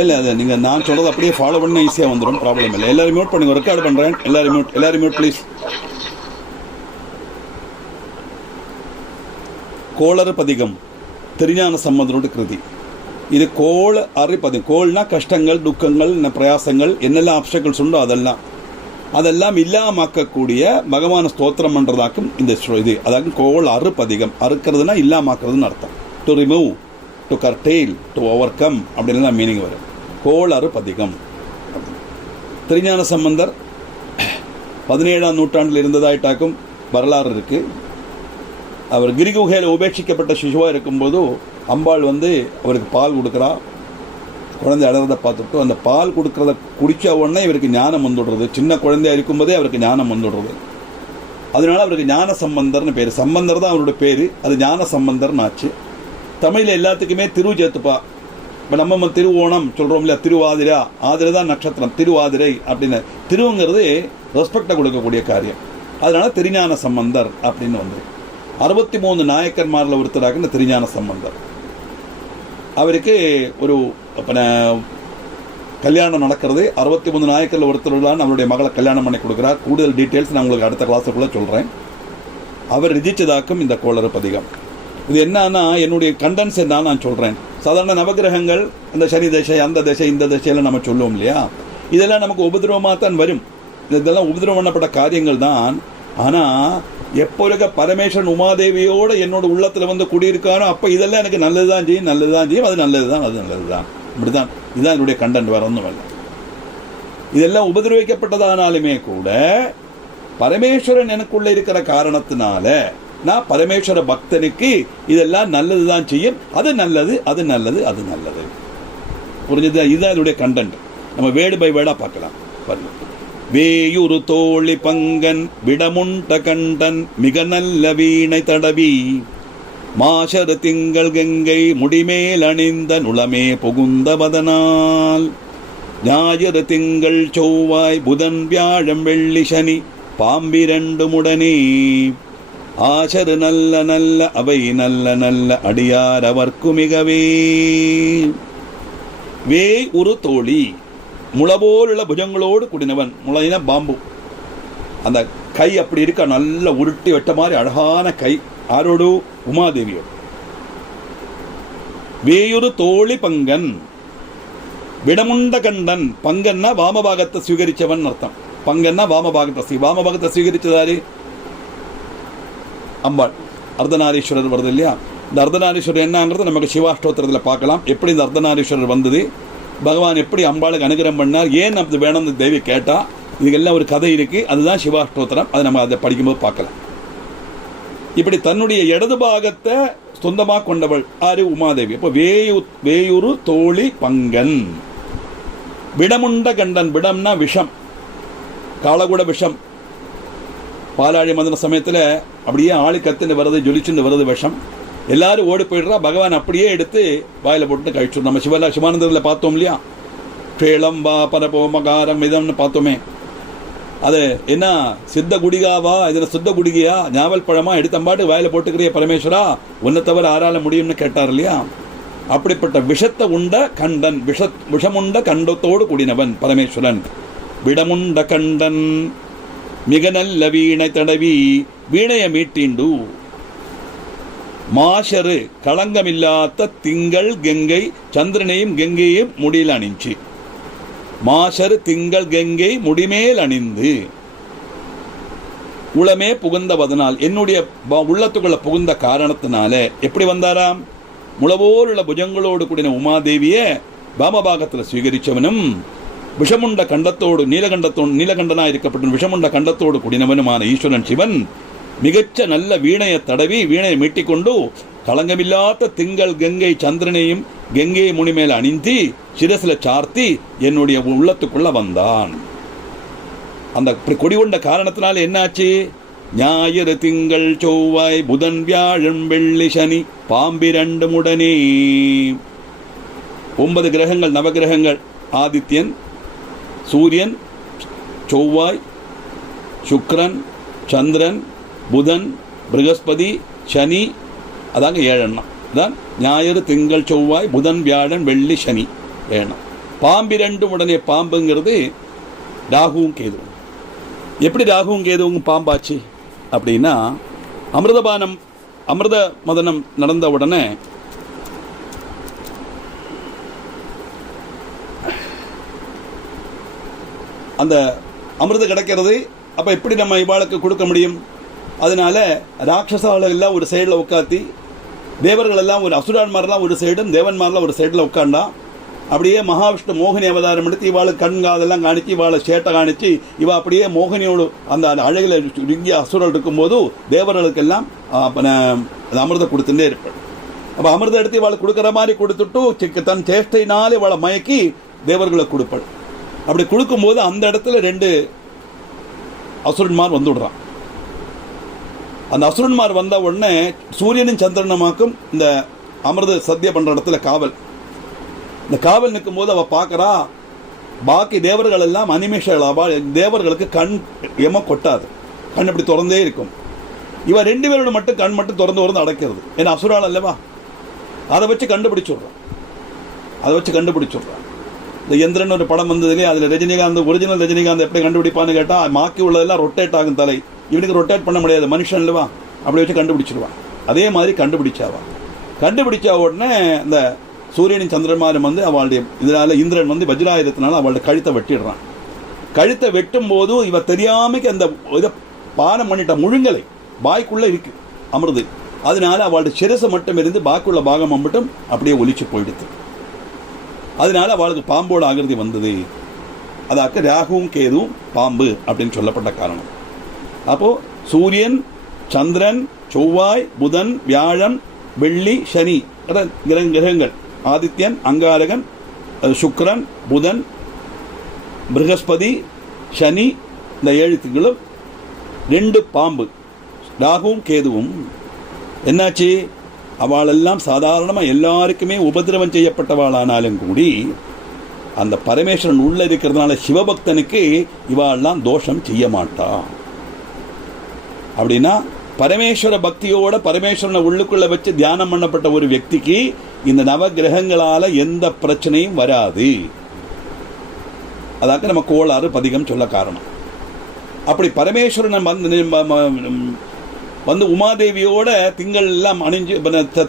இல்லை அது நீங்கள் நான் சொல்கிறது அப்படியே ஃபாலோ பண்ண ஈஸியாக வந்துடும், ப்ராப்ளம் இல்லை. எல்லாரும் மியூட் பண்ணுங்க, ரெக்கார்டு பண்ணுறேன். எல்லாரும் மியூட் ப்ளீஸ். கோளறு பதிகம் திருஞான சம்பந்தனோட கிருதி. இது கோள் அறை பதிகம். கோள்னா கஷ்டங்கள், துக்கங்கள், பிரயாசங்கள், என்னெல்லாம் ஆப்ஸ்டக்கிள்ஸ் உண்டோ அதெல்லாம் இல்லாமக்கக்கூடிய பகவான ஸ்தோத்திரம் பண்ணுறதாக்கும் இந்த இது. அதாவது கோள் அறு பதிகம். அறுக்கிறதுனா இல்லாமக்கிறதுன்னு அர்த்தம். To remove, to curtail, to overcome அப்படின்னு தான் மீனிங் வரும். கோள் அறு பதிகம். திருஞான சம்பந்தர் 17ஆம் நூற்றாண்டில் இருந்ததாயிட்டாக்கும் வரலாறு இருக்குது. அவர் கிரிகுகையில் உபேட்சிக்கப்பட்ட சிசுவாக இருக்கும்போது அம்பாள் அவருக்கு பால் கொடுக்குறா. குழந்தை அழகிறத பார்த்துட்டு அந்த பால் கொடுக்குறத குடித்த உடனே இவருக்கு ஞானம் வந்துடுறது. சின்ன குழந்தையாக இருக்கும்போதே அவருக்கு ஞானம் வந்துடுறது. அதனால அவருக்கு ஞான சம்பந்தர்னு பேர். சம்பந்தர் தான் அவருடைய பேர். அது ஞான சம்பந்தர்னு ஆச்சு. தமிழில் எல்லாத்துக்குமே திரு சேர்த்துப்பா. இப்போ நம்ம திருவோணம் சொல்கிறோம் இல்லையா, திருவாதிரை. ஆதிரை தான் நட்சத்திரம், திருவாதிரை அப்படின்னு. திருவுங்கிறது ரெஸ்பெக்டை கொடுக்கக்கூடிய காரியம். அதனால திருஞான சம்பந்தர் அப்படின்னு 63 நாயக்கர்மாரில் ஒருத்தராக இந்த திருஞான சம்பந்தர். அவருக்கு ஒரு கல்யாணம் நடக்கிறது. 63 நாயக்கரில் ஒருத்தருடன் அவருடைய மகளை கல்யாணம் பண்ணி கொடுக்குறார். கூடுதல் டீட்டெயில்ஸ் நான் உங்களுக்கு அடுத்த கிளாஸுக்குள்ளே சொல்கிறேன். அவர் ரிஜிச்சதாக்கும் இந்த கோளறு பதிகம். இது என்னன்னா, என்னுடைய கண்டென்ஸ் என்ன நான் சொல்கிறேன். சாதாரண நவகிரகங்கள், அந்த சனி தசை, அந்த தசை, இந்த தசையெல்லாம் நம்ம சொல்லுவோம் இல்லையா, இதெல்லாம் நமக்கு உபதிரவமாக தான் வரும். இதெல்லாம் உபதிரவம் பண்ணப்பட்ட காரியங்கள் தான். ஆனால் எப்போ இருக்க பரமேஸ்வரன் உமாதேவியோடு என்னோட உள்ளத்தில் குடியிருக்கானோ அப்போ இதெல்லாம் எனக்கு நல்லது தான் செய்யும், அது நல்லது தான். இப்படிதான். இதுதான் என்னுடைய கண்டென்ட், வேற ஒன்றும் இல்லை. இதெல்லாம் உபதிரவிக்கப்பட்டதானாலுமே கூட பரமேஸ்வரன் எனக்குள்ள இருக்கிற காரணத்தினால நான் பரமேஸ்வர பக்தனுக்கு இதெல்லாம் நல்லது தான் செய்யும். அது நல்லது. புரிஞ்சது? இதுதான் என்னுடைய கண்டென்ட். நம்ம வேர்டு பை வேர்டா பார்க்கலாம். வேயுரு தோழி பங்கன் விடமுண்ட கண்டன் மிக நல்ல வீணை தடவி மாசரு திங்கள் கங்கை முடிமேல் அணிந்த நுளமே புகுந்தபதனால் ஞாயிறு திங்கள் செவ்வாய் புதன் வியாழம் வெள்ளி சனி பாம்பிரண்டு முடனே ஆசரு நல்ல அவை நல்ல அடியார் அவர்க்கு மிகவே. வேய் ஒரு தோழி, முளபோலுள்ள புஜங்களோடு கூடினவன். முளைனா பாம்பு. அந்த கை அப்படி இருக்க, நல்ல உருட்டி வெட்ட மாதிரி அழகான கை. ஆரோடு? உமாதேவியோடு. வேயுரு தோழி பங்கன் விடமுண்ட கண்டன். பங்கன்னா வாமபாகத்தை சுவீகரிச்சவன் அர்த்தம். பங்கன்னா வாமபாகத்தை சுவீகரிச்சதாரு? அம்பாள். அர்த்தநாரீஸ்வரர் வருது இல்லையா? இந்த அர்த்தநாரீஸ்வரர் என்னங்கிறது நமக்கு சிவாஷ்டோத்திரத்தில் பார்க்கலாம். எப்படி இந்த அர்த்தநாரீஸ்வரர் வந்தது, பகவான் எப்படி அம்பாளுக்கு அனுகிரகம் பண்ணார், ஏன் அப்படி வேணும்னு தேவி கேட்டா, இதுக்கெல்லாம் ஒரு கதை இருக்கு. அதுதான் சிவாஷ்டோத்திரம். அதை நம்ம அதை படிக்கும்போது பார்க்கலாம். இப்படி தன்னுடைய இடது பாகத்தை சொந்தமாக கொண்டவள் ஆறு? உமாதேவி. இப்போ வேயுரு தோழி பங்கன் விடமுண்ட கண்டன். விடம்னா விஷம், காலகூட விஷம். பாலாழி மந்திர சமயத்தில் அப்படியே ஆளு கத்துன்னு வருது, ஜொலிச்சுன்னு வருது விஷம். எல்லாரும் ஓடி போயிடுறா. பகவான் அப்படியே எடுத்து வாயில் போட்டு கழிச்சு. நம்ம சிவானந்தத்தில் பார்த்தோம் இல்லையா, கேளம் வா பரபோமகாரம் இதம்னு பார்த்தோமே. அது என்ன சித்த குடிகாவா, இதில் சுத்த குடிகையா, ஞாவல் பழமா எடுத்தம்பாட்டு வாயில் போட்டுக்கிறிய பரமேஸ்வரா, ஒன்றை தவிர ஆறால முடியும்னு கேட்டார் இல்லையா. அப்படிப்பட்ட விஷத்தை உண்ட கண்டன், விஷமுண்ட கண்டத்தோடு கூடினவன் பரமேஸ்வரன். விடமுண்ட கண்டன் மிக நல்ல வீணை தடவி வீணையை மீட்டிண்டு மாஷரு களங்கமில்லாத திங்கள் கங்கை சந்திரனையும் கங்கையும் முடியில் அணிஞ்சு. மாஷரு திங்கள் கங்கை முடிமேல் அணிந்து உளமே புகுந்தவதனால், என்னுடைய உள்ளத்துக்குள்ள புகுந்த காரணத்தினால எப்படி வந்தாராம்? முளவோர் உள்ள புஜங்களோடு கூடின உமாதேவிய வாமபாகத்தில் சுவீகரிச்சவனும் விஷமுண்ட கண்டத்தோடு நீலகண்டனாக இருக்கப்பட்ட விஷமுண்ட கண்டத்தோடு கூடினவனுமான ஈஸ்வரன் சிவன் மிகச்ச நல்ல வீணையை தடவி வீணையை மீட்டிக்கொண்டு களங்கமில்லாத திங்கள் கங்கை சந்திரனையும் கங்கை முனிமேல் அணிந்து சிரசில சார்த்தி என்னுடைய உள்ளத்துக்குள்ள வந்தான். அந்த கொடி கொண்ட காரணத்தினால என்னாச்சு? ஞாயிறு திங்கள் செவ்வாய் புதன் வியாழன் வெள்ளி சனி பாம்பிரண்டு முடனே. 9 கிரகங்கள், நவகிரகங்கள். ஆதித்யன், சூரியன், செவ்வாய், சுக்கிரன், சந்திரன், புதன், ப்ரகஸ்பதி, சனி. அதாங்க 7 எண்ணம். தான் ஞாயிறு திங்கள் செவ்வாய் புதன் வியாழன் வெள்ளி சனி வேணும். பாம்பிரண்டும் உடனே பாம்புங்கிறது ராகுவும் கேதுவும். எப்படி ராகுவும் கேதுவும் பாம்பாச்சு அப்படின்னா, அமிர்த மதனம் நடந்த உடனே அந்த அமிர்தம் கிடைக்கிறது. அப்போ எப்படி நம்ம இவாளுக்கு கொடுக்க முடியும்? அதனால ராட்சசால எல்லாம் ஒரு சைடில் உட்காத்தி, தேவர்கள் எல்லாம் ஒரு அசுரான்மாரெல்லாம் ஒரு சைடும் தேவன்மாரெலாம் ஒரு சைடில் உட்காண்டா. அப்படியே மகாவிஷ்ணு மோகினி அவதாரம் எடுத்து இவாளுக்கு கண் காதெல்லாம் காணிச்சு, இவாளை சேட்டை காணிச்சு, இவ அப்படியே மோகினியோடு அந்த அழகில் இங்கே அசுரல் இருக்கும்போது தேவர்களுக்கெல்லாம் அமிர்தம் கொடுத்துட்டே இருப்பாள். அப்போ அமிர்தம் எடுத்து இவாளை கொடுக்குற மாதிரி கொடுத்துட்டு தன் சேஷ்டையினாலே இவாளை மயக்கி தேவர்களுக்கு கொடுப்பாள். அப்படி கொடுக்கும்போது அந்த இடத்துல 2 அசுரன்மார் வந்துடுறான். அந்த அசுரன்மார் வந்த உடனே சூரியனும் சந்திரனுமாக்கும் இந்த அமிர்த சத்திய பண்ணுற இடத்துல காவல். இந்த காவல் நிற்கும் போது அவள் பார்க்குறா, பாக்கி தேவர்கள் எல்லாம் அனிமேஷாவா, தேவர்களுக்கு கண் கொட்டாது, கண் இப்படி திறந்தே இருக்கும். இவ 2 பேரோட மட்டும் கண் மட்டும் திறந்து அடைக்கிறது. ஏன்னா அசுரால் அல்லவா, அதை வச்சு கண்டுபிடிச்சுடுறான். இந்த எந்திரன் ஒரு படம் வந்ததுலேயே அதில் ரஜினிகாந்த், ஒரிஜினல் ரஜினிகாந்த் எப்படி கண்டுபிடிப்பான்னு கேட்டால், மாக்கி உள்ளதெல்லாம் ரொட்டேட் ஆகும் தலை, இவனுக்கு ரொட்டேட் பண்ண முடியாது, மனுஷன் இல்லவா, அப்படி வச்சு கண்டுபிடிச்சிடுவான். அதே மாதிரி கண்டுபிடிச்சா உடனே இந்த சூரியனின் சந்திரமாரும் வந்து அவளுடைய இதனால் இந்திரன் வந்து வஜ்ராயுதத்தினால அவளுடைய கழுத்தை வெட்டிடுறான். கழுத்தை வெட்டும் போது இவ தெரியாமைக்கு அந்த இதை பானம் பண்ணிட்ட முழுங்கலை பாய்க்குள்ளே இருக்கு அமிர்து. அதனால அவளுடைய சிரசை மட்டும் இருந்து பாக்குள்ள பாகம் மட்டும் அப்படியே ஒலிச்சு போயிடுது. அதனால அவளுக்கு பாம்போட ஆகிருதி வந்தது. அதாக்க ராகுவும் கேதுவும் பாம்பு அப்படின்னு சொல்லப்பட்ட காரணம். அப்போ சூரியன், சந்திரன், செவ்வாய், புதன், வியாழன், வெள்ளி, சனி கிரகங்கள், ஆதித்யன், அங்காரகன், சுக்கிரன், புதன், ப்ரஹஸ்பதி, சனி, இந்த 7 திங்களும் 2 பாம்பு ராகுவும் கேதுவும். என்னாச்சு? அவளெல்லாம் சாதாரணமாக எல்லாருக்குமே உபதிரவம் செய்யப்பட்டவாளானாலும் கூடி அந்த பரமேஸ்வரன் உள்ள இருக்கிறதுனால சிவபக்தனுக்கு இவாளெல்லாம் தோஷம் செய்ய மாட்டா. அப்படின்னா பரமேஸ்வர பக்தியோட பரமேஸ்வரனை உள்ளுக்குள்ள வச்சு தியானம் பண்ணப்பட்ட ஒரு వ్యక్తిக்கு இந்த நவ கிரகங்களால எந்த பிரச்சனையும் வராது. அதாக்க நம்ம கோளாறு பதிகம் சொல்ல காரணம். அப்படி பரமேஸ்வரன் வந்து உமாதேவியோட திங்கள் எல்லாம் அணிஞ்சு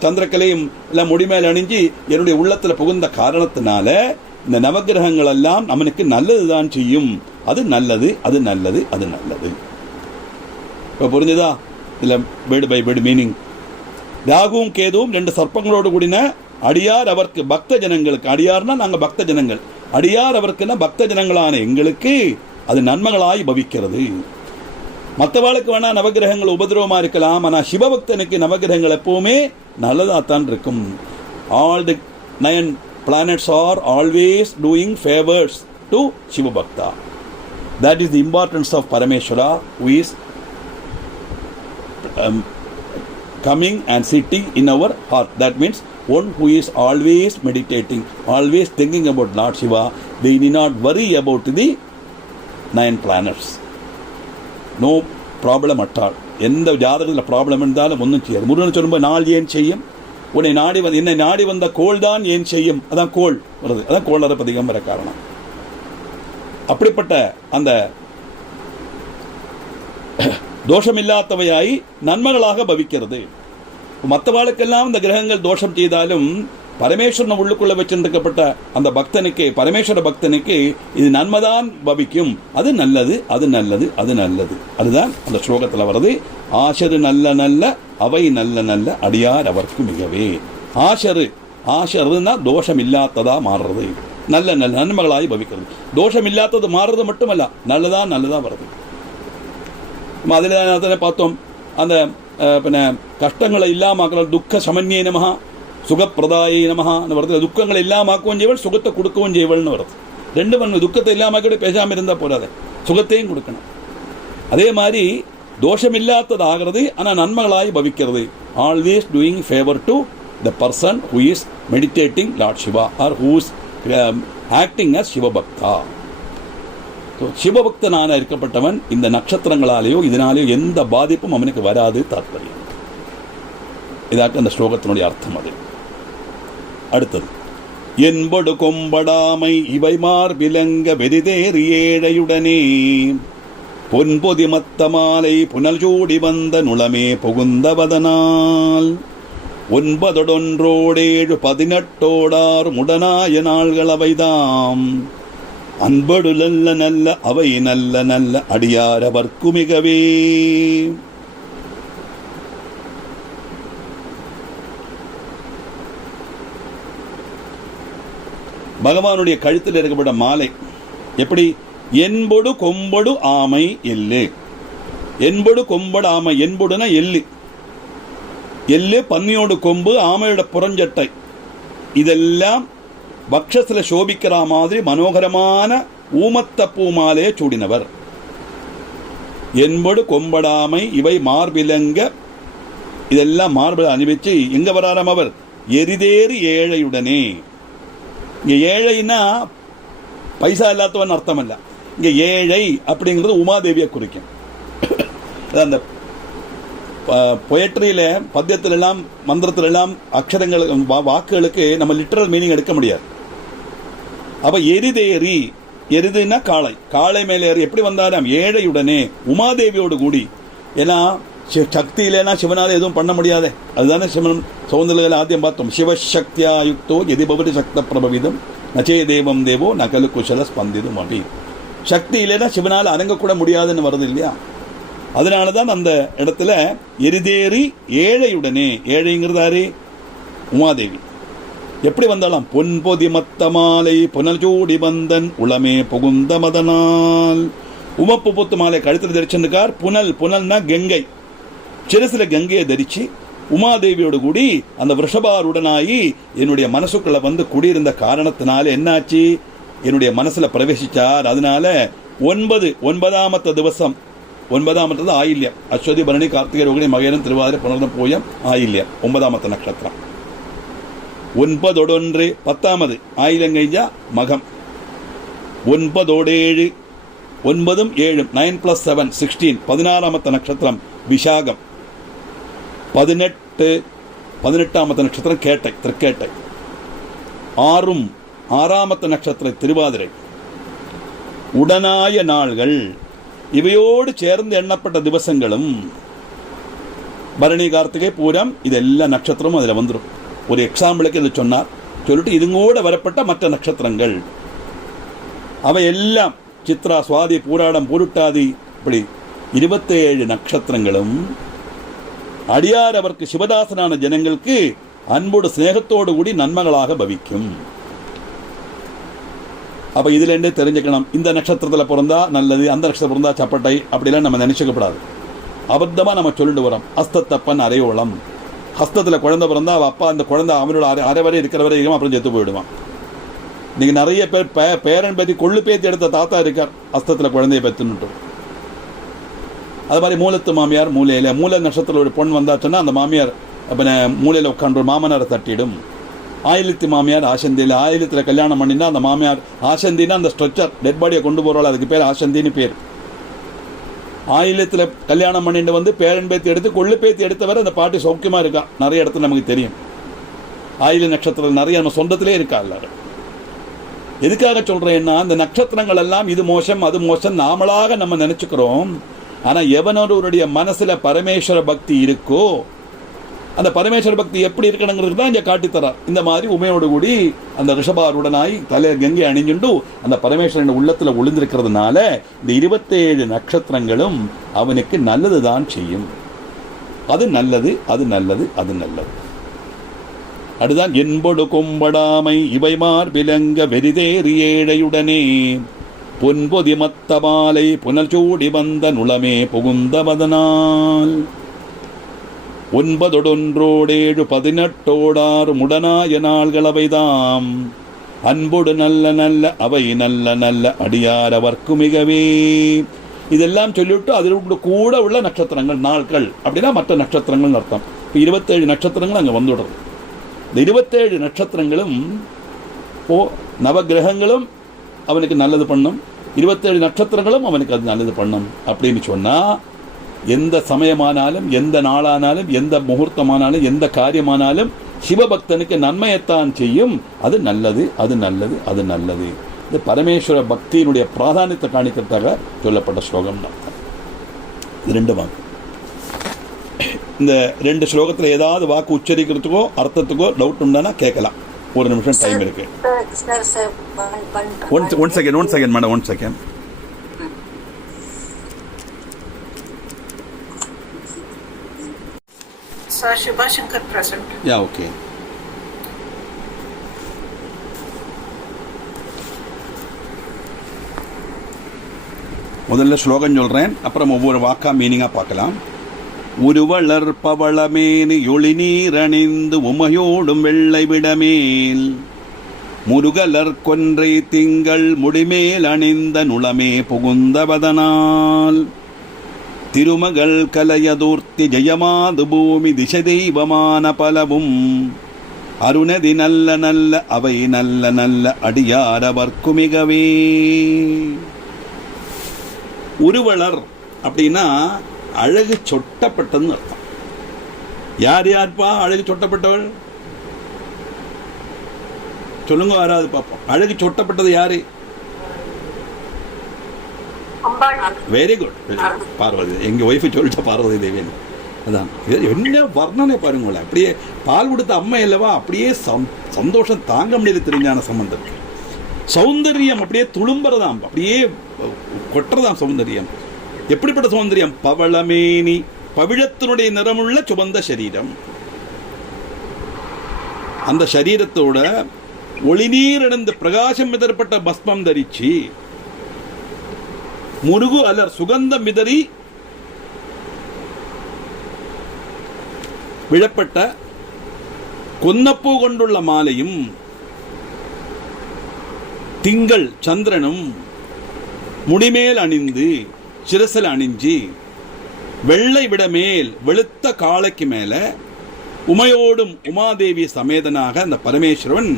சந்திரக்கலையும் எல்லாம் முடிமேல் அணிஞ்சு என்னுடைய உள்ளத்தில் புகுந்த காரணத்தினால இந்த நவகிரகங்கள் எல்லாம் நம்மனுக்கு நல்லது தான் செய்யும். அது நல்லது, அது நல்லது, அது நல்லது. இப்போ புரிஞ்சுதா? இதில் வேர்டு பை வேர்டு மீனிங். ராகுவும் கேதுவும் 2 சர்ப்பங்களோடு கூடின அடியார் அவருக்கு பக்த ஜனங்களுக்கு, அடியார்னா நாங்கள் பக்த ஜனங்கள், அடியார் அவருக்குன்னா பக்த ஜனங்களான எங்களுக்கு அது நன்மைகளாய் பவிக்கிறது. மற்றவாளுக்கு வேணா நவகிரகங்கள் உபதிரவமாக இருக்கலாம், ஆனால் சிவபக்தனுக்கு நவகிரகங்கள் எப்பவுமே நல்லதாகத்தான் இருக்கும். All the 9 planets are always doing favors to Shivabhakta. That is the importance of Parameshwara, who is coming and sitting in our heart. That means one who is always meditating, always thinking about Lord Shiva. They need not worry about the 9 planets. No problem at all. எந்த ஜாதகத்தில் problem இருந்தாலும் ஒன்றும் செய்யாது. முருகன் சொல்லும்போது நாள் ஏன் செய்யும், உன்னை நாடி வந்து என்னை நாடி வந்த கோள் தான் ஏன் செய்யும், அதான் கோள் வருது, அதான் கோளர பதிகம் வர காரணம். அப்படிப்பட்ட அந்த தோஷமில்லாதவையாய் நன்மைகளாக பவிக்கிறது. மற்றவாளுக்கெல்லாம் இந்த கிரகங்கள் தோஷம் செய்தாலும் பரமேஸ்வரனை உள்ளுக்குள்ள வச்சிருக்கப்பட்ட அந்த பக்தனுக்கு, பரமேஸ்வர பக்தனுக்கு இது நன்மைதான் பவிக்கும். அது நல்லது, அது நல்லது, அது நல்லது. அதுதான் அந்த ஸ்லோகத்தில் வருது. ஆஷரு நல்ல நல்ல அவை நல்ல நல்ல அடியார் அவருக்கு மிகவே. ஆஷருன்னா தோஷம் இல்லாததா மாறுறது, நல்ல நல்ல நன்மைகளாய் பவிக்கிறது. தோஷம் இல்லாதது மாறுறது மட்டுமல்ல, நல்லதா வருது. அதில் பார்த்தோம், அந்த பின்ன கஷ்டங்களை இல்லாமல் துக்க சமன்யே நமஹா சுகப்பிரதாயை நமஹான்னு வருது. துக்கங்களை இல்லாமக்கவும் செய்வள், சுகத்தை கொடுக்கவும் செய்வள்னு வருது. 2 பண்ணு. துக்கத்தை இல்லாமல் பேசாமல் இருந்தால் போறாது, சுகத்தையும் கொடுக்கணும். அதே மாதிரி தோஷம் இல்லாதது ஆகிறது, ஆனால் நன்மைகளாய் பவிக்கிறது. Always doing favour to the person who is meditating lord Shiva or who is acting as சிவபக்தா. சிவபக்தனான இருக்கப்பட்டவன் இந்த நட்சத்திரங்களாலேயோ இதனாலேயோ எந்த பாதிப்பும் அவனுக்கு வராது. தாற்பயம் இதாக்க அந்த ஸ்லோகத்தினுடைய அர்த்தம். அது அடுத்தது, என்படு கொம்படாமை இவை மார்பிலங்க வெறிதேறி ஏழையுடனே பொன்பொதி மத்த மாலை புனல் சூடி வந்த நுளமே புகுந்தவதனால் 9 முடனாய நாள்கள் அவைதாம் அன்படு நல்ல நல்ல அவை நல்ல நல்ல அடியாரவர்க்கு மிகவே. பகவானுடைய கழுத்தில் இருக்கப்பட்ட மாலை எப்படி? என்பொடு கொம்பொடு ஆமை எல்லு. என்பொடு கொம்பொடு ஆமை. என்பொடுனா எள்ளு. எள்ளு, பன்னியோடு கொம்பு, ஆமையோட புறஞ்சட்டை, இதெல்லாம் பக்ஷத்துல சோபிக்கிற மாதிரி மனோகரமான ஊமத்த பூமாலையை சூடினவர். என்பொடு கொம்படாமை இவை மார்பிலங்க, இதெல்லாம் மார்பில் அணிவிச்சு எங்க வராராம் அவர்? எரிதேறி ஏழையுடனே. இங்க ஏழைன்னா பைசா இல்லாதவன் அர்த்தம் இல்ல. இங்க ஏழை அப்படிங்கிறது உமாதேவியை குறிக்கும். அந்த பொயட்ரியில பத்தியத்துல எல்லாம் மந்திரத்துல எல்லாம் அக்ஷரங்கள் வாக்குகளுக்கு நம்ம லிட்டரல் மீனிங் எடுக்க முடியாது. அப்ப எரிதேறி, எரிதுன்னா காளை, காளை மேலே ஏறி எப்படி வந்தாராம்? ஏழையுடனே, உமாதேவியோடு கூடி. ஏன்னா சக்தி இல்லைன்னா சிவனால எதுவும் பண்ண முடியாதே. அதுதானே சிவன் சௌந்தர்யில ஆத்தியம் பார்த்தோம். சிவசக்தியா யுக்தோ எதி பவதி சக்த பிரபவிதம் நச்சே தேவம் தேவோ நகலு குசல ஸ்பந்திதும் அப்படி. சக்தி இல்லைன்னா சிவனால அடங்கக்கூட முடியாதுன்னு வருது இல்லையா? அதனாலதான் அந்த இடத்துல எரிதேறி ஏழையுடனே. ஏழைங்கிறதாரு? உமாதேவி. எப்படி வந்தாலாம்? பொன்பொதி மத்த மாலை புனல் சூடி வந்தன் உளமே புகுந்த மதனால். உமப்பு பொத்து மாலை கழுத்தில் தரிச்சிருக்கார். புனல், புனல்னா கங்கை, சிரசில கங்கையை தரிச்சு உமாதேவியோடு கூடி அந்த விஷபாருடனாயி என்னுடைய மனசுக்குள்ள வந்து குடியிருந்த காரணத்தினால என்னாச்சு? என்னுடைய மனசுல பிரவேசிச்சார். அதனால 9 திவசம், 9 ஆயில்யம், அஸ்வதி பரணி கார்த்திகை ரோகிணி மகேரன் திருவாதிரை புனர்தம் பூயம் ஆயில்யம் 9 நட்சத்திரம். 9 10 ஆயிலங்கைஞ்சா மகம். 9 9 7 9 + 7 16 16 நட்சத்திரம் விஷாகம். 18 நட்சத்திரம் கேட்டை, திருக்கேட்டை. 6 நட்சத்திரம் திருவாதிரை. உடனாய நாள்கள் இவையோடு சேர்ந்து எண்ணப்பட்ட திவசங்களும் பரணி கார்த்திகை பூரம் இதெல்லாம் நட்சத்திரமும் அதில் வந்துடும். ஒரு எக்ஸாம்பிளுக்கு இது சொன்னார். சொல்லிட்டு இதுங்கூட வரப்பட்ட மற்ற நட்சத்திரங்கள் அவை எல்லாம் சித்ரா, சுவாதி, பூராடம், பூருட்டாதி, இப்படி 27 நட்சத்திரங்களும் அடியார் அவருக்கு சிவதாசனான ஜனங்களுக்கு அன்போடு சிநேகத்தோடு கூடி நன்மங்களாக பவிக்கும். அப்ப இதுல இருந்தே தெரிஞ்சுக்கணும், இந்த நட்சத்திரத்துல பிறந்தா நல்லது, அந்த நட்சத்திரம் பிறந்தா சப்பட்டை, அப்படிலாம் நம்ம நினைச்சுக்கப்படாது. அபத்தமா நம்ம சொல்லிட்டு வரோம். ஹஸ்தத்தப்பன் அரையோளம். ஹஸ்தத்துல குழந்தை பிறந்தா அவ அப்பா அந்த குழந்தை அவனோட அரை வரை இருக்கிற வரைக்கும் அப்புறம் செத்து போயிடுவான். நீங்க நிறைய பேர் பேரன் பத்தி கொள்ளு பேத்தி எடுத்த தாத்தா இருக்கார், ஹஸ்தத்துல குழந்தைய பெற்றுன்னுட்டு. அது மாதிரி மூலத்து மாமியார் மூலையில, மூல நட்சத்திரத்தில் ஒரு பொண்ணு வந்தாச்சுன்னா அந்த மாமியார் மூலையில உட்காந்து மாமனாரை தட்டிடும். ஆயிலத்து மாமியார் ஆசந்தியில், ஆயிலத்தில் கல்யாணம் பண்ணினா அந்த மாமியார் ஆசந்தின்னா அந்த ஸ்ட்ரெச்சர் டெட் பாடியை கொண்டு போகிறோம், அதுக்கு பேர் ஆசந்தின்னு பேர். ஆயிலத்தில் கல்யாணம் பண்ணிட்டு வந்து பேரன் பேத்தி எடுத்து கொள்ளு பேத்தி எடுத்தவரை அந்த பாட்டி சௌக்கியமாக இருக்கா. நிறைய இடத்துல நமக்கு தெரியும். ஆயில நட்சத்திரம் நிறைய நம்ம சொந்தத்திலே இருக்கா எல்லாரும். எதுக்காக சொல்றேன்னா, அந்த நட்சத்திரங்கள் எல்லாம் இது மோசம் அது மோசம் நாமளாக நம்ம நினைச்சுக்கிறோம். ஆனா எவனோருடைய மனசுல பரமேஸ்வர பக்தி இருக்கோ அந்த பரமேஸ்வர பக்தி எப்படி இருக்கணுங்கிறது தான் இங்க காட்டித்தரார். இந்த மாதிரி உமையோடு கூடி அந்த ரிஷபாருடனாய் தலை கங்கை அணிஞ்சுண்டு அந்த பரமேஸ்வரன் உள்ளத்துல ஒளிந்திருக்கிறதுனால இந்த 27 நட்சத்திரங்களும் அவனுக்கு நல்லதுதான் செய்யும். அது நல்லது, அது நல்லது, அது நல்லது. அதுதான் என்பொடு கொம்படாமை இவை மார்பிலங்க வெறிதேறி ஏழையுடனே பொன்பொதி மத்த மாலை புனல் சூடி வந்த நுளமே புகுந்தவதனால் 9 18 முடனாய நாள்கள் அவைதாம் அன்பொடு நல்ல நல்ல அவை நல்ல நல்ல அடியார் அவர்க்கு மிகவே. இதெல்லாம் சொல்லிவிட்டு அதில் கூட உள்ள நட்சத்திரங்கள் நாட்கள் அப்படின்னா மற்ற நட்சத்திரங்கள் அர்த்தம். 27 நட்சத்திரங்கள் அங்கே வந்துடுறது. இந்த 27 நட்சத்திரங்களும் நவகிரகங்களும் அவனுக்கு நல்லது பண்ணும், 27 நட்சத்திரங்களும் அவனுக்கு அது நல்லது பண்ணும் அப்படின்னு சொன்னா எந்த சமயமானாலும், எந்த நாளானாலும், எந்த முகூர்த்தமானாலும், எந்த காரியமானாலும் சிவபக்தனுக்கு நன்மையத்தான் செய்யும். அது நல்லது, அது நல்லது, அது நல்லது. இது பரமேஸ்வர பக்தியினுடைய பிராதானியத்தை காணிக்கிறதாக சொல்லப்பட்ட ஸ்லோகம் தான். இது 2 வாக்கு. இந்த 2 ஸ்லோகத்தில் ஏதாவது வாக்கு உச்சரிக்கிறதுக்கோ அர்த்தத்துக்கோ டவுட் உண்டானா கேட்கலாம். 1 நிமிஷம் டைம் இருக்கு. One second madam, 1 second. Sir, Shubha Shankar present. Yeah, okay. முதல்ல ஸ்லோகம் சொல்கிறேன், அப்புறம் ஒவ்வொரு வாக்கா மீனிங்காக பார்க்கலாம். உருவளர் பவளமேனி ஒளி நீரணிந்து உமையோடும் வெள்ளை விடமேல் முருகலர் கொன்றை திங்கள் முடிமேல் அணிந்த நுளமே புகுந்தவதனால் திருமகள் கலையதூர்த்தி ஜெயமாது பூமி திசை தெய்வமான பலவும் அருணதி நல்ல நல்ல அவை நல்ல நல்ல அடியாரவர்க்குமிகவே. உருவளர் அப்படின்னா அழகு சொட்டப்பட்டதுன்னு அர்த்தம். யார் யார்ப்பா அழகு சொட்டப்பட்டவள் சொல்லுங்க, வராது பார்ப்போம். அழகு சொட்டப்பட்டது யாரு? Very good, Parvati. எங்க ஒய்ஃபு சொல்லிட்ட பார்வதி தேவியன். அதான் என்ன வர்ணனை பாருங்களேன். அப்படியே பால் கொடுத்த அம்மை அல்லவா, அப்படியே சந்தோஷம் தாங்க முடியாது. திருஞான சம்பந்தம் சௌந்தரியம் அப்படியே துளும்புறதாம், அப்படியே கொட்டுறதாம் சௌந்தரியம். எப்படிப்பட்ட சௌந்தரியம்? பவளமேனி, பவிழத்தினுடைய நிறமுள்ள சுபந்த சரீரம். அந்த சரீரத்தோட ஒளிநீர் அடைந்த பிரகாசம் மிதற்பட்ட பஸ்மம் தரிச்சு முருகு அலர் சுகந்தம் மிதறி விழப்பட்ட கொன்னப்பூ கொண்டுள்ள மாலையும் திங்கள் சந்திரனும் முடிமேல் அணிந்து சிரசில் அணிஞ்சி வெள்ளை விடமேல் வெளுத்த காளைக்கு மேல உமையோடும் உமாதேவி சமேதனாக அந்த பரமேஸ்வரன்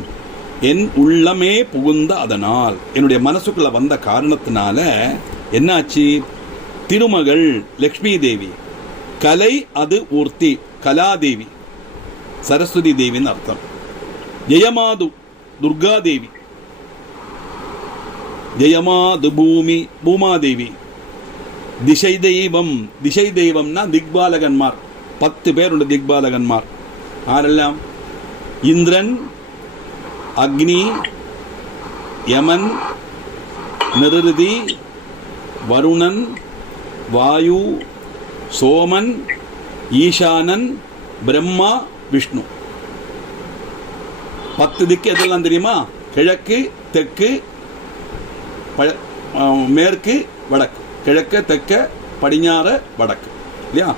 என் உள்ளமே புகுந்த அதனால், என்னுடைய மனசுக்குள்ள வந்த காரணத்தினால என்னாச்சு? திருமகள் லக்ஷ்மி தேவி, கலை அது ஊர்த்தி கலாதேவி சரஸ்வதி தேவின்னு அர்த்தம். ஜெயமாது துர்காதேவி, ஜெயமாது பூமி பூமாதேவி, திசை தெய்வம், திசை தெய்வம்னா திக்பாலகன்மார், 10 பேர் உண்டு திக்பாலகன்மார். ஆரெல்லாம்? இந்திரன், அக்னி, யமன், நிருதி, வருணன், வாயு, சோமன், ஈசானன், பிரம்மா, விஷ்ணு. 10 திக்கு எதெல்லாம் தெரியுமா? கிழக்கு, தெற்கு, மேற்கு, வடக்கு. கிழக்கு, தெற்க, படிஞாறு, வடக்கு, இல்லையா?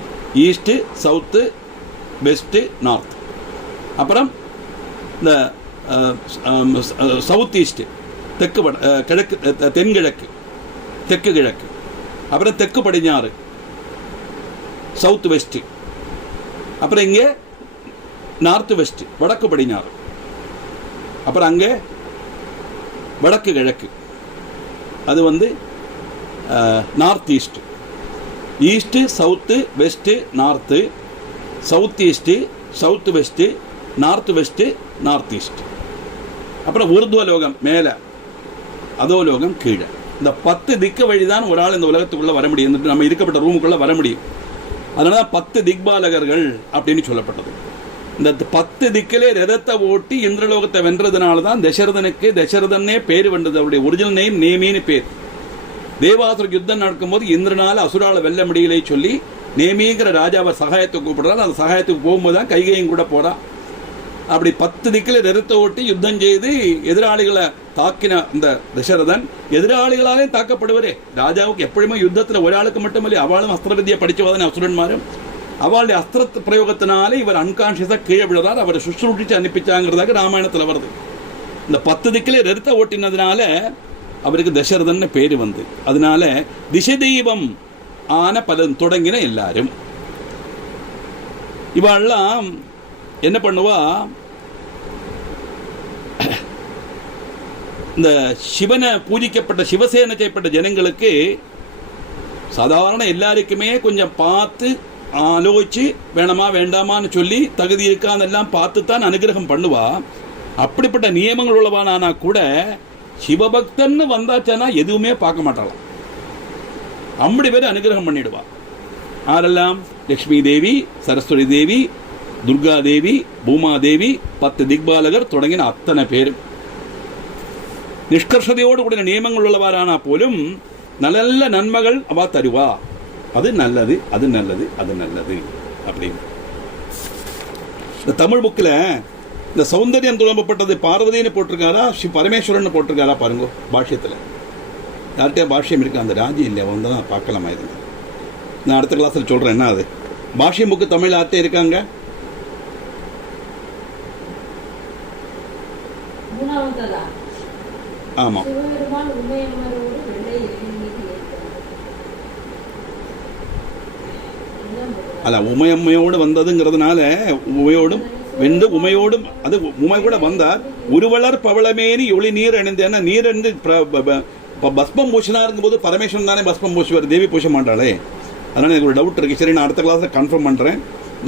East, south, west, north. அப்புறம் இந்த சவுத் ஈஸ்ட்டு, தெற்கு கிழக்கு, தென்கிழக்கு, தெற்கு கிழக்கு. அப்புறம் தெற்கு படிஞாறு, சவுத் வெஸ்ட்டு. அப்புறம் இங்கே நார்த் வெஸ்ட்டு, வடக்கு படிஞாறு. அப்புறம் அங்கே வடக்கு கிழக்கு, அது வந்து north east. East, south, west, north, south east, south west, north west, north east. அப்புறம் ஊர்துவலோகம் மேலே, அதோலோகம் கீழே. இந்த 10 திக்கு வழிதான் ஒரு ஆள் இந்த உலகத்துக்குள்ளே வர முடியும், நம்ம இருக்கப்பட்ட ரூமுக்குள்ளே வர முடியும். அதனால தான் 10 திக்பாலகர்கள் அப்படின்னு சொல்லப்பட்டது. இந்த 10 திக்கிலே ரதத்தை ஓட்டி இந்திரலோகத்தை வென்றதுனால தான் தசரதனே பேர் வந்தது. அவருடைய ஒரிஜினல் நேம் நேமின்னு பேர். தேவாசுர யுத்தம் நடக்கும்போது இந்திரனால அசுரால வெல்ல முடியலை சொல்லி நேமிங்கிற ராஜாவை சகாயத்துக்கு கூப்பிடுறாரு. அந்த சகாயத்துக்கு போகும்போது தான் கைகையும் கூட போறான். அப்படி 10 திக்கில் ரதத்தை ஓட்டி யுத்தம் செய்து எதிராளிகளை தாக்கின அந்த தசரதன் எதிராளிகளாலே தாக்கப்படுவரே. ராஜாவுக்கு எப்பயுமே யுத்தத்தில் ஒரு ஆளுக்கு மட்டுமில்லை, அவளும் அஸ்திர வித்தியை படிச்சவாதான அசுரன்மாரும். அவளுடைய அஸ்திர பிரயோகத்தினாலே இவர் அன்கான்சியஸா கீழே விழுறார். அவரை சுஷ்ரூட்டிச்சு அனுப்பிச்சாங்கிறதாக ராமாயணத்தில் வருது. இந்த 10 திக்கிலே ரதத்தை ஓட்டினதுனால அவருக்கு தசரதன் பேரு வந்து, அதனால திசை தெய்வம் ஆன பலன் தொடங்கின எல்லாரும். இவெல்லாம் என்ன பண்ணுவா? இந்த சிவனை பூஜிக்கப்பட்ட சிவசேனை செய்யப்பட்ட ஜனங்களுக்கு சாதாரண எல்லாருக்குமே கொஞ்சம் பார்த்து ஆலோசிச்சு வேணுமா வேண்டாமான்னு சொல்லி தகுதி இருக்கான்னெல்லாம் பார்த்து தான் அனுகிரகம் பண்ணுவா. அப்படிப்பட்ட நியமங்கள் உள்ளவானா கூட சிவபக்தன்னு வந்தாச்சானா எதுவுமே பார்க்க மாட்டாளாம். அப்படி பேர் அனுகிரகம் பண்ணிடுவா. ஆரெல்லாம்? லக்ஷ்மி தேவி, சரஸ்வதி தேவி, துர்கா தேவி, பூமாதேவி, 10 திக்பாலகர் தொடங்கின அத்தனை பேரும் நிஷ்கர்ஷதையோடு கூடிய நியமங்கள் உள்ளவாரானா போலும் நல்ல நன்மைகள் அவ தருவா. அது நல்லது, அது நல்லது, அது நல்லது அப்படின்னு. இந்த தமிழ் புக்கில் இந்த சௌந்தர்யம் துளம்பப்பட்டது பார்வதின்னு போட்டிருக்காரா பரமேஸ்வரன் போட்டிருக்காரா பாருங்க. பாஷ்யத்தில் யார்கிட்டயா பாஷ்யம் இருக்கு? அந்த ராஜி இல்லை, வந்து தான் பார்க்கலாமா இருங்க. நான் அடுத்த கிளாஸில் சொல்கிறேன். என்ன அது பாஷ்யம் புக்கு தமிழ் யார்கிட்ட இருக்காங்க? ஆமாம், அல்ல உமையம்மையோடு வந்ததுங்கிறதுனால உமையோடும் வெண்டு உமையோடும் அது உமை கூட வந்தார். உருவலர் பவளமேனி ஒளி நீர் அணிந்து. ஏன்னா நீர் அணிந்து பஸ்பம் பூஷனா இருக்கும்போது பரமேஸ்வரன் தானே பஸ்பம் பூசுவார், தேவி பூச மாட்டாளே. அதனால் எனக்கு ஒரு டவுட் இருக்குது. சரி, நான் அடுத்த கிளாஸில் கன்ஃபார்ம் பண்ணுறேன்.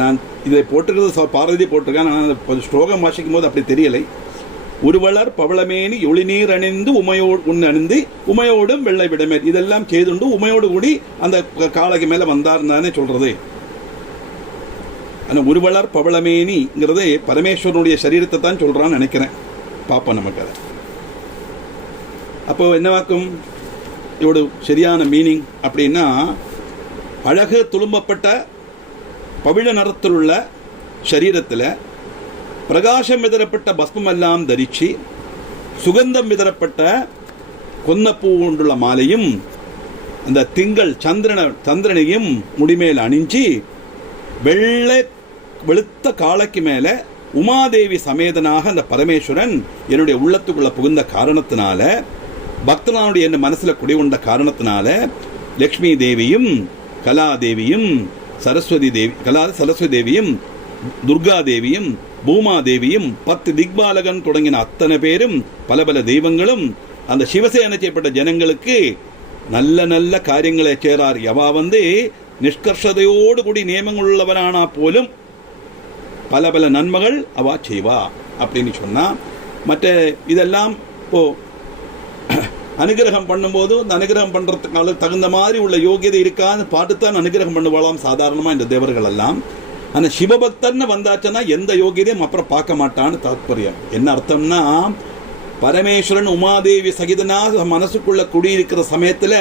நான் இதை போட்டிருக்கிறது பார்வதி போட்டிருக்கேன். நான் ஸ்லோகம் வாசிக்கும் போது அப்படி தெரியலை. உருவலர் பவளமேனி ஒளிநீர் அணிந்து உமையோடு அணிந்து உமையோடும் வெள்ளை விடமேல் இதெல்லாம் செய்துண்டு உமையோடு கூடி அந்த காளைக்கு மேலே வந்தார் தானே சொல்றது. ஆனால் உருவலர் பவளமேனிங்கிறது பரமேஸ்வரனுடைய சரீரத்தை தான் சொல்றான்னு நினைக்கிறேன். பார்ப்போம் நமக்கு அதை. அப்போ என்னவாக்கும் இதோட சரியான மீனிங் அப்படின்னா, அழகு துளும்பப்பட்ட பவிழ நிறத்தில் உள்ள சரீரத்தில் பிரகாசம் விதரப்பட்ட பஸ்மமெல்லாம் தரிச்சு சுகந்தம் விதரப்பட்ட கொன்னப்பூ கொண்டுள்ள மாலையும் அந்த திங்கள் சந்திரனையும் முடிமேல் அணிஞ்சி வெளுத்த காளைக்கு மேலே உமாதேவி சமேதனாக அந்த பரமேஸ்வரன் என்னுடைய உள்ளத்துக்குள்ள புகுந்த காரணத்தினால, பக்தனானுடைய என் மனசில் குடிகொண்ட காரணத்தினால லக்ஷ்மி தேவியும் கலாதேவியும் சரஸ்வதி தேவியும் துர்கா தேவியும் பூமாதேவியும் 10 திக்பாலகன் தொடங்கின அத்தனை பேரும் பல பல தெய்வங்களும் அந்த சிவசேனை செய்யப்பட்ட ஜனங்களுக்கு நல்ல நல்ல காரியங்களை சேரார். எவா வந்து நிஷ்கர்ஷதையோடு கூடி நியமங்கள் உள்ளவனானா போலும் பல பல நன்மைகள் அவா செய்வா அப்படின்னு சொன்னா, மற்ற இதெல்லாம் இப்போ அனுகிரகம் பண்ணும்போது அந்த அனுகிரகம் பண்றதுக்கான தகுந்த மாதிரி உள்ள யோகியதை இருக்கான்னு பார்த்துத்தான் அனுகிரகம் பண்ணுவாளாம் சாதாரணமா இந்த தேவர்கள் எல்லாம். ஆனா சிவபக்தன்னு வந்தாச்சுன்னா எந்த யோகியதையும் அப்புறம் பார்க்க மாட்டான்னு தாத்பரியம். என்ன அர்த்தம்னா, பரமேஸ்வரன் உமாதேவி சகிதனா மனசுக்குள்ள குடியிருக்கிற சமயத்துல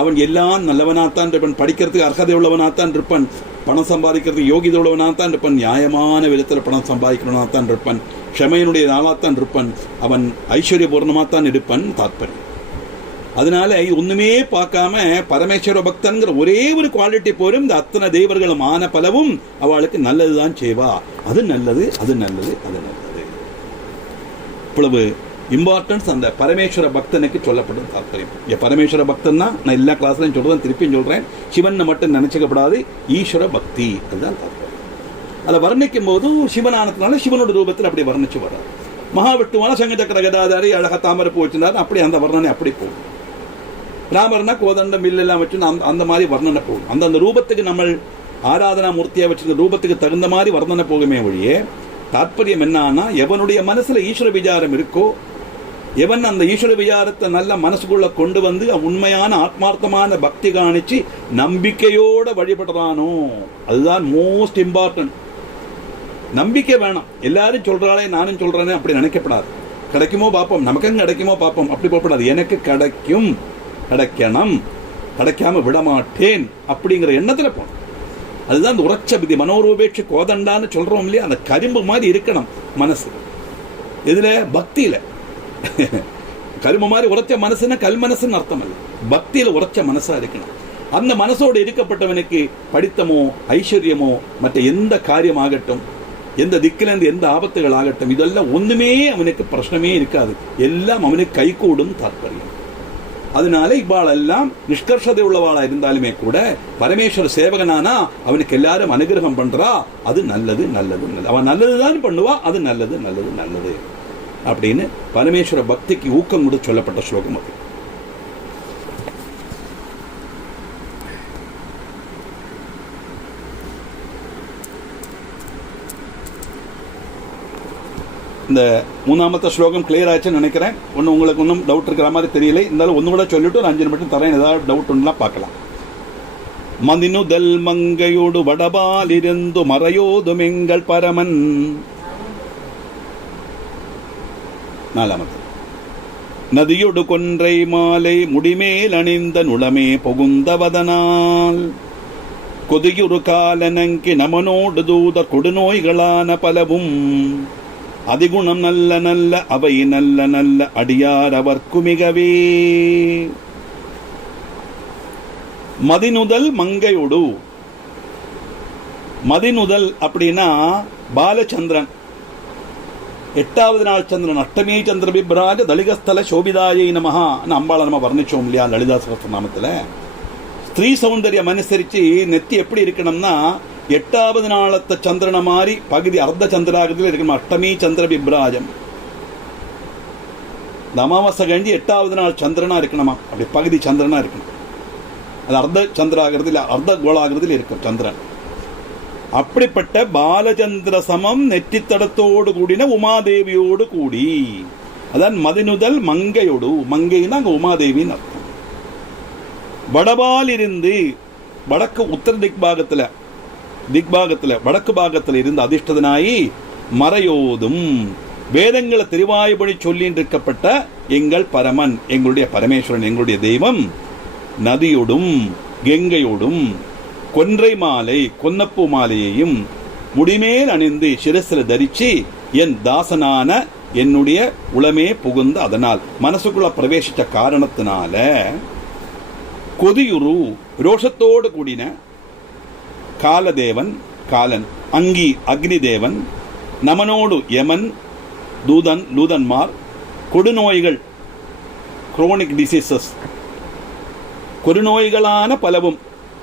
அவன் எல்லாம் நல்லவனாத்தான் இருப்பான், படிக்கிறதுக்கு அர்ஹதை உள்ளவனாத்தான் இருப்பான், பணம் சம்பாதிக்கிறதுக்கு யோகிதை உள்ளவனாத்தான் இருப்பான், நியாயமான விதத்தில் பணம் சம்பாதிக்கிறவனாத்தான் இருப்பான், க்ஷமையினுடைய நாளாத்தான் இருப்பான், அவன் ஐஸ்வர்ய பூர்ணமாத்தான் இருப்பான் தாத்பரியம். அதனால இது ஒண்ணுமே பார்க்காம பரமேஸ்வர பக்தன்கிற ஒரே ஒரு குவாலிட்டி போரும் இந்த அத்தனை தெய்வர்களும் ஆன பலவும் அவளுக்கு நல்லதுதான் செய்வா. அது நல்லது, அது நல்லது, அது நல்லது. இவ்வளவு இம்பார்ட்டன்ஸ் அந்த பரமேஸ்வர பக்தனுக்கு சொல்லப்படும் தாத்பரியம். பரமேஸ்வர பக்தன்னா நான் எல்லா கிளாஸ்லையும் சொல்றேன், திருப்பியும் சொல்றேன், சிவன் மட்டும் நினைச்சுக்கப்படாது, ஈஸ்வர பக்தி அதுதான் தாத்பரியம். அதை வர்ணிக்கும் போது சிவனானதுனால சிவனோட ரூபத்தில் அப்படி வர்ணிச்சு வர்றாரு. மகாவிஷ்ணுவான சங்கச்சக்கர கதாதாரி அழகா தாமரை பூ வச்சிருந்தாரு, அப்படி அந்த வர்ணனை அப்படி போகும். ராமர்னா கோதண்டம் வில்லெல்லாம் வச்சு அந்த மாதிரி வர்ணனை போகும். அந்தந்த ரூபத்துக்கு நம்ம ஆராதனா மூர்த்தியா வச்சிருக்க ரூபத்துக்கு தகுந்த மாதிரி வர்ணனை போகுமே ஒழிய தாற்பயம் என்னன்னா, எவனுடைய மனசுல ஈஸ்வர விசாரம் இருக்கோ, எவன் அந்த ஈஸ்வர விசாரத்தை நல்ல மனசுக்குள்ள கொண்டு வந்து உண்மையான ஆத்மார்த்தமான பக்தி காணிச்சு நம்பிக்கையோட வழிபடுறானோ, அதுதான் மோஸ்ட் இம்பார்ட்டன்ட். நம்பிக்கை வேணும். எல்லாரும் சொல்றாளே நானும் சொல்றேன்னு அப்படி நினைக்கப்படாது. கிடைக்குமோ பார்ப்போம், நமக்கும் கிடைக்குமோ பார்ப்போம், அப்படி போகப்படாது. எனக்கு கிடைக்கும், கிடைக்கணும், கிடைக்காம விடமாட்டேன் அப்படிங்கிற எண்ணத்துல போகணும். அதுதான் அந்த உரச்ச விதி. மனோரூபேட்சி கோதண்டான்னு சொல்றோம் இல்லையா, அந்த கரும்பு மாதிரி இருக்கணும் மனசு. இதுல பக்தியில கரும்பு மாதிரி உரைச்ச மனசுன்னா கல் மனசுன்னு அர்த்தம் இல்லை, பக்தியில உரைச்ச மனசா இருக்கணும். அந்த மனசோடு இருக்கப்பட்டவனுக்கு படித்தமோ ஐஸ்வர்யமோ மற்ற எந்த காரியமாகட்டும், எந்த திக்கிலிருந்து எந்த ஆபத்துகள் ஆகட்டும், இதெல்லாம் ஒண்ணுமே அவனுக்கு பிரச்சனமே இருக்காது, எல்லாம் அவனுக்கு கைகூடும் தாற்பயம். அதனால இவ்வாளெல்லாம் நிஷ்கர்ஷதை உள்ளவாளா இருந்தாலுமே கூட பரமேஸ்வர சேவகனானா அவனுக்கு எல்லாரும் அனுகிரகம் பண்றா, அது நல்லது நல்லது நல்லது, அவன் நல்லதுதான் பண்ணுவா, அது நல்லது நல்லது நல்லது அப்படின்னு பரமேஸ்வர பக்திக்கு ஊக்கம் கூட சொல்லப்பட்ட ஸ்லோகம் அது. இந்த மூணாமത്തെ ஸ்லோகம் கிளியர் ஆச்சுன்னு நினைக்கிறேன். ஒன்றும் உங்களுக்கு ஒன்றும் டவுட் இருக்கிற மாதிரி தெரியல. இருந்தாலும் ஒன்று கூட சொல்லிட்டு ஒரு 5 நிமிஷம் தரேன், ஏதாவது டவுட் ஒன்றுலாம் பார்க்கலாம். மதினுதல் மங்கையோடு வடபாலிருந்து மறையோதும் எங்கள் பரமன். 4வது நதியொடு கொன்றை மாலை முடிமேல் அணிந்த நுளமே புகுந்தவதனால் கொதியுறு காலனங்கி நமனோடு தூதர் கொடுநோய்களான பலவும் அதிகுணம் நல்ல நல்ல அவை நல்ல நல்ல அடியார் அவர்க்கு மிகவே. மதினுதல் மங்கையோடு. மதினுதல் அப்படின்னா பாலச்சந்திரன், 8வது நாள் சந்திரன். அஷ்டமி சந்திர பிப்ராஜ தலிகஸ்தல சோபிதாயை நமஹா அம்பாளை நம்ம வர்ணிச்சோம் இல்லையா லலிதா சகஸ்ரநாமத்தில். ஸ்திரீ சௌந்தர்யம் அனுசரித்து நெத்தி எப்படி இருக்கணும்னா 8வது நாளத்த சந்திரனை மாதிரி பகுதி அர்த்த சந்திராகத்தில் இருக்கணும். அஷ்டமி சந்திர பிப்ராஜம். இந்த அமாவாசை கழிஞ்சு 8வது நாள் சந்திரனா இருக்கணுமா, அப்படி பகுதி சந்திரனா இருக்கணும். அது அர்த்த சந்திராகிறதுல அர்த்த கோளாகிறதுல இருக்கும் சந்திரன். அப்படிப்பட்ட பாலச்சந்திர சமம் நெற்றித்தடத்தோடு கூடின உமாதேவியோடு கூடி, அதான் மதினுதல் மங்கையோடு. மங்கைன்னா அங்கே உமாதேவின்னு அர்த்தம். வடபால் இருந்து வடக்கு உத்தர திக்பாகத்தில் வடக்கு பாகத்தில் இருந்து அதிர்ஷ்டதனாயி மறையோதும் வேதங்களை திருவாய்படி சொல்லிட்டு இருக்கப்பட்ட எங்கள் பரமன், எங்களுடைய பரமேஸ்வரன், எங்களுடைய தெய்வம் நதியோடும் கங்கையோடும் கொன்றை மாலை கொன்னப்பூ மாலையையும் முடிமேல் அணிந்து சிரசில் தரிச்சு என் தாசனான என்னுடைய உளமே புகுந்த அதனால் மனசுக்குள்ள பிரவேசித்த காரணத்தினால கொதியுரு ரோஷத்தோடு கூடின காலதேவன் காலன் அங்கி அக்னி தேவன் நமனோடு யமன் தூதன்மார் கொடுநோய்கள் குரோனிக் டிசீசஸ் கொடுநோய்களான பலவும்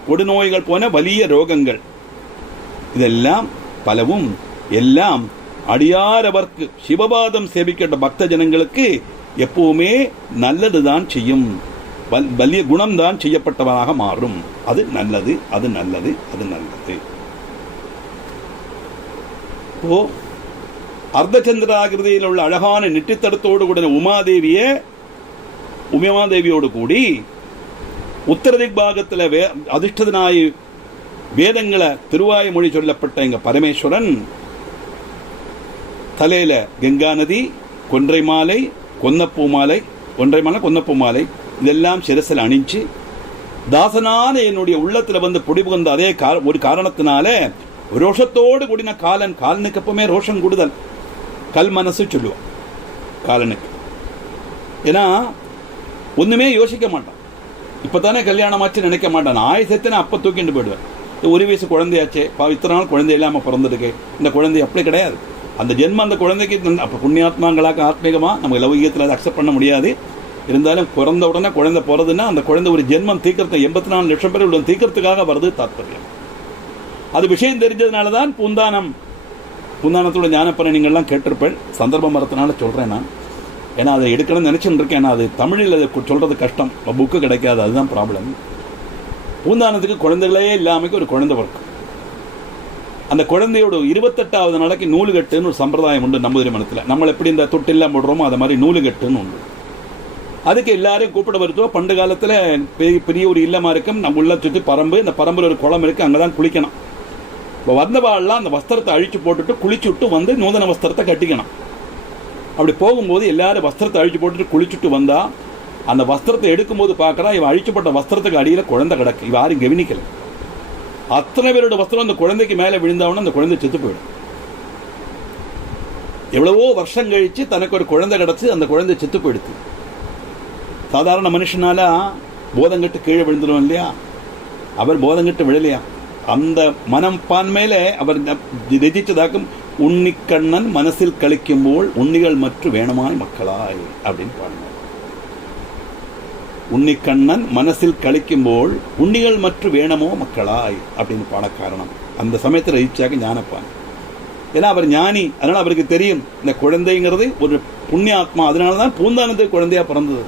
கொடுநோய்கள் போன வலிய ரோகங்கள் இதெல்லாம் பலவும் எல்லாம் அடியாரவர்க்கு சிவபாதம் சேவிக்கின்ற பக்த ஜனங்களுக்கு எப்பவுமே நல்லதுதான் செய்யும். வலிய குணம்தான் செய்யப்பட்டவனாக மாறும். அது நல்லது, அது நல்லது, அது நல்லது. இப்போ அர்த்தச்சந்திராகிருதியில் உள்ள அழகான நெற்றித்தடத்தோடு கூட உமாதேவியோடு கூடி உத்தரதிக் பாகத்தில் அதிர்ஷ்டதனாய் வேதங்களை திருவாய் மொழி சொல்லப்பட்ட எங்க பரமேஸ்வரன் தலையில கங்கா நதி, கொன்றை மாலை, கொன்னப்பூ மாலை, கொன்றை மாலை கொன்னப்பூ மாலை இதெல்லாம் சிரசில் அணிஞ்சு தாசனான என்னுடைய உள்ளத்துல வந்து புடிபுகுந்த அதே ஒரு காரணத்தினால ரோஷத்தோடு கூடின காலனுக்கு எப்பவுமே ரோஷம் கூடுதல், கல் மனசு சொல்லுவோம் காலனுக்கு. ஏன்னா ஒண்ணுமே யோசிக்க மாட்டான். இப்பதானே கல்யாணம் ஆச்சு நினைக்க மாட்டான். ஆயுசத்தை நான் அப்ப தூக்கிட்டு போயிடுவேன். ஒரு வயசு குழந்தையாச்சே, இத்தனை நாள் குழந்தை இல்லாம பிறந்திருக்கு, இந்த குழந்தை அப்படி கிடையாது. அந்த ஜென்மம் அந்த குழந்தைக்கு அப்ப புண்ணியாத்மாங்களாக ஆத்மீகமா நம்ம லௌகிகத்தில் அதை அக்செப்ட் பண்ண முடியாது. இருந்தாலும் பிறந்த உடனே குழந்தை போறதுன்னா அந்த குழந்தை ஒரு ஜென்மம் தீக்கிறத 84 லட்சம் பேர் உள்ள தீக்கிறதுக்காக வருது தாற்பயம். அது விஷயம் தெரிஞ்சதுனால தான் பூந்தானத்தோட ஞானப்பனை நீங்கள்லாம் கேட்டிருப்பேன். சந்தர்ப்பம் வரத்தினால சொல்றேன் நான். ஏன்னா அதை எடுக்கணும்னு நினைச்சுட்டு இருக்கேன். ஏன்னா அது தமிழில் அதை சொல்றது கஷ்டம், புக்கு கிடைக்காது, அதுதான் ப்ராப்ளம். பூந்தானத்துக்கு குழந்தைகளே இல்லாமல் ஒரு குழந்தை பிறக்கும். அந்த குழந்தையோட 28வது நாளைக்கு நூலுகட்டுன்னு ஒரு சம்பிரதாயம் உண்டு நம்பூதிரி மனத்தில். நம்ம எப்படி இந்த தொட்டில்லாம் போடுறோமோ அதை மாதிரி நூலுகட்டுன்னு உண்டு. அதுக்கு எல்லாரையும் கூப்பிட வருதுவோ. பண்டு காலத்தில் பெரிய ஒரு இல்லமா இருக்கும், நம்ம உள்ள சுற்றி பரம்பு, இந்த பரம்புல ஒரு குளம் இருக்கு, அங்கே தான் குளிக்கணும். இப்போ வந்தவாள்லாம் அந்த வஸ்திரத்தை அழிச்சு போட்டுட்டு குளிச்சுட்டு வந்து நூதன வஸ்திரத்தை கட்டிக்கணும். அப்படி போகும்போது எல்லாரும் வஸ்திரத்தை அழிச்சு போட்டுட்டு குளிச்சுட்டு வந்தா அந்த வஸ்திரத்தை எடுக்கும்போது பார்க்கறா இவன் அழிச்சுப்பட்ட வஸ்திரத்துக்கு அடியில் குழந்தை கிடக்கு. இவ யாரும் கவனிக்கல. அத்தனை பேரோட வஸ்திரம் அந்த குழந்தைக்கு மேலே விழுந்தாவுன்னு அந்த குழந்தை செத்து போயிடும். எவ்வளவோ வருஷம் கழிச்சு தனக்கு ஒரு குழந்தை கிடச்சி அந்த குழந்தை செத்து போயிடுது. சாதாரண மனுஷனால போதங்கட்டு கீழே விழுந்துடும் இல்லையா, அவர் போதங்கட்டு விழலையா. அந்த மனம் பான்மையில அவர் ரசிச்சதாக்கும் உன்னிக்கண்ணன் மனசில் கழிக்கும்போல் உன்னிகள் மற்ற வேணுமாய் மக்களாய் அப்படின்னு பாடினார். உன்னிக்கண்ணன் மனசில் கழிக்கும்போல் உன்னிகள் மற்ற வேணமோ மக்களாய் அப்படின்னு பாட காரணம். அந்த சமயத்தில் ரசிச்சாக ஞானப்பான். ஏன்னா அவர் ஞானி, அதனால அவருக்கு தெரியும் இந்த குழந்தைங்கிறது ஒரு புண்ணிய ஆத்மா. அதனாலதான் பூந்தானத்துக்கு குழந்தையா பிறந்தது.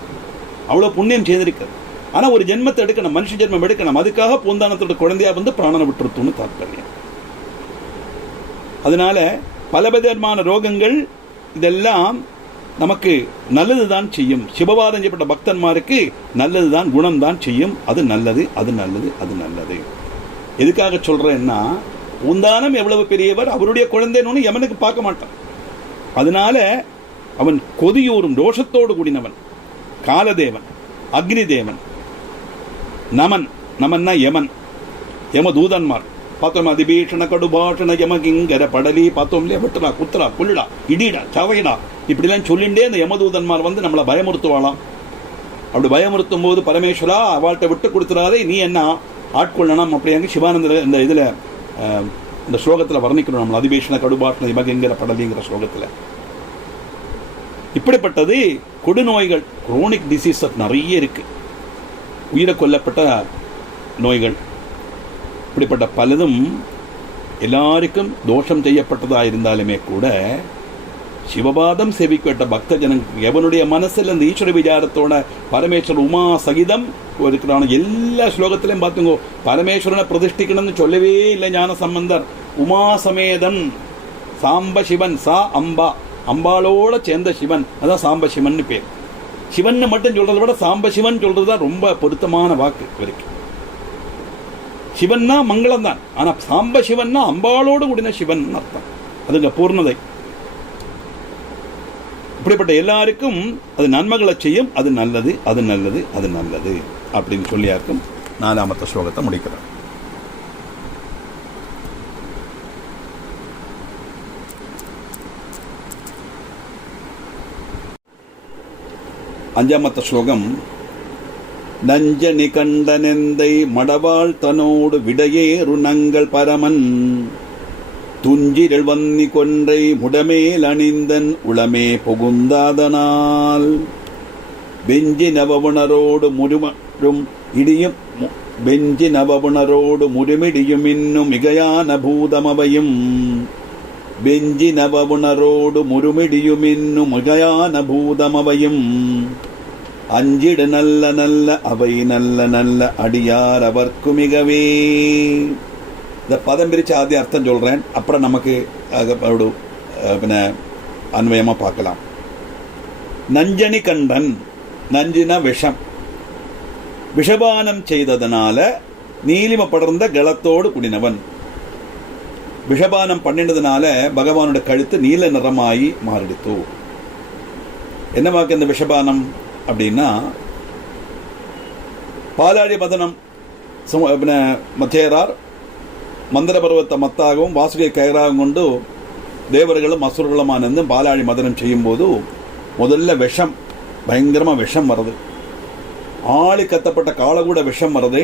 அவ்வளவு புண்ணியம் செய்திருக்காரு. ஆனா ஒரு ஜென்மத்தை எடுக்கணும், மனுஷ ஜென்மம் எடுக்கணும். அதுக்காக பூந்தானத்தோட குழந்தையா வந்து பிராணனை விட்டுருத்துன்னு தாற்பயம். அதனால பலவிதமான ரோகங்கள் இதெல்லாம் நமக்கு நல்லது தான் செய்யும். சிவபாதம் செய்யப்பட்ட பக்தன்மாருக்கு நல்லது தான், குணம் தான் செய்யும். அது நல்லது, அது நல்லது, அது நல்லது. எதுக்காக சொல்றேன்னா, உந்தானம் எவ்வளவு பெரியவர், அவருடைய குழந்தைன்னு யமனுக்கு பார்க்க மாட்டான். அதனால அவன் கொதியூரும் ரோஷத்தோடு கூடினவன். காலதேவன், அக்னி தேவன், நமன், நமன்னா யமன், யம தூதன்மார் பார்த்தோம். அதிபீஷண கடுபாஷண யமகிங்கர படலி பார்த்தோம் இல்லையா? வெட்டுடா, குத்துடா, புல்லுடா, இடிடா, சவைடா, இப்படிலாம் சொல்லிண்டே அந்த யமதூதன்மார் வந்து நம்மளை பயமுறுத்துவாளாம். அப்படி பயமுறுத்தும் போது பரமேஸ்வரா அவள்கிட்ட விட்டு கொடுத்துறாதே, நீ என்ன ஆட்கொள்ளணும் அப்படிங்க சிவானந்த இந்த இதில் இந்த ஸ்லோகத்தில் வர்ணிக்கணும். நம்ம அதிபீஷண கடுபாஷண யமகிங்கர படலிங்கிற ஸ்லோகத்தில் இப்படிப்பட்டது கொடுநோய்கள், குரோனிக் டிசீஸ் நிறைய இருக்கு, உயிரை கொல்லப்பட்ட நோய்கள். இப்படிப்பட்ட பலதும் எல்லாருக்கும் தோஷம் செய்யப்பட்டதாக இருந்தாலுமே கூட சிவபாதம் சேவிக்கப்பட்ட பக்த ஜனங்களுக்கு எவனுடைய மனசில் இந்த ஈஸ்வர விசாரத்தோட பரமேஸ்வரன் உமா சகிதம் இருக்கிறான எல்லா ஸ்லோகத்திலையும் பார்த்துங்கோ, பரமேஸ்வரனை பிரதிஷ்டிக்கணும்னு சொல்லவே இல்லை ஞான சம்பந்தர். உமா சமேதன் சாம்ப சிவன், சா அம்பா, அம்பாளோட சேர்ந்த சிவன், அதான் சாம்ப சிவன் பேர். சிவன் மட்டும் சொல்றதை விட சாம்ப சிவன் சொல்றதுதான் ரொம்ப பொருத்தமான வாக்கு இவருக்கு. சிவன்னா மங்களம் தான், ஆனா சாம்ப சிவன்னா அம்பாளோடு கூடின சிவன் அர்த்தம். அதுங்க பூர்ணதை. இப்படிப்பட்ட எல்லாருக்கும் அது நன்மைகளை செய்யும். அது நல்லது, அது நல்லது, அது நல்லது அப்படின்னு சொல்லியாக்கும் 4ஆம் ஸ்லோகத்தை முடிக்கிறார். அஞ்சாமத்த ஸ்லோகம். நஞ்சனி கண்டனெந்தை மடவாள் தனோடு விடையேறு நங்கள் பரமன் துஞ்சிரள் வன்னி கொன்றை முடமேல் அணிந்தன் உளமே புகுந்தாதனால் பெஞ்சி நவவுணரோடு முருமரும் இடியும் பெஞ்சி நவவுணரோடு முருமிடியும் இன்னும் மிகையான பூதமவையும் பெஞ்சி நவவுணரோடு முருமிடியும் இன்னும் மிகையான பூதமவையும் அஞ்சிடு நல்ல நல்ல அவை நல்ல நல்ல அடியார் அவர்க்கு மிகவே. இந்த பதம் பிரிச்சு ஆதி அர்த்தம் சொல்றேன், அப்புறம் நமக்கு அன்வயமா பார்க்கலாம். நஞ்சனி கண்டன், நஞ்சின விஷம், விஷபானம் செய்ததனால நீலிம படர்ந்த கலத்தோடு குடினவன். விஷபானம் பண்ணினதுனால பகவானோட கழுத்து நீல நிறமாயி மாறிடுத்து. என்ன வாக்கு இந்த விஷபானம் அப்படின்னா, பாலாழி மதனம் மச்சேரார் மந்திர பருவத்தை மத்தாகவும் வாசுகை கயிறாகவும் கொண்டு தேவர்களும் அசுரர்களுமானந்து பாலாழி மதனம் செய்யும்போது முதல்ல விஷம், பயங்கரமாக விஷம் வருது. ஆளி கத்தப்பட்ட காலை கூட விஷம் வருது.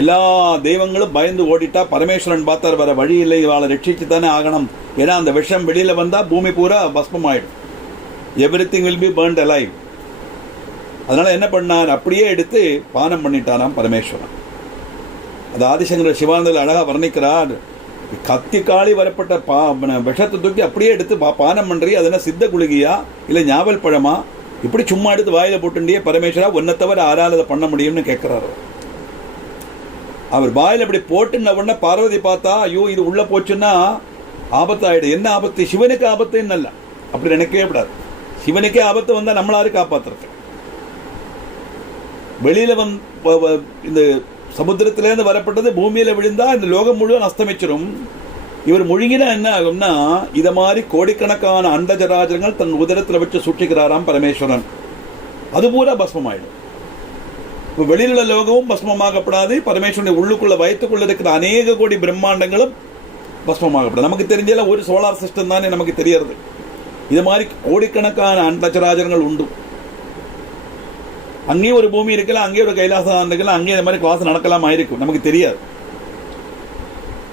எல்லா தெய்வங்களும் பயந்து ஓடிட்டா. பரமேஸ்வரன் பார்த்தார், வேற வழி இல்லை, இவாளை ரட்சிச்சு தானே ஆகணும். ஏன்னா அந்த விஷம் வெளியில் வந்தால் பூமி பூரா பஸ்மம் ஆயிடும். Everything will be burnt alive. அதனால என்ன பண்ணார், அப்படியே எடுத்து பானம் பண்ணிட்டாராம் பரமேஸ்வரன். அது ஆதிசங்கர சிவானந்தில் அழகா வர்ணிக்கிறார். கத்தி காளி வரப்பட்ட விஷத்தை தூக்கி அப்படியே எடுத்து பானம் பண்றீ, அது என்ன சித்த குளிகையா இல்லை ஞாவல் பழமா? இப்படி சும்மா எடுத்து வாயில போட்டுண்டியே பரமேஸ்வரா, ஒன்னை தவிர ஆறால் அதை பண்ண முடியும்னு கேட்கிறாரு. அவர் வாயில அப்படி போட்டுன்ன உடனே பார்வதி பார்த்தா, ஐயோ இது உள்ள போச்சுன்னா ஆபத்தாயிடும். என்ன ஆபத்து? சிவனுக்கு ஆபத்துன்னு அல்ல, அப்படி நினைக்கவே கூடாது. சிவனுக்கே ஆபத்து வந்தா நம்மளாரு காப்பாத்துறது. வெளியில இந்த சமுத்திரத்திலேருந்து வரப்பட்டது பூமியில விழுந்தா இந்த லோகம் முழுவதும் அஸ்தமிச்சிடும். இவர் முழுகினா என்ன ஆகும்னா, இத மாதிரி கோடிக்கணக்கான அண்டஜராஜங்கள் தன் உதரத்தில் வச்சு சுற்றிக்கிறாராம் பரமேஸ்வரன். அது பூரா பஸ்மமாயிடும். இப்போ வெளியில லோகமும் பஸ்மமாகப்படாது. பரமேஸ்வரன் உள்ளுக்குள்ள வயிற்றுக்குள்ள இருக்கிற அநேக கோடி பிரம்மாண்டங்களும் பஸ்மமாகப்படாது. நமக்கு தெரிஞ்சல ஒரு சோலார் சிஸ்டம் தானே நமக்கு தெரியறது. இது மாதிரி கோடிக்கணக்கான அண்டஜராஜங்கள் உண்டு. அங்கேயும் ஒரு பூமி இருக்கலாம், அங்கேயும் ஒரு கைலாசம் இருக்கலாம், அங்கேயும் இந்த மாதிரி கிளாஸ் நடக்கலாம் ஆயிருக்கும், நமக்கு தெரியாது.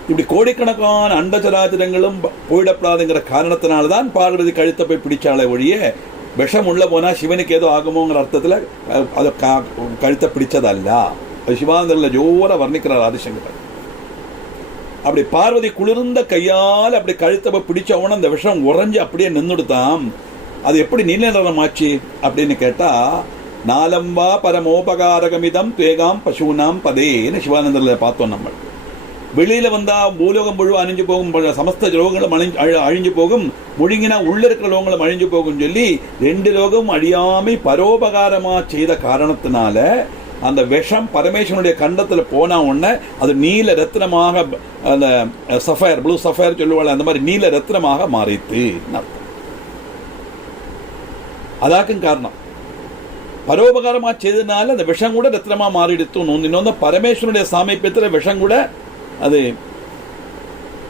இப்படி கோடிக்கணக்கான அண்டச்சராச்சரங்களும் போயிடப்படாதுங்கிற காரணத்தினால்தான் பார்வதி கழுத்தை போய் பிடிச்சாலே ஒழிய, விஷம் உள்ள போனா சிவனுக்கு ஏதோ ஆகுமோங்கிற அர்த்தத்தில் அதை கழுத்தை பிடிச்சதல்ல. அது சிவானந்தரில் ஜோர வர்ணிக்கிறார் ஆதிசங்கர். அப்படி பார்வதி குளிர்ந்த கையால் அப்படி கழுத்தை போய் பிடிச்ச உடனே அந்த விஷம் உறைஞ்சு அப்படியே நின்றுடுத்தான். அது எப்படி நீல நிறம் ஆச்சு அப்படின்னு கேட்டா, நாலம்பா பரமோபகாரகமிதம் தேகாம் பசூனாம் பதேன்னு சிவானந்தரில் பார்த்தோம். நம்ம வெளியில வந்தா பூலோகம் முழுவதும் அழிஞ்சு போகும், சமஸ்த லோகங்களும் அழிஞ்சு போகும், முழுங்கினா உள்ள இருக்கிற லோகங்களும் அழிஞ்சு போகும் சொல்லி 2 லோகம் அழியாமை பரோபகாரமா செய்த காரணத்தினால அந்த விஷம் பரமேஸ்வரனுடைய கண்டத்துல போனா உடனே அது நீல ரத்னமாக, அந்த சஃபயர், ப்ளூ சஃபயர் சொல்லுவாள், அந்த மாதிரி நீல ரத்னமாக மாறித்து அர்த்தம். அதாக்கும் காரணம் பரோபகாரமா செய்ததுனால அந்த விஷம் கூட ரத்னமா மாறிடுத்து. இன்னொன்று பரமேஸ்வரனுடைய சாமீபியத்தில் விஷம் கூட அது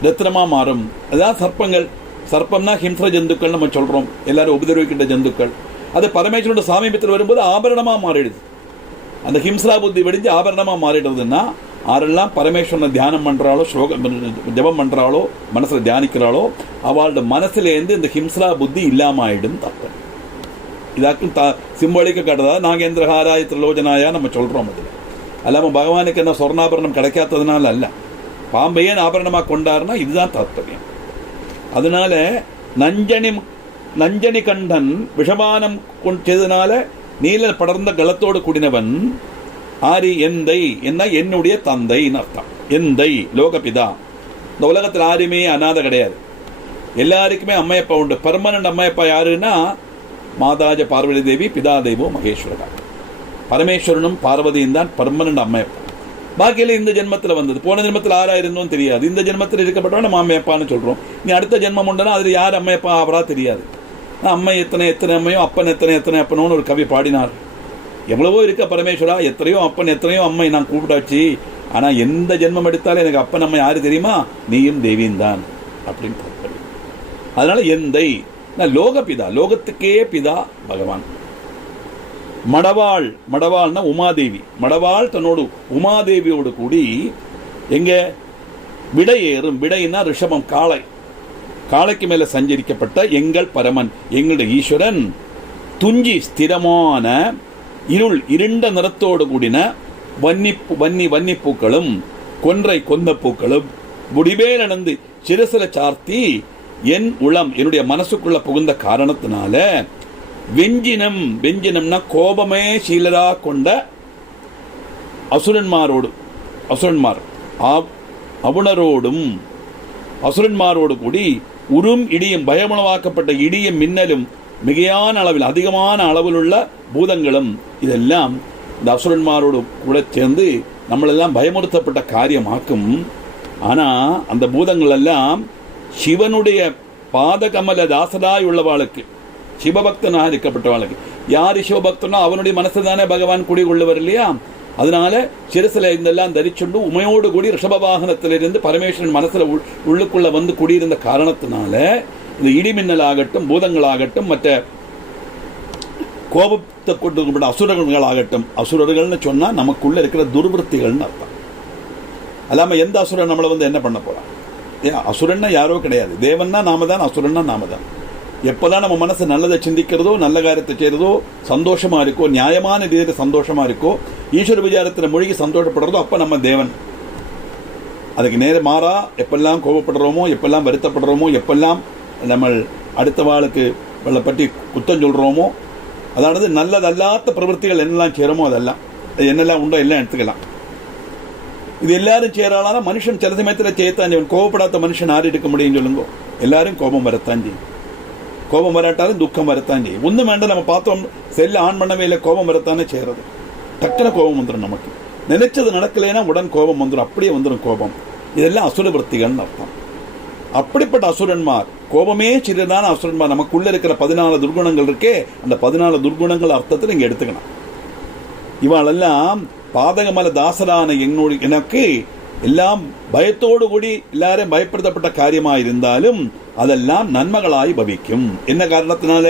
ரத்னமா மாறும். அதான் சர்ப்பங்கள். சர்ப்பம்னா ஹிம்ச ஜந்துக்கள் நம்ம சொல்றோம், எல்லாரும் உபதிரவிக்கின்ற ஜந்துக்கள். அது பரமேஸ்வரனுடைய சாமீபியத்தில் வரும்போது ஆபரணமா மாறிடுது. அந்த ஹிம்சா புத்தி வெடிஞ்சு ஆபரணமா மாறிடுறதுன்னா யாரெல்லாம் பரமேஸ்வரனை தியானம் பண்றாளோ, ஜபம் பண்றாளோ, மனசுல தியானிக்கிறாளோ அவளோட மனசுலேருந்து இந்த ஹிம்சா புத்தி இல்லாம ஆயிடும் தப்பு. இதாக்கும் சிம்பளிக்க காட்டுறதா நாகேந்திரஹாராய திரிலோச்சனாயா நம்ம சொல்றோம். அதுல அல்லாம பகவானுக்கு என்ன சொர்ணாபரணம் கிடைக்காததுனால அல்ல, பாம்பையே ஆபரணமா கொண்டாருன்னா இதுதான் தாத்பரியம். அதனால நஞ்சனி கண்டன் விஷபானம் செய்ததுனால நீல படர்ந்த கலத்தோடு கூடினவன் ஆரி எந்தை என்ன, என்னுடைய தந்தைன்னு அர்த்தம். எந்தை லோகபிதா. இந்த உலகத்தில் யாருமே அநாத கிடையாது, எல்லாருக்குமே அம்மையப்பா உண்டு. பர்மனன்ட் அம்மையப்பா யாருன்னா மாதாஜ பார்வதி தேவி, பிதா தெய்வோ மகேஸ்வரா. பரமேஸ்வரனும் பார்வதியும் தான் பர்மனன்ட் அம்மையப்பா. பாக்கியில இந்த ஜென்மத்தில் வந்தது, போன ஜென்மத்தில் யாரா இருந்தோம் தெரியாது. இந்த ஜென்மத்தில் இருக்கப்பட்டவன் நம்ம அம்மையப்பான்னு சொல்றோம். நீ அடுத்த ஜென்மம் உண்டுனா அதுல யார் அம்மையப்பா ஆவரா தெரியாது. அம்மை எத்தனை அம்மையோ, அப்பன் எத்தனை அப்பனோன்னு ஒரு கவி பாடினார். எவ்வளவோ இருக்க பரமேஸ்வரா, எத்தனையோ அப்பன் எத்தனையோ அம்மை நான் கூப்பிட்டாச்சு, ஆனா எந்த ஜென்மம் எடுத்தாலும் எனக்கு அப்பன் அம்மை யாரு தெரியுமா, நீயும் தேவியும் தான் அப்படின்னு. அதனால எந்தை லோகபிதா, லோகத்துக்கே பிதா பகவான். மடவாள்னா உமாதேவி. மடவாள் தன்னோடு உமாதேவியோடு கூடி எங்க விடையேறும். விடைன்னா ரிஷபம், காளை. காளைக்கு மேல சஞ்சரிக்கப்பட்ட எங்கள் பரமன், எங்களுடைய ஈஸ்வரன் துஞ்சி ஸ்திரமான இருண்ட நிறத்தோடு கூடின வன்னி பூக்களும் கொன்ன பூக்களும் முடிவேல் அணந்து சிறுசில சார்த்தி என் உளம், என்னுடைய மனசுக்குள்ள புகுந்த காரணத்தினால வெஞ்சினம்னா கோபமே சீலரா கொண்ட அசுரன்மார் அசுரன்மாரோடு கூடி உறும் இடியும், பயமுணவாக்கப்பட்ட இடியும் மின்னலும் மிகையான அளவில், அதிகமான அளவில் உள்ள பூதங்களும், இதெல்லாம் இந்த அசுரன்மாரோடு கூட சேர்ந்து நம்மளெல்லாம் பயமுறுத்தப்பட்ட காரியமாக்கும். ஆனா அந்த பூதங்கள் எல்லாம் சிவனுடைய பாதகமல தாசராய் உள்ளவாளுக்கு, சிவபக்தனாக இருக்கப்பட்டவாளுக்கு. யாரு சிவபக்தனோ அவனுடைய மனசு தானே பகவான் குடி கொள்ளுவர் இல்லையா. அதனால சிறுசில இதெல்லாம் தரிச்சுண்டு உமையோடு கூடி ரிஷப வாகனத்திலிருந்து பரமேஸ்வரன் மனசுல உள்ளுக்குள்ள வந்து குடியிருந்த காரணத்தினால இந்த இடிமின்னலாகட்டும், பூதங்களாகட்டும், மற்ற கோபத்தை கொண்டு அசுரர்களாகட்டும், அசுரர்கள்னு சொன்னா நமக்குள்ள இருக்கிற துர்வൃத்திகள்னு அர்த்தம். அல்லாம எந்த அசுரன் நம்மளை வந்து என்ன பண்ண போறான்? அசுரன்னா யாரோ கிடையாது, தேவன்னா நாம தான், அசுரன்னா நாம தான். எப்பதான் நம்ம மனசு நல்லதை சிந்திக்கிறதோ, நல்ல காரியத்தை செய்யறதோ, சந்தோஷமா இருக்கோ, நியாயமான ரீதியில் சந்தோஷமா இருக்கோ, ஈஸ்வர விசாரத்தில் மொழிக்கு சந்தோஷப்படுறதோ, அப்ப நம்ம தேவன். அதுக்கு நேர மாறா எப்பெல்லாம் கோபப்படுறோமோ, எப்பெல்லாம் வருத்தப்படுறோமோ, எப்பெல்லாம் நம்ம அடுத்த வாளுக்கு பற்றி குத்தம் சொல்றோமோ, அதாவது நல்லதல்லாத பிரவൃத்திகள் என்னெல்லாம் சேருமோ அதெல்லாம், என்னெல்லாம் உண்டோ எல்லாம் எடுத்துக்கலாம். இது எல்லாரும் சேராலான மனுஷன் சில சமயத்தில் செய்யத்தான் செய்வன். கோபப்படாத மனுஷன் யாரும் இருக்க முடியும் சொல்லுங்க? எல்லாரும் கோபம் வரத்தான் செய்யும். கோபம் வராட்டாலும் துக்கம் வரத்தான் செய்யும். ஒன்றும் வேண்டாம், நம்ம பார்த்தோம் செல்ல ஆன் பண்ணவே இல்லை, கோபம் வரத்தானே செய்யறது. டக்குன கோபம் வந்துடும். நமக்கு நினைச்சது நடக்கலைன்னா உடன் கோபம் வந்துடும், அப்படியே வந்துடும் கோபம். இதெல்லாம் அசுரவൃத்திகள்னு அர்த்தம். அப்படிப்பட்ட அசுரன்மார், கோபமே சிறிதான அசுரன்மார், நமக்குள்ள இருக்கிற 14 துர்குணங்கள் இருக்கே, அந்த 14 துர்குணங்கள் அர்த்தத்தில் இங்க எடுத்துக்கணும். இவாளெல்லாம் பாதகமல தாசரான எனக்கு எல்லாம் பயத்தோடு கூடி எல்லாரும் பயப்படுத்தப்பட்ட காரியமா இருந்தாலும் அதெல்லாம் நன்மைகளாய் பவிக்கும். என்ன காரணத்தினால?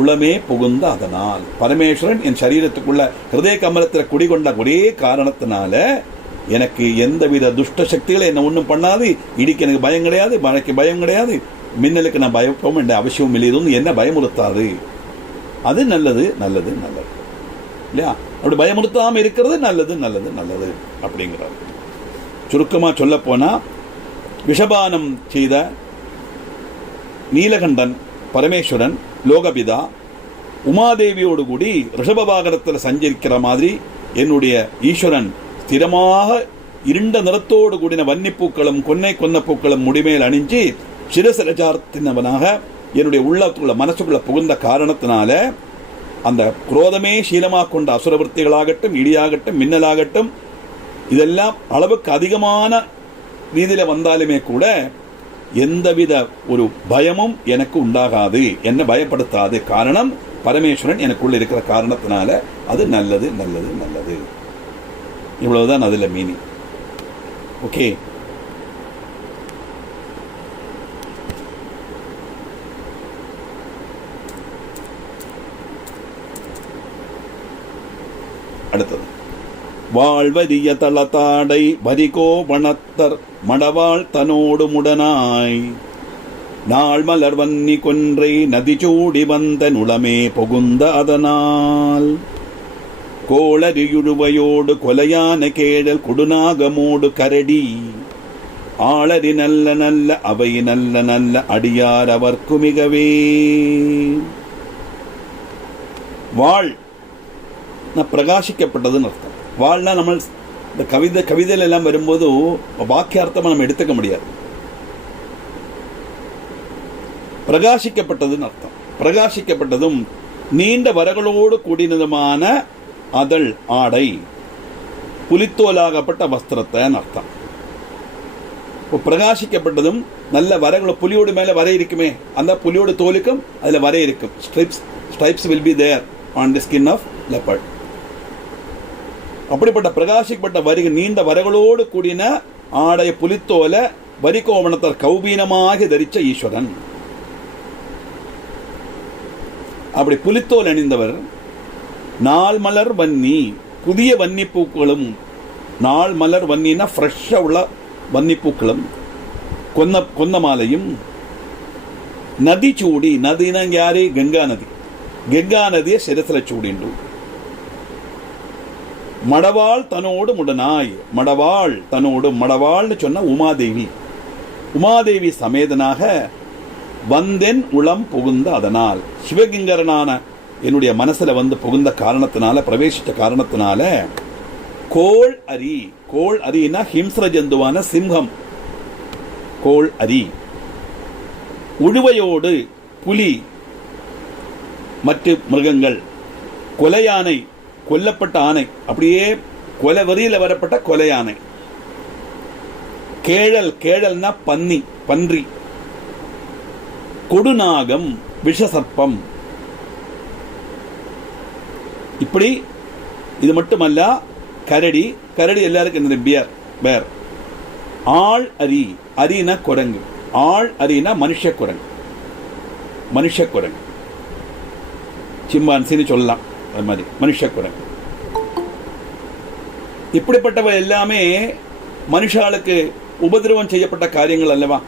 உளமே புகுந்த அதனால். பரமேஸ்வரன் என் சரீரத்துக்குள்ள ஹிருதய கமலத்தில் குடிகொண்ட ஒரே காரணத்தினால எனக்கு எந்தவித துஷ்ட சக்திகளை என்ன ஒன்றும் பண்ணாது. இடிக்கு எனக்கு பயம் கிடையாது, மழைக்கு பயம் கிடையாது, மின்னலுக்கு நான் பயப்போம் என்ற அவசியம் இல்லை. இதுவும் என்ன பயமுறுத்தாது. அது நல்லது நல்லது நல்லது இல்லையா? அப்படி பயமுறுத்தாம இருக்கிறது நல்லது நல்லது நல்லது அப்படிங்கிறார். சுருக்கமா சொல்ல போனா, விஷபானம் செய்த நீலகண்டன் பரமேஸ்வரன் லோகபிதா உமாதேவியோடு கூடி ரிஷபவாகனத்தில் சஞ்சரிக்கிற மாதிரி என்னுடைய ஈஸ்வரன் ஸ்திரமாக ഇരുണ്ട നിറത്തോടു കൂടിന വന്നിപ്പൂക്കളും കൊന്നപ്പൂക്കളും முடிமேல் அணிஞ்சு சிரசில சார்த்தினவனாக என்னுடைய உள்ளத்துக்குள்ள மனசுக்குள்ள புகுந்த காரணத்தினால அந்த குரோதமே சீலமாக கொண்ட அசுரவர்த்திகளாகட்டும், இடியாகட்டும், மின்னலாகட்டும், இதெல்லாம் அளவுக்கு அதிகமான ரீதியில் வந்தாலுமே கூட எந்தவித ஒரு பயமும் எனக்கு உண்டாகாது, என்னை பயப்படுத்தாது. காரணம் பரமேஸ்வரன் எனக்குள்ள இருக்கிற காரணத்தினால அது நல்லது நல்லது நல்லது. இவ்வளவுதான் அதுல மீனிங். ஓகே, அடுத்தது வாழ்வதிய தளத்தாடை வரிகோ வனத்தர் மடவாள் தனோடு முடனாய் நாள் மலர் வன்னி கொன்றை நதி சூடி வந்த நுளமே புகுந்த அதனால் கோளரியுழுவையோடு கொலையான கேழல் கொடுநாகமோடு கரடி ஆளரி நல்ல நல்ல அவை நல்ல நல்ல அடியார் அவர்க்கு மிகவே. வாழ் பிரகாசிக்கப்பட்டதுன்னு அர்த்தம். வாழ்னா நம்ம இந்த கவிதையில எல்லாம் வரும்போது வாக்கியார்த்தமா நம்ம எடுத்துக்க முடியாது. பிரகாசிக்கப்பட்டதுன்னு அர்த்தம். பிரகாசிக்கப்பட்டதும் நீண்ட வரகளோடு கூடினதுமான அதழ் ஆடை, புலித்தோலாகப்பட்ட வஸ்திரத்தைன்னு அர்த்தம். பிரகாசிக்கப்பட்டதும் நல்ல வரகள புலியோடு மேல வரை இருக்குமே, அந்த புலியோட தோலுக்கும் அதுல வரை இருக்கும். Stripes will be there on the skin of leopard. அப்படிப்பட்ட பிரகாசிக்கப்பட்ட வரிக நீண்ட வரகளோடு கூடின ஆடைய புலித்தோல வரிகோவணத்தர் கௌபீனமாக தரிச்ச ஈஸ்வரன். அப்படி புலித்தோல் அணிந்தவர் நாள் மலர் வன்னி, புதிய வன்னி பூக்களும், நாள் மலர் வன்னின்னா ஃப்ரெஷ்ஷா உள்ள வன்னி பூக்களும் கொன்ன மாலையும், நதி சூடி, நதினா யாரு? கங்கா நதி. கங்கா நதியை சிரசில சூடிண்டு மடவாள் தனோடு முடனாய், மடவாள் தனோடு, மடவாள்னு சொன்ன உமாதேவி, உமாதேவி சமேதனாக வந்தென் உளம் புகுந்த அதனால், சிவகிங்கரனான என்னுடைய மனசுல வந்து புகுந்த காரணத்தினால, பிரவேசித்த காரணத்தினால, கோள் அரி, கோள் அரினா ஹிம்ஸ்ர ஜந்துவான சிங்கம், கோள் அரி, உழுவையோடு புலி, மற்ற மிருகங்கள், கொலையானை, கொல்லப்பட்ட ஆணை, அப்படியே கொலை வரியில் வரப்பட்ட கொலை யானை, கேழல், கேழல்னா பன்னி, பன்றி, கொடுநாகம் விஷசர்ப்பம். இப்படி இது மட்டுமல்ல, கரடி, கரடி எல்லாருக்கும் பேர். ஆள் அரி, அரினா குரங்கு, ஆள் அரினா மனுஷ குரங்கு, மனுஷ குரங்கு, சிம்பான்சின்னு சொல்லலாம், அது மாதிரி மனுஷ குரங்கு. இப்படிப்பட்டவை எல்லாமே மனுஷாளுக்கு உபதிரவம் செய்யப்பட்ட காரியங்கள் அல்லவா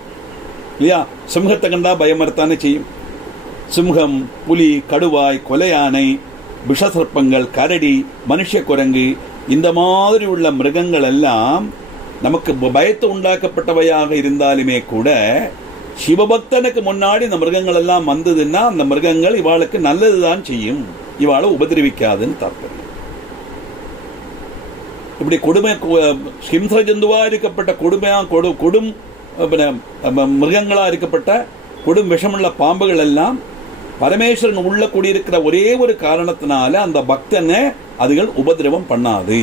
இல்லையா? சிம்ஹத்தை கண்டா பயமர்த்தானே செய்யும். சிம்ஹம், புலி, கடுவாய், கொலையானை, விஷசர்ப்பங்கள், கரடி, மனுஷ குரங்கு, இந்த மாதிரி உள்ள மிருகங்கள் எல்லாம் நமக்கு பயத்தை உண்டாக்கப்பட்டவையாக இருந்தாலுமே கூட சிவபக்தனுக்கு முன்னாடி இந்த மிருகங்கள் எல்லாம் வந்ததுன்னா அந்த மிருகங்கள் இவாளுக்கு நல்லதுதான் செய்யும், இவாளை உபதிரவிக்காதுன்னு தாற்பயம். இப்படி கொடுமை ஹிம்ச ஜந்துவா இருக்கப்பட்ட கொடுமையா கொடும் மிருகங்களா இருக்கப்பட்ட கொடும் விஷமுள்ள பாம்புகள் எல்லாம் பரமேஸ்வரன் உள்ள கூடியிருக்கிற ஒரே ஒரு காரணத்தினால அந்த பக்தனை அதுகள் உபதிரவம் பண்ணாது,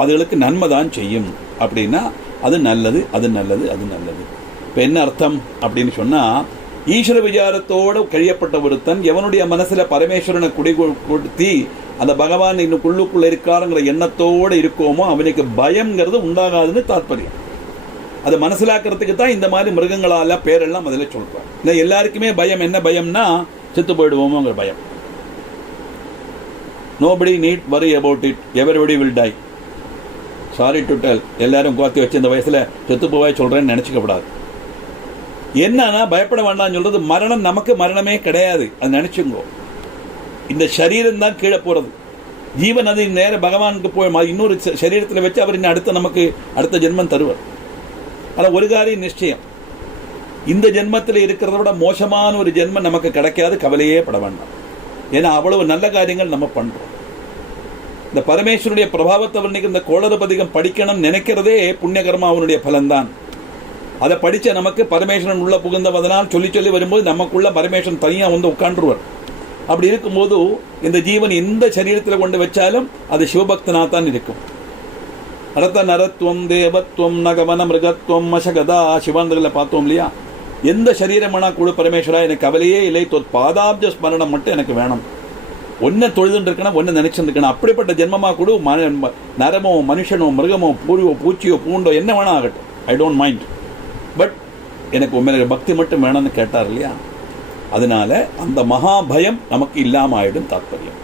அதுகளுக்கு நன்மை தான் செய்யும். அப்படின்னா அது நல்லது, அது நல்லது, அது நல்லது. இப்ப என்ன அர்த்தம் அப்படின்னு சொன்னா, ஈஸ்வர விசாரத்தோடு கழியப்பட்ட ஒருத்தன் எவனுடைய மனசுல பரமேஸ்வரனை குடிகொடுத்தி அந்த பகவான் இன்னும் உள்ளுக்குள்ள இருக்காருங்கிற எண்ணத்தோடு இருக்கோமோ அவனுக்கு பயம்ங்கிறது உண்டாகாதுன்னு தாற்பயம். அதை மனசிலாக்கிறதுக்கு தான் இந்த மாதிரி மிருகங்களால பேரெல்லாம் அதில் சொல்றாங்க. இல்லை எல்லாருக்குமே பயம். என்ன பயம்னா செத்து போயிடுவோமோங்கிற பயம். Nobody need worry about it, everybody will die. Sorry to tell, எல்லாரும் கோத்தி வச்சு இந்த வயசுல செத்து போவாய் சொல்றேன்னு நினைச்சுக்கப்படாது. என்னன்னா பயப்பட வேண்டாம்னு சொல்றது, மரணம் நமக்கு மரணமே கிடையாது, அது நினைச்சுங்கோ. இந்த சரீரம் தான் கீழே போறது. ஜீவன் அது நேர பகவானுக்கு போய் இன்னொரு சரீரத்தில் வச்சு அவர் இன்னும் நமக்கு அடுத்த ஜென்மம் தருவார். ஆனால் ஒரு காரியம் நிச்சயம், இந்த ஜென்மத்தில் இருக்கிறத விட மோசமான ஒரு ஜென்மம் நமக்கு கிடைக்காது, கவலையே பட வேண்டாம். ஏன்னா அவ்வளவு நல்ல காரியங்கள் நம்ம பண்றோம். இந்த பரமேஸ்வரனுடைய பிரபாவத்தை வர்ணிக்கிற இந்த கோளறு பதிகம் படிக்கணும் நினைக்கிறதே புண்ணியகர்மாவனுடைய பலன்தான். அதை படிச்ச நமக்கு பரமேஸ்வரன் உள்ள புகுந்தவதனால் சொல்லி சொல்லி வரும்போது நமக்குள்ள பரமேஸ்வரன் தனியா வந்து உட்காந்துருவார். அப்படி இருக்கும்போது இந்த ஜீவன் எந்த சரீரத்தில் கொண்டு வச்சாலும் அது சிவபக்தனா தான் இருக்கும். அரத்த நரத்துவம் தேவத்துவம் நகவன மிருகத்துவம் மசகதா சிவாந்தங்களை பார்த்தோம் இல்லையா? எந்த சரீரமானா கூட பரமேஸ்வரா எனக்கு கவலையே இல்லை, பாதாப்ஜ ஸ்மரணம் மட்டும் எனக்கு வேணும், ஒன்ன தொழுதுன்னு இருக்கணும், ஒன்னு நினைச்சுட்டு இருக்கணும். அப்படிப்பட்ட ஜென்மமா கூட நரமோ மனுஷனோ மிருகமோ பூரிவோ பூச்சியோ பூண்டோ என்ன வேணா ஆகட்டும், ஐ டோன்ட் மைண்ட், பட் எனக்கு உண்மையில பக்தி மட்டும் வேணும்னு கேட்டார் இல்லையா? அதனால அந்த மகாபயம் நமக்கு இல்லாம ஆயிடும் தாற்பயம்.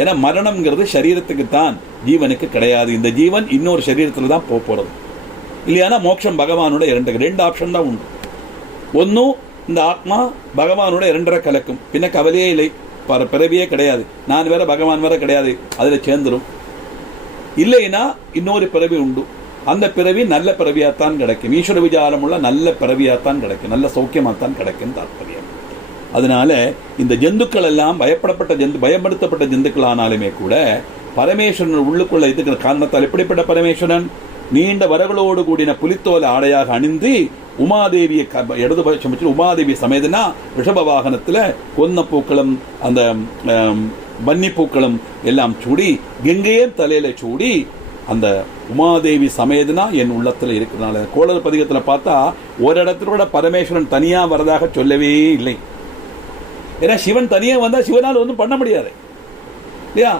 ஏன்னா மரணம்ங்கிறது சரீரத்துக்கு தான், ஜீவனுக்கு கிடையாது. இந்த ஜீவன் இன்னொரு சரீரத்தில் தான் போறது இல்லையானா மோட்சம் பகவானோட ரெண்டு ஆப்ஷன் தான் உண்டு. ஒன்னும் இந்த ஆத்மா பகவானோட இரண்டரை கலக்கும், பின்ன கவலையே இல்லை, பிறவியே கிடையாது, நான் வேற பகவான் வேற கிடையாது, அதுல சேர்ந்துரும். இல்லைன்னா இன்னொரு பிறவி உண்டு, அந்த பிறவி நல்ல பிறவியாத்தான் கிடைக்கும், ஈஸ்வர விசாரம் உள்ள நல்ல பிறவியாத்தான் கிடைக்கும், நல்ல சௌக்கியமாத்தான் கிடைக்கும் தாற்பயம். அதனால இந்த ஜந்துக்கள் எல்லாம் பயப்படுத்தப்பட்ட ஜந்துக்கள் ஆனாலுமே கூட பரமேஸ்வரன் உள்ளுக்குள்ள இருக்கிற காரணத்தால் எப்படிப்பட்ட பரமேஸ்வரன் நீண்ட வரகளோடு கூடின புலித்தோல ஆடையாக அணிந்து உமாதேவியை இடதுபட்சம் வச்சு உமாதேவி சமேதனா ரிஷப வாகனத்துல கொன்ன பூக்களும் அந்த பன்னி பூக்களும் எல்லாம் சூடி கங்கையே தலையில சூடி அந்த உமாதேவி சமேதனா என் உள்ளத்துல இருக்கிறனால கோளறு பதிகத்துல பார்த்தா ஒரு இடத்துல கூட பரமேஸ்வரன் தனியா வரதாக சொல்லவே இல்லை. ஏன்னா சிவன் தனியா வந்தா சிவனால் ஒன்றும் பண்ண முடியாது இல்லையா?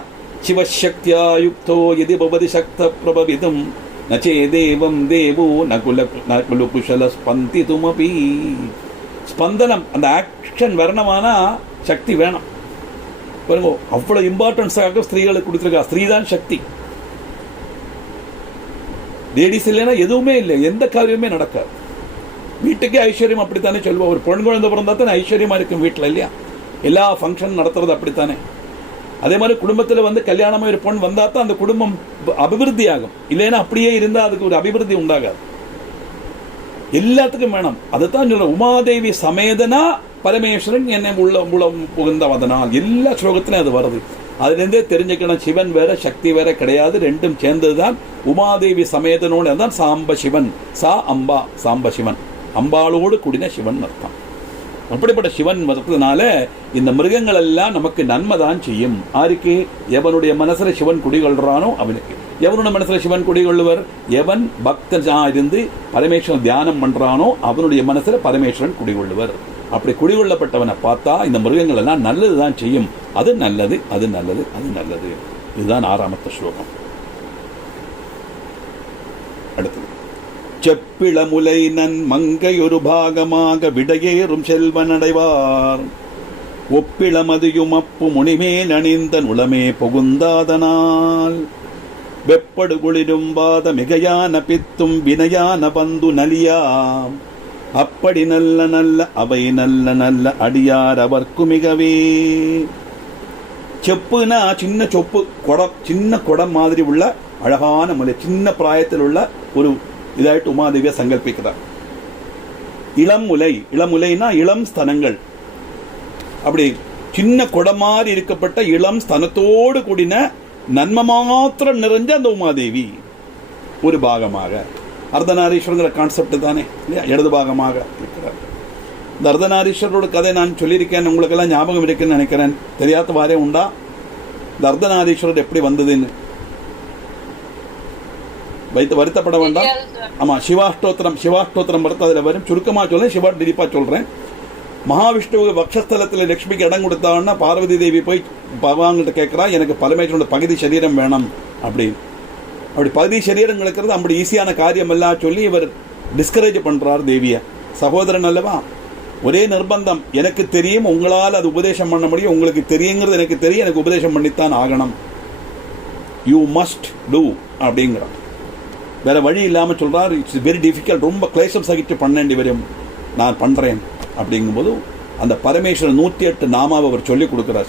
சிவசக்தியா யுக்தோ எதி பவதி சக்த பிரபவிதம் நச்சே தேவம் தேவோ நகுல குஷல ஸ்பந்தி துமபி. ஸ்பந்தனம் அந்த ஆக்ஷன் வரணுமானா சக்தி வேணும். பாருங்க, அவ்வளவு இம்பார்ட்டன்ஸாக ஸ்திரீகளுக்கு கொடுத்துருக்கா. ஸ்திரீ தான் சக்தி. லேடிஸ் இல்லைன்னா எதுவுமே இல்லை, எந்த காரியமே நடக்காது. வீட்டுக்கே ஐஸ்வர்யம் அப்படித்தானே சொல்லுவோம். ஒரு பொன் குழந்தை பிறந்தா தானே ஐஸ்வர்யமா இருக்கும் வீட்டில் இல்லையா? எல்லா ஃபங்க்ஷன் நடத்துறது அப்படித்தானே. அதே மாதிரி குடும்பத்தில் வந்து கல்யாணமாக ஒரு பொண்ணு வந்தா தான் அந்த குடும்பம் அபிவிருத்தி ஆகும். இல்லைன்னா அப்படியே இருந்தால் அதுக்கு ஒரு அபிவிருத்தி உண்டாகாது. எல்லாத்துக்கும் வேணும். அதைத்தான் சொல்ற உமாதேவி சமேதனா பரமேஸ்வரன் என்னை உள்ள புகுந்தவதனால் எல்லா ஸ்லோகத்திலும் அது வருது. அதுலேருந்தே தெரிஞ்சுக்கணும் சிவன் வேற சக்தி வேற கிடையாது, ரெண்டும் சேர்ந்ததுதான். உமாதேவி சமேதனோடு தான் சாம்ப சிவன், சா அம்பா, சாம்ப சிவன், அம்பாளோடு கூடின சிவன் அர்த்தம். அப்படிப்பட்ட சிவன் வந்ததுனால இந்த மிருகங்கள் எல்லாம் நமக்கு நன்மை தான் செய்யும். ஆருக்கு? எவனுடைய மனசுல சிவன் குடிகொள்றானோ அவனுக்கு. எவனுடைய மனசுல சிவன் குடிகொள்ளுவர்? எவன் பக்தனா இருந்து பரமேஸ்வரன் தியானம் பண்றானோ அவனுடைய மனசுல பரமேஸ்வரன் குடிகொள்ளுவர். அப்படி குடிகொள்ளப்பட்டவனை பார்த்தா இந்த மிருகங்கள் எல்லாம் நல்லதுதான் செய்யும். அது நல்லது, அது நல்லது, அது நல்லது. இதுதான் 6ஆமத்து ஸ்லோகம். அடுத்தது செப்பிளமுலை நன் மங்கையொரு பாகமாக விடையேறும் செல்வன் அடைவார் ஒப்பிளமதியும் அப்பு முனிமேல் அணிந்த நுளமே புகுந்தாதனால் வெப்படு குளிரும் வாத மிகையான பித்தும் வினையான பந்து நலியாம் அப்படி நல்ல நல்ல அவை நல்ல நல்ல அடியார் அவர்க்கு மிகவே. செப்புனா சின்ன சொப்பு குடம், சின்ன குடம் மாதிரி உள்ள அழகான முலை, சின்ன பிராயத்தில் உள்ள ஒரு இதாயிட்டு உமாதேவியை சங்கல்பிக்கிறார். இளமுலை, இளமுலைனா இளம் ஸ்தனங்கள், அப்படி சின்ன குடம் மாதிரி இருக்கப்பட்ட இளம் ஸ்தனத்தோடு கூடின நன்மை மாத்திரம் நிறைஞ்ச அந்த உமாதேவி ஒரு பாகமாக. அர்த்தநாரீஸ்வரங்கிற கான்செப்ட் தானே இல்லையா? இடது பாகமாக இருக்கிறார். இந்த அர்த்தநாரீஸ்வரோட கதை நான் சொல்லியிருக்கேன், உங்களுக்கெல்லாம் ஞாபகம் இருக்குன்னு நினைக்கிறேன். தெரியாத வாரே உண்டா? இந்த அர்த்தநாரீஸ்வரர் எப்படி வந்ததுன்னு வைத்து வருத்தப்பட வேண்டாம். ஆமா, சிவாஷ்டோத்திரம் வருத்த அதில் வரும். சுருக்கமாக சொல்றேன், சிவா டிரிப்பா சொல்றேன். மகாவிஷ்ணுவுக்கு வக்ஷஸ்தலத்தில் லட்சுமிக்கு இடம் கொடுத்தாங்கன்னா பார்வதி தேவி போய் பகவான்கிட்ட கேட்கிறா, எனக்கு பரமேஸ்வரனோட பகுதி சரீரம் வேணும் அப்படின்னு. அப்படி பகுதி சரீரம் கிடைக்கிறது அப்படி ஈஸியான காரியம் எல்லாம் சொல்லி இவர் டிஸ்கரேஜ் பண்றார் தேவிய. சகோதரன் அல்லவா, ஒரே நிர்பந்தம், எனக்கு தெரியும், உங்களால் அது உபதேசம் பண்ண முடியும், உங்களுக்கு தெரியுங்கிறது எனக்கு தெரியும், எனக்கு உபதேசம் பண்ணித்தான் ஆகணும், யூ மஸ்ட் டூ அப்படிங்கிறார். வேற வழி இல்லாமல் சொல்றார். இட்ஸ் வெரி டிஃபிகல்ட், ரொம்ப கிளேசம் சகிட்டு பண்ணேண்டி வரும், நான் பண்றேன் அப்படிங்கும்போது அந்த பரமேஸ்வரன் 108 நாமாவை அவர் சொல்லிக் கொடுக்கிறார்.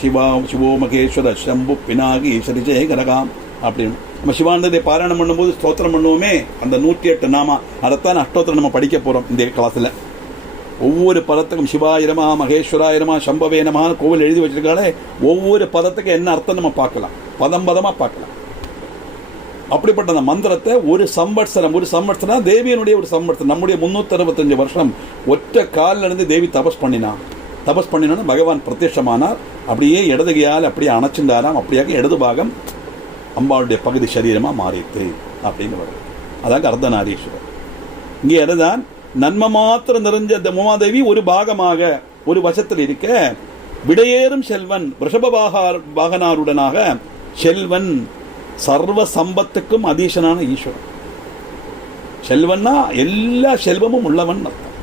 சிவோ மகேஸ்வர சம்பு பினாகி ஈஸ்வரிஜே கரகாம் அப்படின்னு. நம்ம சிவானந்தத்தை பாராயணம் பண்ணும்போது ஸ்தோத்திரம் பண்ணுவோமே, அந்த 108 நாமா, அதைத்தான் அஷ்டோத்திரம் நம்ம படிக்க போறோம் இந்த கிளாஸ்ல. ஒவ்வொரு பதத்துக்கும் சிவாயிரமா மகேஸ்வராயிரமா சம்பவே நமஹான்னு கோவில் எழுதி வச்சிருக்காலே, ஒவ்வொரு பதத்துக்கும் என்ன அர்த்தம் நம்ம பார்க்கலாம், பதம் பதமா பார்க்கலாம். அப்படிப்பட்ட அந்த மந்திரத்தை ஒரு சம்பத்சரம் தேவியனுடைய ஒரு சம்பத்சரம், நம்முடைய 365 வருஷம் ஒற்ற காலில் இருந்து தேவி தபஸ் பண்ணினான்னு பகவான் பிரத்யட்சமானார். அப்படியே இடதுகையால் அப்படியே அணைச்சுண்டாராம். அப்படியாக இடது பாகம் அம்பாளுடைய பகுதி சரீரமாக மாறித்து அப்படின்னு வருது. அதாங்க அர்த்தநாரீஸ்வரர். இங்கே இடதான் நன்மை மாத்திரம் நிறைஞ்ச அந்த உமாதேவி ஒரு பாகமாக ஒரு வசத்தில் இருக்க, விடையேறும் செல்வன் ரிஷப வாகனாருடனாக செல்வன் சர்வ சம்பத்துக்கும் அதீசனான ஈஸ்வரன். செல்வன்னா எல்லா செல்வமும் உள்ளவன் அர்த்தம்.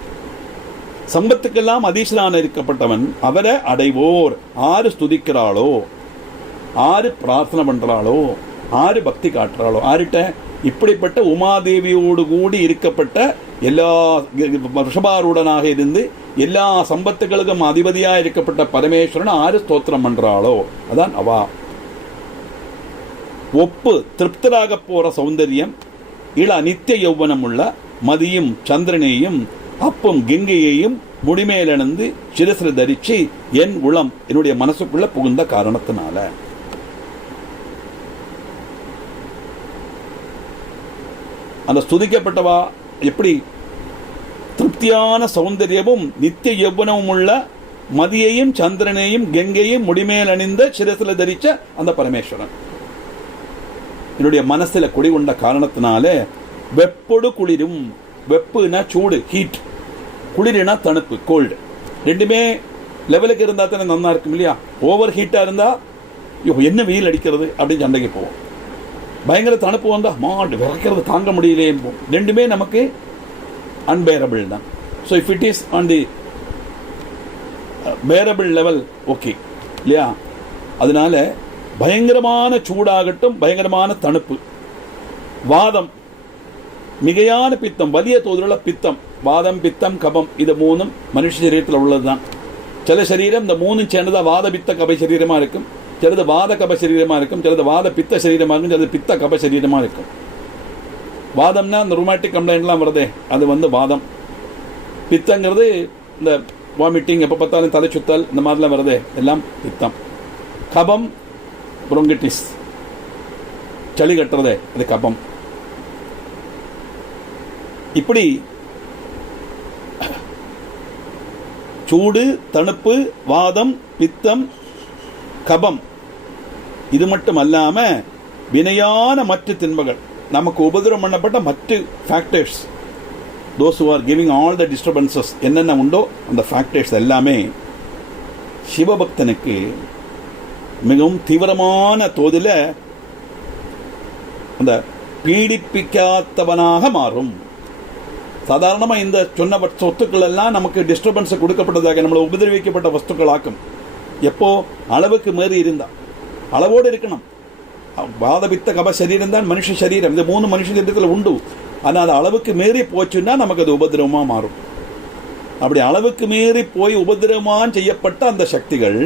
சம்பத்துக்கெல்லாம் அதீசனான இருக்கப்பட்டவன். அவரை அடைவோர் ஆறு ஸ்துதிக்கிறாளோ, ஆறு பிரார்த்தனை பண்றாளோ, ஆறு பக்தி காட்டுறாளோ, ஆறுட்ட இப்படிப்பட்ட உமாதேவியோடு கூடி இருக்கப்பட்ட எல்லா ரிஷபாருடனாக இருந்து எல்லா சம்பத்துகளுக்கும் அதிபதியாக இருக்கப்பட்ட பரமேஸ்வரன் ஆறு ஸ்தோத்திரம் பண்றாளோ அதான் அவா. ஒப்பு திருப்தராக போற சௌந்தரியம், இள நித்திய யௌவனம் உள்ள மதியும் சந்திரனையும் அப்பும் கங்கையையும் முடிமேலணிந்து சிரசில தரிச்சு என் உளம் என்னுடைய மனசுக்குள்ள புகுந்த காரணத்தினால. அந்த ஸ்துதிக்கப்பட்டவா எப்படி திருப்தியான சௌந்தரியமும் நித்திய யௌவனமும் உள்ள மதியையும் சந்திரனையும் கங்கையும் முடிமேல் அணிந்த சிரசில தரிச்ச அந்த பரமேஸ்வரன் என்னுடைய மனசுல குடிகொண்ட காரணத்தினால வெப்பொடு குளிரும். வெப்புனா சூடு, ஹீட், குளிர்னா தணுப்பு, கோல்டு. ரெண்டுமே லெவலுக்கு இருந்தா தானே நல்லா இருக்கும் இல்லையா? ஓவர் ஹீட்டா இருந்தா என்ன வெயில் அடிக்கிறது அப்படின்னு சண்டைக்கு போவோம். பயங்கர தணுப்பு வந்தா மாட்டு விறக்கிறது தாங்க முடியலையே. ரெண்டுமே நமக்கு அன்பேரபிள் தான். So if it is on the parable level okay இல்லையா? அதனால பயங்கரமான சூடாகட்டும், பயங்கரமான தணுப்பு, வாதம், மிகையான பித்தம், வலிய தோதுள்ள பித்தம், வாதம் பித்தம் கபம், இது மூணும் மனுஷ சரீரத்தில் உள்ளதுதான். சில சரீரம் இந்த மூணும் சேர்ந்ததா வாத பித்த கப சரீரமா இருக்கும், சிலது வாத கப சரீரமா இருக்கும், சிலது வாத பித்த சரீரமா இருக்கும், சிலது பித்த கப சரீரமா இருக்கும். வாதம்னா இந்த ருமேட்டிக் கம்ப்ளைண்ட்லாம் வருதே அது வாதம். பித்தங்கிறது இந்த வாமிட்டிங், எப்போ பார்த்தாலும் தலை சுத்தல், இந்த மாதிரிலாம் வருதே எல்லாம் பித்தம். கபம் புரோங்கிட்டிஸ், சளி கட்டுறதே அது கபம். இப்படி சூடு, தணுப்பு, வாதம், பித்தம், கபம், இது மட்டும் அல்லாம வினையான மற்ற தின்பங்கள், நமக்கு உபதிரம் பண்ணப்பட்ட மற்ற factors, those who are giving all the disturbances, என்னென்ன உண்டோ அந்த ஃபேக்டர்ஸ் எல்லாமே சிவபக்தனுக்கு மிகவும் தீவிரமான தோதில் அந்த பீடிப்பிக்காதவனாக மாறும். சாதாரணமாக இந்த சொன்ன சொத்துக்கள் எல்லாம் நமக்கு டிஸ்டர்பன்ஸை கொடுக்கப்பட்டதாக, நம்மளை உபதிரவிக்கப்பட்ட வஸ்துக்களாக்கும். எப்போ அளவுக்கு மீறி இருந்தா, அளவோடு இருக்கணும். வாதபித்த கப சரீரம் தான் மனுஷ சரீரம், இந்த மூணு மனுஷ சரீரத்தில் உண்டு. ஆனால் அது அளவுக்கு மீறி போச்சுன்னா நமக்கு அது உபதிரவமாக மாறும். அப்படி அளவுக்கு மீறி போய் உபதிரவமாக செய்யப்பட்ட அந்த சக்திகள்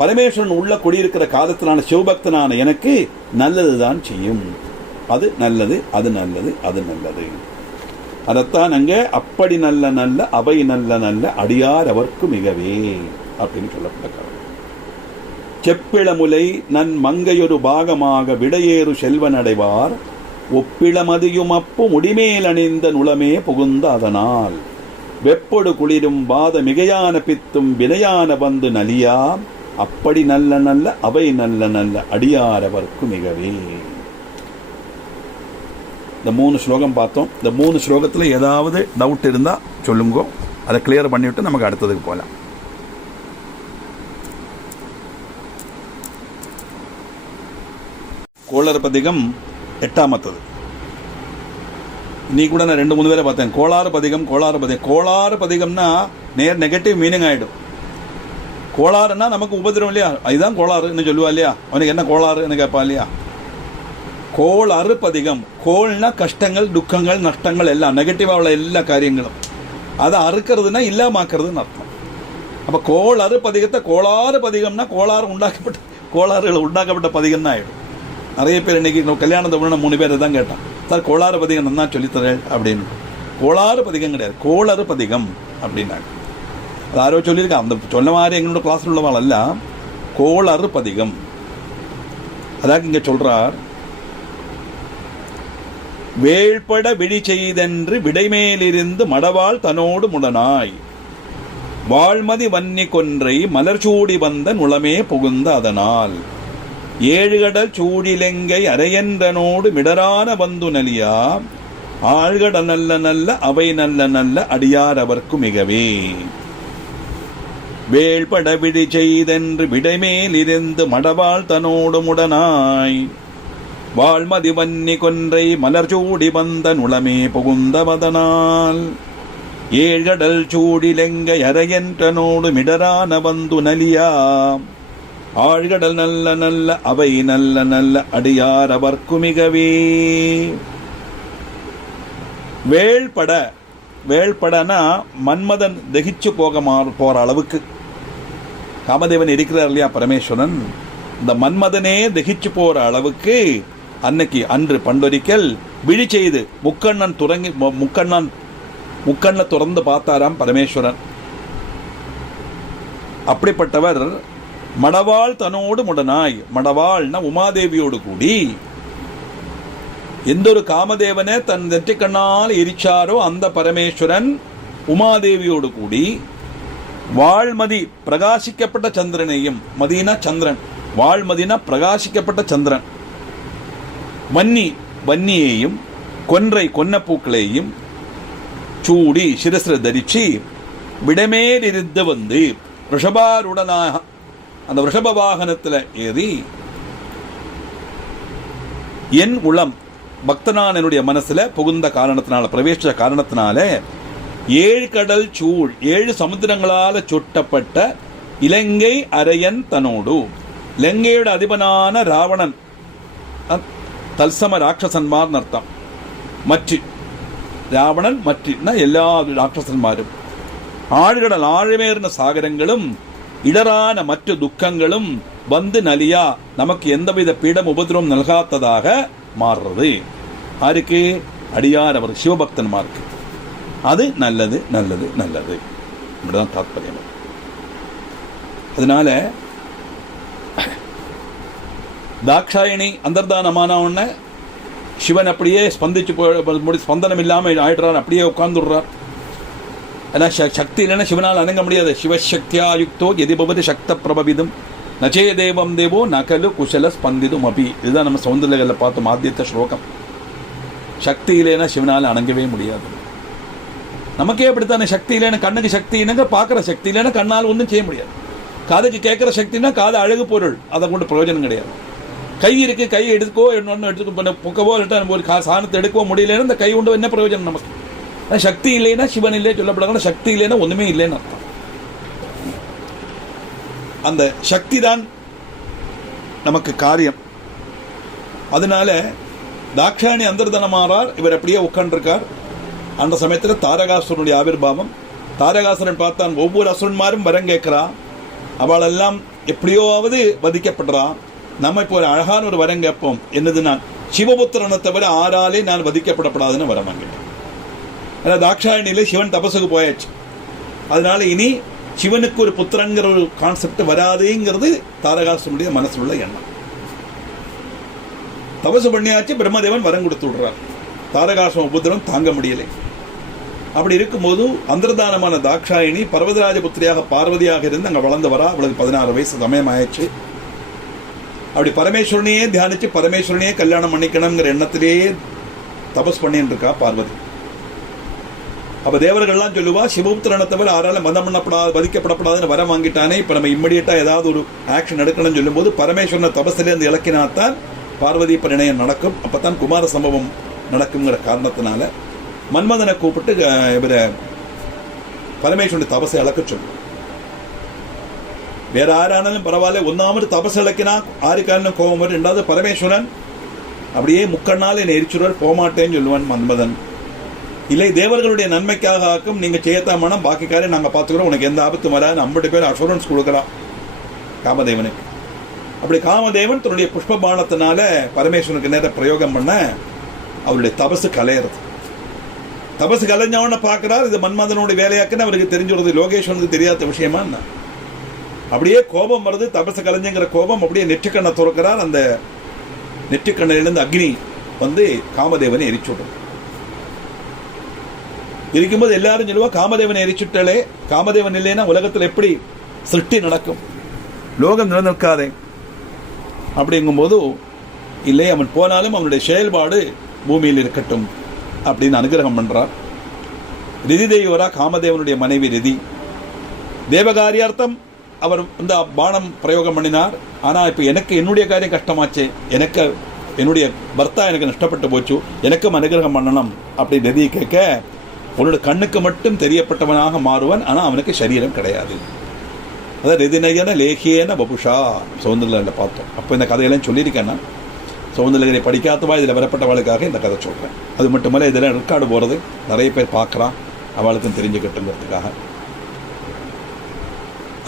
பரமேஸ்வரன் உள்ள குடியிருக்கிற காலத்திலான சிவபக்தனான எனக்கு நல்லதுதான் செய்யும். அது நல்லது, அது நல்லது, அது நல்லது. அதைத்தான் அங்க அப்படி நல்ல நல்ல அவை நல்ல நல்ல அடியார் அவர்க்கு மிகவே அப்படின்னு சொல்லப்பட்ட காரணம். செப்பிளமுலை நன் மங்கையொரு பாகமாக விடையேறு செல்வன் அடைவார் ஒப்பிளமதியும் அப்பு முடிமேல் அணிந்த நுளமே புகுந்த அதனால் வெப்பொடு குளிரும் வாத மிகையான பித்தும் வினையான வந்து நலியா அப்படி நல்ல நல்ல அவை நல்ல நல்ல அடியாரவர்க்கு மிகவே. இந்த 3 ஸ்லோகம் பார்த்தோம். இந்த 3 ஸ்லோகத்தில் ஏதாவது டவுட் இருந்தால் சொல்லுங்க, அதை கிளியர் பண்ணிவிட்டு நமக்கு அடுத்ததுக்கு போகலாம். கோளறு பதிகம் 8ஆமத்தது. இன்னைக்கு கூட நான் 2-3 பேரை பார்த்தேன். கோளாறு பதிகம். கோளாறு பதிகம்னா நெகட்டிவ் மீனிங் ஆகிடும். கோளாறுன்னா நமக்கு உபதிரம் இல்லையா, அதுதான் கோளாறுன்னு சொல்லுவா இல்லையா? அவனுக்கு என்ன கோளாறுன்னு கேட்பா இல்லையா? கோளாறு பதிகம். கோள்னா கஷ்டங்கள், துக்கங்கள், நஷ்டங்கள் எல்லாம் நெகட்டிவாக உள்ள எல்லா காரியங்களும். அதை அறுக்கிறதுனா இல்லாமாக்குறதுன்னு அர்த்தம். அப்போ கோளாறு பதிகத்தை கோளாறு பதிகம்னா கோளாறுகள் உண்டாக்கப்பட்ட பதிகம் தான் ஆகிடும். நிறைய பேர் இன்னைக்கு கல்யாணத்தை உடனே 3 பேர் தான் கேட்டான், சார் கோளாறு பதிகம் தான் சொல்லித்தரேன் அப்படின்னு. கோளாறு பதிகம் கிடையாது, கோளாறு பதிகம் அப்படின்னாங்க. அது யாரோ சொல்லியிருக்கான், அந்த சொன்ன மாதிரி எங்களோட கிளாஸில் உள்ளவாள் எல்லாம் கோளாறு பதிகம். அதாக இங்கே சொல்கிறார், வேள்பட விழி செய்தென்று விடைமேலிருந்து மடவாள் தன்னோடு முடனாய் வாழ்மதி வன்னி கொன்றை மலர்சூடி வந்த நுளமே புகுந்த அதனால் ஏழுகடல் சூடிலெங்கை அரையன்றனோடு மிடரான வந்து நலியா ஆழ்கட நல்ல நல்ல அவை நல்ல நல்ல அடியார் அவர்க்கு மிகவே வேள்பட விழி செய்தென்று விடைமேலிருந்து மடவாள் தன்னோடு முடனாய் வாழ்மதி வன்னி கொன்றை மலர்சூடி வந்த நுளமே புகுந்தவதனால் ஏழ்கடல் சூடிலெங்கை அரையன்றனோடு மிடரான வந்து நலியா ஆழ்கடல் நல்ல நல்ல அவை நல்ல நல்ல அடியார் அவர்க்கு மிகவே. வேள்பட, வேள்படனா மன்மதன் தகிச்சு போற அளவுக்கு காமதேவன் இருக்கிறார் இல்லையா பரமேஸ்வரன், இந்த மன்மதனே தகிச்சு போற அளவுக்கு அன்று பண்டொரிக்கல் விழி செய்து முக்கண்ண துறந்து பார்த்தாராம் பரமேஸ்வரன். அப்படிப்பட்டவர் மடவாள் தன்னோடு முடனாய், மடவாள்னா உமாதேவியோடு கூடி எந்த ஒரு காமதேவனை தன் நெற்றிக்கண்ணால் எரிச்சாரோ அந்த பரமேஸ்வரன் உமாதேவியோடு கூடி வாழ்மதி பிரகாசிக்கப்பட்ட சந்திரனையும், மதினா சந்திரன், வாழ்மதினா பிரகாசிக்கப்பட்ட சந்திரன், வன்னியையும் கொன்னப்பூக்களையும் சூடி சிரசிர தரிச்சு விடமேலிருந்து வந்து ரிஷபாருடனாக அந்த ரிஷப வாகனத்தில் ஏறி என் உளம் பக்தனான் என்னுடைய மனசுல புகுந்த காரணத்தினால, பிரவேச காரணத்தினால 7 கடல் சூழ் 7 சமுத்திரங்களால சுட்டப்பட்ட இலங்கை அரையன் தன்னோடு, இலங்கையோட அதிபனான ராவணன் தல்சம ராட்சசன்மார் அர்த்தம். ராவணன் மற்றினா எல்லா ராட்சசன்மாரும், ஆழ்கடல் ஆழமேறின சாகரங்களும் இடரான மற்ற துக்கங்களும் வந்து நலியா நமக்கு எந்தவித பீடம் உபதிரவம் நல்காத்ததாக மாறுறது. யாருக்கு? அடியார் அவர் சிவபக்தன்மாருக்கு. அது நல்லது நல்லது நல்லது, இப்படிதான் தாத்பரியம். அதனால தாக்ஷாயணி அந்தர்தானமான உடனே சிவன் அப்படியே ஸ்பந்திச்சு ஸ்பந்தனம் இல்லாமல் ஆயிடுறார், அப்படியே உட்கார்ந்துடுறார். ஏன்னா சக்தி இல்லைன்னா சிவனால் அணங்க முடியாது. சிவசக்தியா யுக்தோ எதிபவது சக்த பிரபவிதும் நச்சே தேவம் தேவோ நகலு குசல ஸ்பந்திதும் அபி. இதுதான் நம்ம சௌந்தர்யங்களில் பார்த்தோம் ஆத்தியத்த ஸ்லோகம். சக்தி இல்லைன்னா சிவனால் அணங்கவே முடியாது. நமக்கே அப்படித்தானே, சக்தி இல்லைன்னா கண்ணுக்கு சக்தி இல்லைங்க, பார்க்குற சக்தி இல்லைன்னா கண்ணால் ஒன்றும் செய்ய முடியாது. காதுக்கு கேட்குற சக்தினா காது அழகு பொருள், அதை கொண்டு பிரயோஜனம் கிடையாது. கை இருக்கு, கையை எடுத்துக்கோ இன்னொன்று எடுத்துக்கோ, புக்கவோ இல்லை ஒரு சாணத்தை எடுக்கவோ முடியலன்னா இந்த கை உண்டு என்ன பிரயோஜனம் நமக்கு? சக்தி இல்லைன்னா சிவன் இல்லை சொல்லப்படாத, சக்தி இல்லைன்னா ஒண்ணுமே இல்லைன்னு அர்த்தம். அந்த சக்தி தான் நமக்கு காரியம். அதனால தாக்ஷாயணி அந்தர்தனமாறார், இவர் அப்படியே உட்காண்டிருக்கார். அந்த சமயத்தில் தாரகாசுரனுடைய ஆவிர்வாவம். தாரகாசுரன் பார்த்தான், ஒவ்வொரு அசுரன்மாரும் வரம் கேட்கிறான், அவளெல்லாம் எப்படியோவது வதிக்கப்படுறான். நம்ம இப்போ ஒரு அழகான ஒரு வரம் கேட்போம், என்னது, நான் சிவபுத்திரனை தவிர ஆறாலே நான் வதிக்கப்படப்படாதுன்னு வரம் வாங்கிட்டேன். ஏன்னா தாக்ஷாயணியில சிவன் தபசுக்கு போயாச்சு. அதனால இனி சிவனுக்கு ஒரு புத்திரங்கிற ஒரு கான்செப்ட் வராதுங்கிறது தாரகாசுரனுடைய மனசுல உள்ள எண்ணம். தபசு பண்ணியாச்சு, பிரம்மதேவன் வரம் கொடுத்து விடுறார். தாரகாசுரன் புத்திரம் தாங்க முடியலை. அப்படி இருக்கும்போது அந்தர்தானமான தாக்ஷாயணி பர்வதராஜ புத்திரியாக பார்வதியாக இருந்து அங்கே வளர்ந்து வரா. அவளுக்கு 16 வயசு சமயம் ஆயிடுச்சு. அப்படி பரமேஸ்வரனையே தியானிச்சு பரமேஸ்வரனையே கல்யாணம் பண்ணிக்கணுங்கிற எண்ணத்திலேயே தபஸ் பண்ணிட்டு இருக்கா பார்வதி. அப்ப தேவர்கள்லாம் சொல்லுவா, சிவபுத்திரனை தவிர ஆறால மதம் பண்ணப்படாது வதிக்கப்படப்படாதுன்னு வரம் வாங்கிட்டானே, இப்ப நம்ம இம்மிடியட்டா ஏதாவது ஒரு ஆக்ஷன் எடுக்கணும்னு சொல்லும் போது பரமேஸ்வரனை தபசிலேருந்து இலக்கினாத்தான் பார்வதி பரிணயம் நடக்கும். அப்பதான் குமார சம்பவம் நடக்குங்கிற காரணத்தினால மன்மதனை கூப்பிட்டு இவரை பரமேஸ்வரனுடைய தபசை இழக்க சொல்லும். வேற யாரானாலும் பரவாயில்ல, ஒன்னாவது தபசு இழக்கினா ஆறுக்காரனும் கோபம் வரும். ரெண்டாவது பரமேஸ்வரன் அப்படியே முக்கண்ணால் என்னை எரிச்சுடுவார், போகமாட்டேன்னு சொல்லுவான் மன்மதன். இல்லை, தேவர்களுடைய நன்மைக்காக ஆக்கும், நீங்க செய்யத்தாமனா பாக்கி காரியம் நாங்க பார்த்துக்கிறோம், உனக்கு எந்த ஆபத்து வராது 50 பேர் அஷூரன்ஸ் கொடுக்கலாம் காமதேவனுக்கு. அப்படி காமதேவன் தன்னுடைய புஷ்ப பானத்தினால பரமேஸ்வரனுக்கு நேர பிரயோகம் பண்ண அவருடைய தபசு கலையிறது. தபசு கலைஞ்சவன பார்க்கிறார், இது மன்மதனுடைய வேலையாக்குன்னு அவருக்கு தெரிஞ்சுடுறது. லோகேஸ்வரனுக்கு தெரியாத விஷயமா என்ன? அப்படியே கோபம் வருது, தபசு கலைஞ்சுங்கிற கோபம். அப்படியே நெற்றிக்கண்ணை துறக்கிறார். அந்த நெற்றிக்கண்ணிலிருந்து அக்னி வந்து காமதேவனை எரிச்சுடும். இருக்கும்போது எல்லாரும் சொல்லுவா, காமதேவனை எரிச்சுட்டாலே, காமதேவன் இல்லைன்னா உலகத்தில் எப்படி சிருஷ்டி நடக்கும், லோகம் நிலநிற்காதே. அப்படிங்கும்போது இல்லை, அவன் போனாலும் அவனுடைய செயல்பாடு பூமியில் இருக்கட்டும் அப்படின்னு அனுகிரகம் பண்றார். ரிதி தேவரா காமதேவனுடைய மனைவி ரிதி. தேவகாரியார்த்தம் அவர் இந்த பானம் பிரயோகம் பண்ணினார். ஆனால் இப்போ எனக்கு என்னுடைய காரியம் கஷ்டமாச்சு, எனக்கு என்னுடைய பர்த்தா எனக்கு நஷ்டப்பட்டு போச்சு, எனக்கும் அனுகிரகம் பண்ணணும் அப்படி ரிதி கேட்க, உன்னோட கண்ணுக்கு மட்டும் தெரியப்பட்டவனாக மாறுவன், ஆனால் அவனுக்கு சரீரம் கிடையாது. அதான் ரிதிநயன லேகியன பபுஷா சௌந்தரலகரில் பார்த்தோம். அப்போ இந்த கதையெல்லாம் சொல்லியிருக்கேன்னா, சௌந்தரலகரை படிக்காதவா இதில் வரப்பட்டவளுக்காக இந்த கதை சொல்கிறேன். அது மட்டுமல்ல, இதெல்லாம் ரெக்கார்டு போகிறது நிறைய பேர் பார்க்குறான், அவளுக்கும் தெரிஞ்சுக்கிட்டுங்கிறதுக்காக.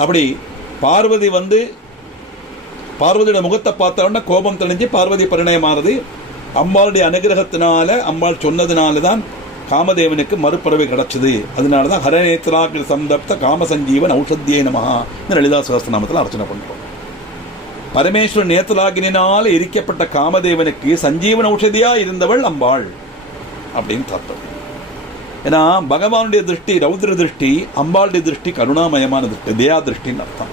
அப்படி பார்வதி வந்து பார்வதியோட முகத்தை பார்த்தோன்னா கோபம் தெளிஞ்சு பார்வதி பரிணயமானது. அம்பாளுடைய அனுகிரகத்தினால, அம்பாள் சொன்னதுனால தான் காமதேவனுக்கு மறுபிறவை கிடைச்சது. அதனால தான் ஹரநேத்ராகில் சந்தப்த காமசஞ்சீவன் ஔஷத்தியே நமஹா லலிதா சகஸ்ரநாமத்தில் அர்ச்சனை பண்ணுறோம். பரமேஸ்வரன் நேத்ராகினால் எரிக்கப்பட்ட காமதேவனுக்கு சஞ்சீவன் ஔஷதியா இருந்தவள் அம்பாள் அப்படின்னு தாத்தம். ஏன்னா பகவானுடைய திருஷ்டி ரௌத்ர திருஷ்டி, அம்பாளுடைய திருஷ்டி கருணாமயமான திருஷ்டி, தயா திருஷ்டின்னு அர்த்தம்.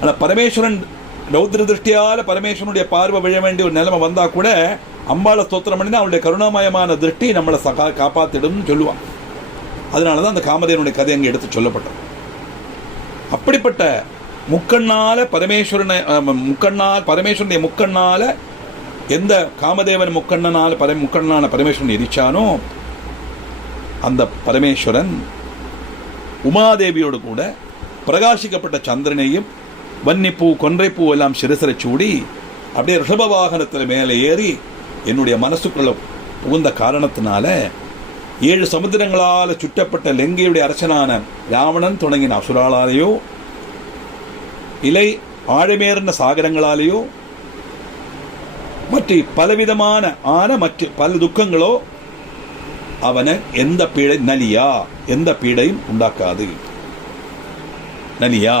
ஆனால் பரமேஸ்வரன் ரௌத்ர திருஷ்டியால் பரமேஸ்வரனுடைய பார்வை விழ வேண்டிய ஒரு நிலைமை வந்தால் கூட அம்பாளை ஸ்தோத்திரம் பண்ணினா அவளுடைய கருணாமயமான திருஷ்டி நம்மளை காப்பாற்றிடும் சொல்லுவான். அதனால தான் அந்த காமதேவனுடைய கதை அங்கே எடுத்து சொல்லப்பட்டது. அப்படிப்பட்ட முக்கண்ணால பரமேஸ்வரனுடைய முக்கண்ணால எந்த காமதேவன் முக்கண்ணனான பரமேஸ்வரன் எரிச்சானோ, அந்த பரமேஸ்வரன் உமாதேவியோடு கூட பிரகாசிக்கப்பட்ட சந்திரனையும் வன்னிப்பூ கொன்றைப்பூ எல்லாம் சிறுசிற சூடி அப்படியே ரிஷப வாகனத்தில் மேலே ஏறி என்னுடைய மனசுக்குள்ள புகுந்த காரணத்தினால 7 சமுத்திரங்களால் சுற்றப்பட்ட லங்கையுடைய அரசனான ராவணன் தொடங்கின அசுராலாலேயோ இலை ஆழமேறின சாகரங்களாலேயோ மற்ற பலவிதமான மற்ற பல துக்கங்களோ அவனை எந்த பீடையும் உண்டாக்காது. நலியா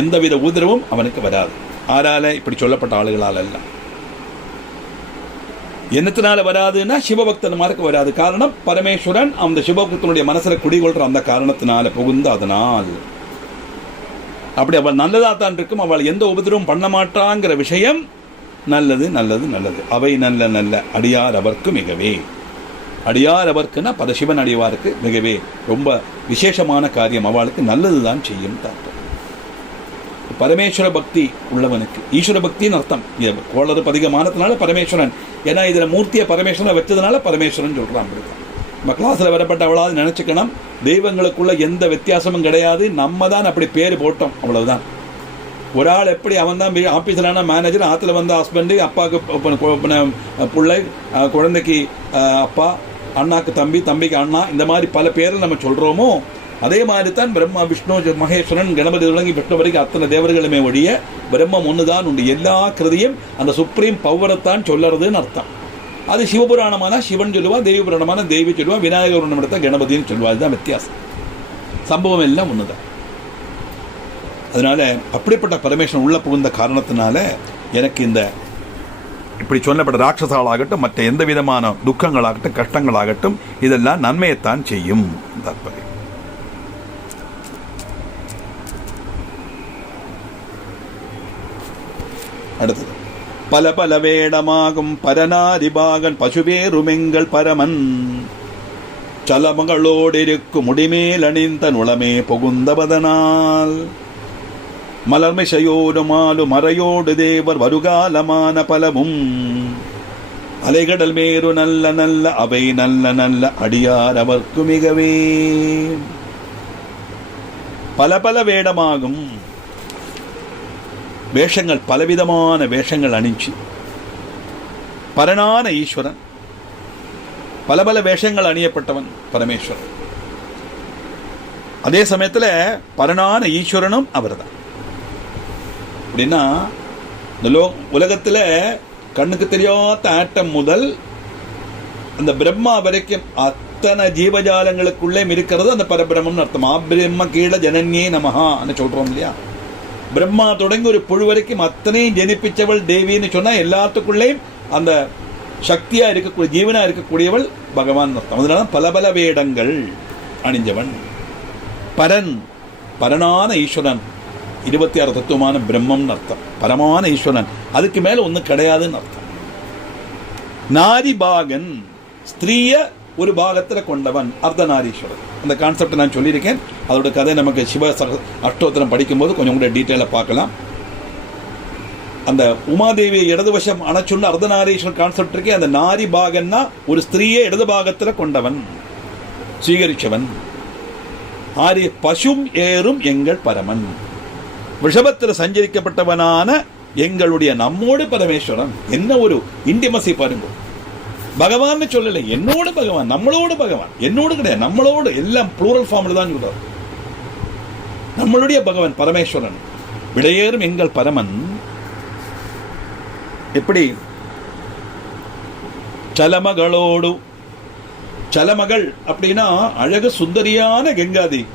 எந்தவித உதிரவும் அவனுக்கு வராது. ஆரால இப்படி சொல்லப்பட்ட ஆளுகளால் அல்ல. என்னத்தினால வராதுன்னா சிவபக்தனுமாருக்கு வராது. காரணம் பரமேஸ்வரன் அந்த சிவபக்தனுடைய மனசுல குடிகொள்ற அந்த காரணத்தினால புகுந்து அதனால் அப்படி அவள் நல்லதா தான் இருக்கும். அவள் எந்த உபதிரவும் பண்ண மாட்டாங்கிற விஷயம் நல்லது நல்லது நல்லது. அவை நல்ல நல்ல அடியார் அவர்க்கு மிகவே. அடியார் அவர்க்குன்னா பரசிவன் அடியாருக்கு மிகவே ரொம்ப விசேஷமான காரியம், அவளுக்கு நல்லதுதான் செய்யும் தாத்தம். பரமேஸ்வர பக்தி உள்ளவனுக்கு ஈஸ்வர பக்தின்னு அர்த்தம். கோளறு பதிகமானதுனால பரமேஸ்வரன், ஏன்னா இதில் மூர்த்தியை பரமேஸ்வரனை வச்சதுனால பரமேஸ்வரன் சொல்கிறான். நம்ம கிளாஸில் வரப்பட்ட அவளாவது நினச்சிக்கணும், தெய்வங்களுக்குள்ள எந்த வித்தியாசமும் கிடையாது, நம்ம தான் அப்படி பேர் போட்டோம், அவ்வளவுதான். ஒரு ஆள் எப்படி அவன் தான் ஆஃபீஸிலான மேனேஜர், ஆற்றுல வந்த ஹஸ்பண்டு, அப்பாவுக்கு பிள்ளை, குழந்தைக்கு அப்பா, அண்ணாக்கு தம்பி, தம்பிக்கு அண்ணா, இந்த மாதிரி பல பேரில் நம்ம சொல்கிறோமோ, அதே மாதிரி தான் பிரம்மா விஷ்ணு மகேஸ்வரன் கணபதி தொடங்கி விஷ்ணு வரைக்கும் அத்தனை தேவர்களுமே ஒழிய பிரம்மம் ஒன்று தான் உண்டு. எல்லா கிருதியும் அந்த சுப்ரீம் பவரைத்தான் சொல்லறதுன்னு அர்த்தம். அது சிவபுராணமான சிவன் சொல்லுவா, தேவி புராணமான தேவி சொல்லுவா, விநாயகர் நடத்த கணபதினு சொல்லுவா. அதுதான் வித்தியாசம். சம்பவம் எல்லாம் ஒன்று தான். அதனால அப்படிப்பட்ட பரமேஸ்வரன் உள்ள புகுந்த காரணத்தினால எனக்கு இந்த இப்படி சொல்லப்பட்ட ராட்சசாலாகட்டும் மற்ற எந்த விதமான துக்கங்களாகட்டும் கஷ்டங்களாகட்டும் இதெல்லாம் நன்மையைத்தான் செய்யும். தற்பதி அடுத்தது பல பல வேடமாகும் பரநாரிபாகன் பசுவேருமெங்கள் பரமன் சலமங்களோடிருக்கும் முடிமேல் அணிந்த நுளமே புகுந்தபதனால் மலர்மை செய்யோடு மறையோடு தேவர் வருகாலமான பலவும் அலைகடல் மேரு நல்ல நல்ல அவை நல்ல நல்ல அடியார் அவர்க்கு மிகவே. பல பல வேடமாகும் வேஷங்கள், பலவிதமான வேஷங்கள் அணிஞ்சு பரனான ஈஸ்வரன், பல பல வேஷங்கள் அணியப்பட்டவன் பரமேஸ்வரன். அதே சமயத்தில் பரனான ஈஸ்வரனும் அவர் தான். அப்படின்னா இந்த உலகத்தில் கண்ணுக்கு தெரியாத ஆட்டம் முதல் அந்த பிரம்மா வரைக்கும் அத்தனை ஜீவஜாலங்களுக்குள்ளே இருக்கிறது அந்த பரபிரம்மன் அர்த்தம். பிரம்ம கீழ ஜனன்யே நமஹான்னு சொல்றோம் இல்லையா. பிரம்மா தொடங்கி ஒரு புழு வரைக்கும் அத்தனையும் ஜனிப்பிச்சவள் தேவின்னு சொன்னா எல்லாத்துக்குள்ளேயும் அந்த சக்தியா இருக்கக்கூடிய ஜீவனா இருக்கக்கூடியவள் பகவான் அர்த்தம். அதனால பல பல வேடங்கள் அணிஞ்சவன். பரன், பரனான ஈஸ்வரன், 26 தத்துவமான பிரம்மம் அர்த்தம். பரமான ஈஸ்வரன், அதுக்கு மேல ஒன்றும் கிடையாதுன்னு அர்த்தம். நாரிபாகன், ஸ்திரீய ஒரு பாகத்துல கொண்டவன், அர்த்தநாரீஸ்வரன். அந்த கான்செப்ட் நான் சொல்லியிருக்கேன். அதோட கதை நமக்கு சிவ அஷ்டோத்திரம் படிக்கும்போது கொஞ்சம் கூட டீட்டெயிலாக பார்க்கலாம். அந்த உமாதேவியை இடது வசம் அணைச்சுள்ள அர்த்தநாரீஸ்வரன் கான்செப்ட் இருக்கே, அந்த நாரி பாகன்னா ஒரு ஸ்திரீயை இடது பாகத்தில் கொண்டவன், ஸ்வீகரிச்சவன். ஆரிய பசும் ஏறும் எங்கள் பரமன், விஷபத்தில் சஞ்சரிக்கப்பட்டவனான எங்களுடைய நம்மோடு பரமேஸ்வரன். என்ன ஒரு இன்டிமசி பாருங்க. பகவான் சொல்லலை, என்னோட பகவான், நம்மளோட பகவான், என்னோடு கிடையாது, நம்மளோடு. எல்லாம் ப்ளூரல் ஃபார்ம்ல தான் சொல்றார். நம்மளுடைய பகவான் பரமேஸ்வரன், விடையேறும் எங்கள் பரமன். எப்படி? சலமகளோடு, சலமகள் அப்படின்னா அழகு சுந்தரியான கங்காதேவி.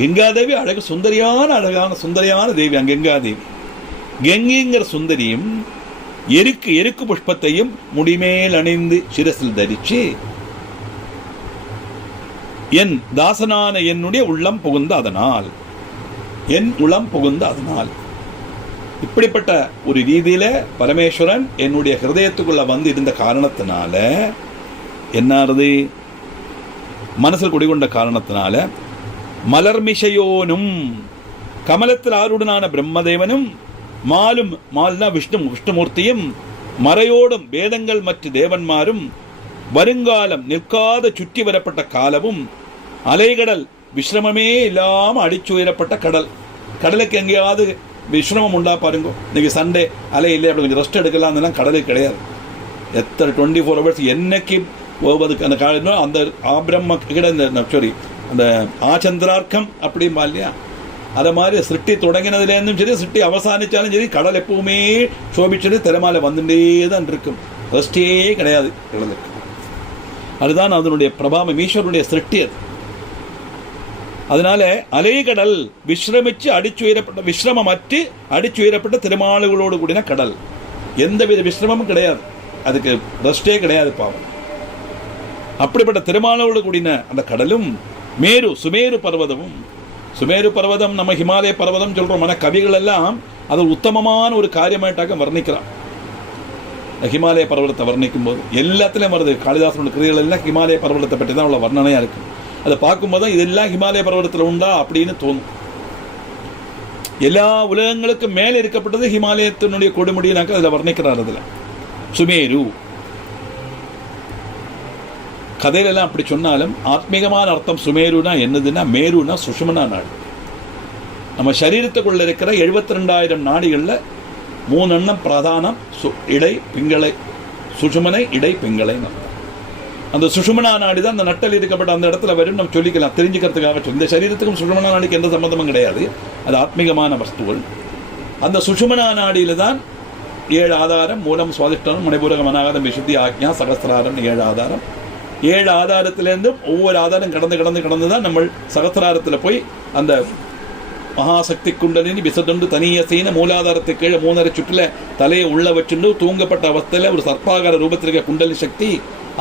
கங்காதேவி அழகு சுந்தரியான சுந்தரியான தேவி. அங்க கங்காதேவி, கங்கைங்கிற சுந்தரியும் எருக்கு புஷ்பத்தையும் முடிமேல் அணிந்து சிரசில் தரிச்சு என் தாசனான என்னுடைய உள்ளம் புகுந்த அதனால், என் உளம் புகுந்த அதனால். இப்படிப்பட்ட ஒரு ரீதியில பரமேஸ்வரன் என்னுடைய ஹிருதயத்துக்குள்ள வந்து இருந்த காரணத்தினால என்னாருது, மனசில் குடிகொண்ட காரணத்தினால மலர்மிசையோனும், கமலத்தில் ஆருடனான பிரம்மதேவனும், மால்னா விஷ்ணுமூர்த்தியும், மறையோடும் வேதங்கள் மற்ற தேவன்மாரும், வருங்காலம் நிற்காத சுற்றி வரப்பட்ட காலமும், அலைகடல் விஸ்ரமமே இல்லாம அடிச்சு உயரப்பட்ட கடல். கடலுக்கு எங்கேயாவது விஸ்ரமம் உண்டா பாருங்க. இன்னைக்கு சண்டே அலை இல்லை, அப்படி கொஞ்சம் ரெஸ்ட் எடுக்கலாம், கடலுக்கு கிடையாது. எத்தனை 24 hours என்னைக்கு போவதுக்கு அந்த காலம். அந்த ஆபிரம்ம சாரி, அந்த ஆச்சந்திரார்க்கம் அப்படிம்பா இல்லையா, அதை மாதிரி சிருஷ்டி தொடங்கினதுலேருந்தும் சரி, சிருஷ்டி அவசானிச்சாலும் சரி, கடல் எப்பவுமே சோபிச்சது திறமால வந்துட்டே தான் இருக்கும். ரெஸ்டே கிடையாது கடலுக்கு. அதுதான் அதனுடைய பிரபாவம், ஈஸ்வரனுடைய சிருஷ்டி அது. அதனால அலைகடல் விஸ்ரமிச்சு அடிச்சுயரப்பட்ட, விஸ்ரமமற்று அடிச்சுயரப்பட்ட திருமாலுகளோடு கூடின கடல். எந்தவித விஸ்ரமமும் கிடையாது, அதுக்கு ரெஸ்டே கிடையாது பாவம். அப்படிப்பட்ட திருமாலோடு கூடின அந்த கடலும், மேரு சுமேரு பர்வதமும். சுமேரு பர்வதம் நம்ம ஹிமாலய பர்வதம் சொல்றோம். ஆனால் கவிகள் எல்லாம் அது உத்தமமான ஒரு காரியமாயிட்டாக வர்ணிக்கிறான். ஹிமாலய பர்வதத்தை வர்ணிக்கும் போது எல்லாத்திலையும் வருது. காளிதாசனோட கிரிகள் எல்லாம் ஹிமாலய பர்வதத்தை பற்றி தான் அவ்வளோ வர்ணனையா இருக்கு. அதை பார்க்கும்போது தான் இதெல்லாம் ஹிமாலய பர்வதத்தில் உண்டா அப்படின்னு தோணும். எல்லா உலகங்களுக்கும் மேலே இருக்கப்பட்டது ஹிமாலயத்தினுடைய கொடுமுடினாக்க அதில் வர்ணிக்கிறார். அதில் சுமேரு கதையிலெல்லாம் அப்படி சொன்னாலும் ஆத்மீகமான அர்த்தம் சுமேருனா என்னதுன்னா, மேருனா சுஷுமனா நாடு. நம்ம சரீரத்துக்குள்ள இருக்கிற 72,000 நாடிகளில் 3 எண்ணம் பிரதானம், இடை பிங்களை, சுஷுமனை இடை பிங்களை. அந்த சுஷுமனா நாடி தான் அந்த நட்டல் இருக்கப்பட்ட அந்த இடத்துல வரும். நம்ம சொல்லிக்கலாம் தெரிஞ்சுக்கிறதுக்காக. இந்த சரீரத்துக்கும் சுஷுமனா நாடிக்கு எந்த சம்பந்தமும் கிடையாது, அது ஆத்மீகமான வஸ்துகள். அந்த சுஷுமனா நாடியில தான் 7 ஆதாரம், மூலம், சுவாதிஷ்டானம், மணிபூரகம், அநாகதம், விசுத்தி, ஆக்ஞா, சகஸ்திராரம் 7 ஆதாரம். 7 ஆதாரத்திலேருந்து ஒவ்வொரு ஆதாரம் கடந்து தான் நம்ம சகஸ்திராரத்தில் போய் அந்த மகாசக்தி குண்டலினி விசதுண்டு தனிய சீன மூலாதாரத்துக்கு கீழே 3.5 சுற்றுல தலையை உள்ள வச்சுண்டு தூங்கப்பட்ட அவஸ்தையில் ஒரு சர்ப்பாகார ரூபத்தில் இருக்க குண்டலி சக்தி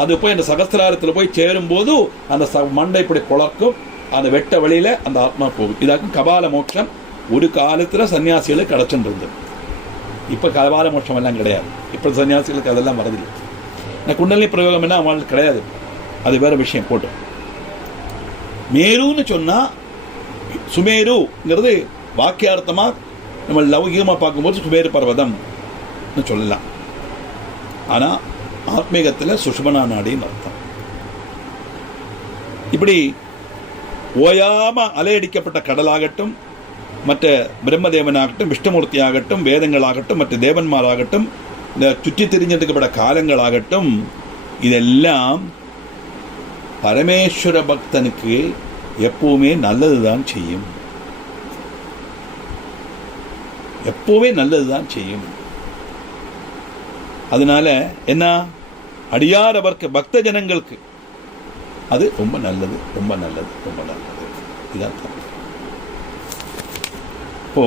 அது போய் அந்த சகஸ்திராரத்தில் போய் சேரும்போது அந்த மண்டை இப்படி புழக்கும். அந்த வெட்ட வழியில அந்த ஆத்மா போகும். இதாக்கும் கபால மோட்சம் ஒரு காலத்தில் சன்னியாசிகளுக்கு கிடைச்சுட்டு இருந்தது. இப்போ கபால மோட்சம் எல்லாம் கிடையாது. இப்போ சன்னியாசிகளுக்கு அதெல்லாம் வரதில்லை. இந்த குண்டலினி பிரயோகம் என்ன அவங்களுக்கு கிடையாது, அது வேற விஷயம். போட்டு மேருன்னு சொன்னா, சுமேருங்கிறது வாக்கியார்த்தமா நம்ம லௌகிகமாக பார்க்கும்போது சுமேரு பர்வதம் சொல்லலாம். ஆனா ஆத்மீகத்தில் சுஷுமனா நாடின்னு அர்த்தம். இப்படி ஓயாம அலையடிக்கப்பட்ட கடலாகட்டும், மற்ற பிரம்மதேவனாகட்டும், விஷ்ணுமூர்த்தி ஆகட்டும், வேதங்களாகட்டும், மற்ற தேவன்மாராகட்டும், இந்த சுற்றி திரிஞ்சிருக்கப்பட்ட காலங்களாகட்டும், இதெல்லாம் பரமேஸ்வர பக்தனுக்கு எப்பவுமே நல்லதுதான் செய்யும். எப்பவுமே நல்லதுதான் செய்யும். அதனால என்ன, அடியார் அவருக்கு பக்த ஜனங்களுக்கு அது ரொம்ப நல்லது, ரொம்ப நல்லது, ரொம்ப நல்லது. இதான் இப்போ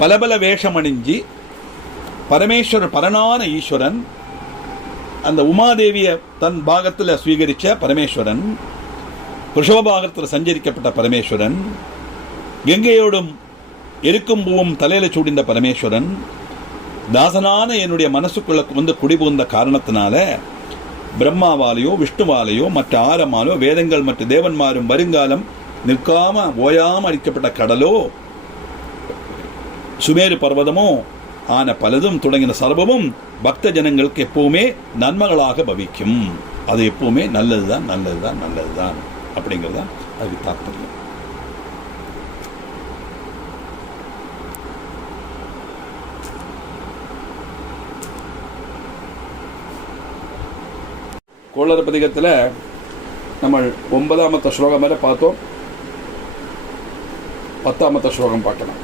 பல பல வேஷம் அணிஞ்சி பரமேஸ்வரன், பரனான ஈஸ்வரன் அந்த உமாதேவியை தன் பாகத்தில் ஸ்வீகரித்த பரமேஸ்வரன், ரிஷபபாகத்தில் சஞ்சரிக்கப்பட்ட பரமேஸ்வரன், கங்கையோடும் எருக்கும் பூவும் தலையில சூடிந்த பரமேஸ்வரன், தாசனான என்னுடைய மனசுக்குள்ள வந்து குடிபுகுந்த காரணத்தினால பிரம்மாவாலேயோ விஷ்ணுவாலேயோ மற்ற ஆரமாலோ வேதங்கள் மற்ற தேவன்மாரும் வருங்காலம் நிற்காம ஓயாம அடிக்கப்பட்ட கடலோ சுமேரு பர்வதமோ ஆன பலதும் தொடங்கின சர்வமும் பக்த ஜனங்களுக்கு எப்பவுமே நன்மைகளாக பவிக்கும். அது எப்பவுமே நல்லதுதான் நல்லதுதான் நல்லதுதான் அப்படிங்கிறதான் அதுக்கு தாற்பயம். கோளறு பதிகத்தில் நம்ம 9ஆமத்த ஸ்லோகம் வரை பார்த்தோம். 10ஆமத்த ஸ்லோகம் பார்க்கலாம்.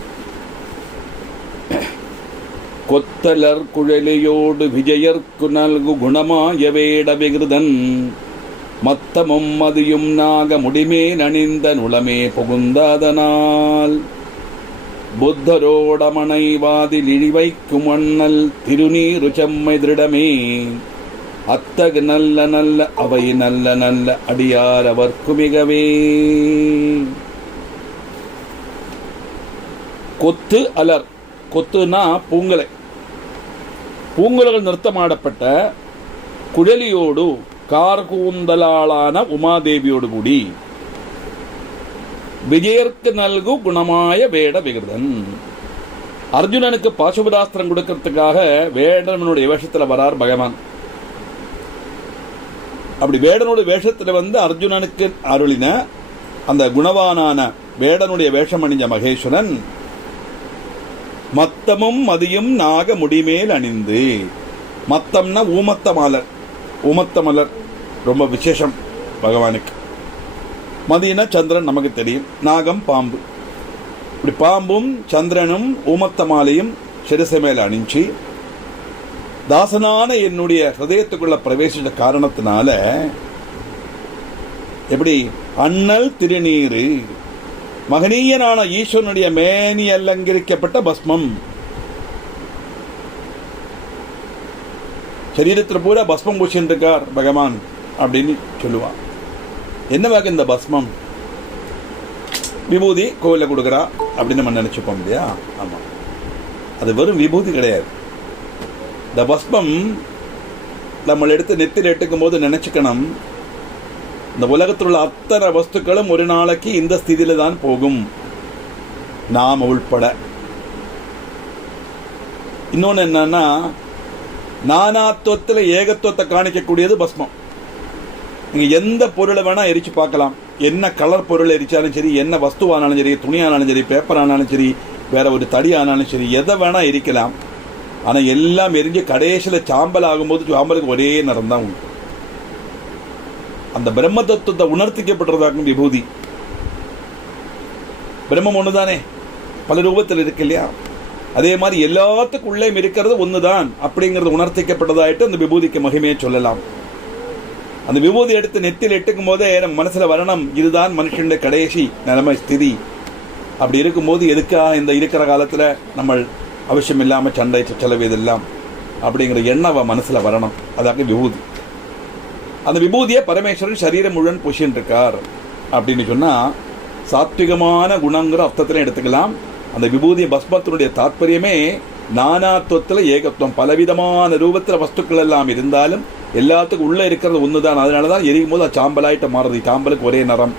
கொத்தலர் குழலியோடு விஜயர்க்கு நல்கு குணமாய வேட விகிருதன் மத்தமும் மதியும் நாக முடிமேல் அணிந்த நுளமே புகுந்ததனால் புத்தரோடமனைவாதில் இழிவைக்கும் அண்ணல் திருநீரு செம்மை திருடமே அத்தகு நல்ல நல்ல அவை நல்ல நல்ல அடியார் அவர்க்கு மிகவே. கொத்து அலர், கொத்துனா பூங்கலை, பூங்கலைகள் நிறுத்தமாடப்பட்ட குழலியோடு கார்கூந்தலாளான உமாதேவியோடு கூடி விஜயர்க்கு நல்கு குணமாய வேட விகிருதன். அர்ஜுனனுக்கு பாசுபதாஸ்திரம் கொடுக்கறதுக்காக வேடனுடைய வேஷத்துல வரார் பகவான். அப்படி வேடனுடைய வேஷத்துல வந்து அர்ஜுனனுக்கு அருளின அந்த குணவானான வேடனுடைய வேஷம் அணிஞ்ச மகேஸ்வரன் மத்தமும் மதியும் நாக முடிமேல் அணிந்து, மத்தம்னா ஊமத்த மலர், ஊமத்த மலர் ரொம்ப விசேஷம் பகவானுக்கு. மதியனா சந்திரன் நமக்கு தெரியும், நாகம் பாம்பு. இப்படி பாம்பும் சந்திரனும் ஊமத்த மாலையும் சிறுசை மேல அணிஞ்சு தாசனான என்னுடைய ஹிருதயத்துக்குள்ள பிரவேசித்த காரணத்தினால எப்படி அண்ணல் திருநீரு மகனீயனான ஈஸ்வரனுடைய மேனி அலங்கரிக்கப்பட்ட பஸ்மம், சரீரத்தில் பூரா பஸ்மம் பூசின்னு இருக்கார் பகவான் அப்படின்னு சொல்லுவான். என்னவாக இந்த பஸ்மம்? விபூதி கோவிலில் கொடுக்குறா அப்படின்னு நம்ம நினைச்சுப்போம் இல்லையா? ஆமா, அது வெறும் விபூதி கிடையாது. இந்த பஸ்மம் நம்ம எடுத்து நெத்தியில் எட்டுக்கும் போது நினைச்சுக்கணும், இந்த உலகத்தில் உள்ள அத்தனை வஸ்துக்களும் ஒரு நாளைக்கு இந்த ஸ்திதியில தான் போகும், நாம் உள்பட. இன்னொன்னு என்னன்னா, நானாத்துவத்தில் ஏகத்துவத்தை காணிக்கக்கூடியது பஸ்மம். நீங்க எந்த பொருளை வேணா எரிச்சு பார்க்கலாம், என்ன கலர் பொருள் எரிச்சாலும் சரி, என்ன வஸ்துவானாலும் சரி, துணியானாலும் சரி, பேப்பர் ஆனாலும் சரி, வேற ஒரு தடி ஆனாலும் சரி, எதை வேணா எரிக்கலாம். ஆனா எல்லாம் எரிஞ்சு கடைசியில சாம்பல் ஆகும்போது சாம்பலுக்கு ஒரே நிறம் தான் உண்டு. அந்த பிரம்ம தத்துவத்தை உணர்த்திக்கப்படுறதாகும் விபூதி. பிரம்மம் ஒண்ணுதானே, பல ரூபத்தில் இருக்கு இல்லையா? அதே மாதிரி எல்லாத்துக்குள்ளேயும் இருக்கிறது ஒண்ணுதான் அப்படிங்கறது உணர்த்திக்கப்பட்டதாயிட்டு அந்த விபூதிக்கு மகிமையை சொல்லலாம். அந்த விபூதி எடுத்து நெத்தியில் எட்டுக்கும் போதே நம்ம மனசுல வரணும், இதுதான் மனுஷனுடைய கடைசி நிலைமை ஸ்திதி. அப்படி இருக்கும்போது எதுக்கா இந்த இருக்கிற காலத்துல நம்ம அவசியம் இல்லாம சண்டை செலவு இதெல்லாம் அப்படிங்கிற எண்ணம் மனசுல வரணும். அதாக விபூதி. அந்த விபூதியை பரமேஸ்வரன் சரீரம் முழுவன் பூசின்னு இருக்கார் அப்படின்னு சொன்னா சாத்விகமான குணங்கிற அர்த்தத்துல எடுத்துக்கலாம். அந்த விபூதி பஸ்மத்தினுடைய தாற்பயமே நானாத்துவத்துல ஏகத்துவம். பலவிதமான ரூபத்துல வஸ்துக்கள் எல்லாம் இருந்தாலும் எல்லாத்துக்கும் உள்ள இருக்கிறது ஒண்ணுதான். அதனாலதான் எரியும் போது சாம்பலாயிட்ட மாறுது, சாம்பலுக்கு ஒரே நிறம்.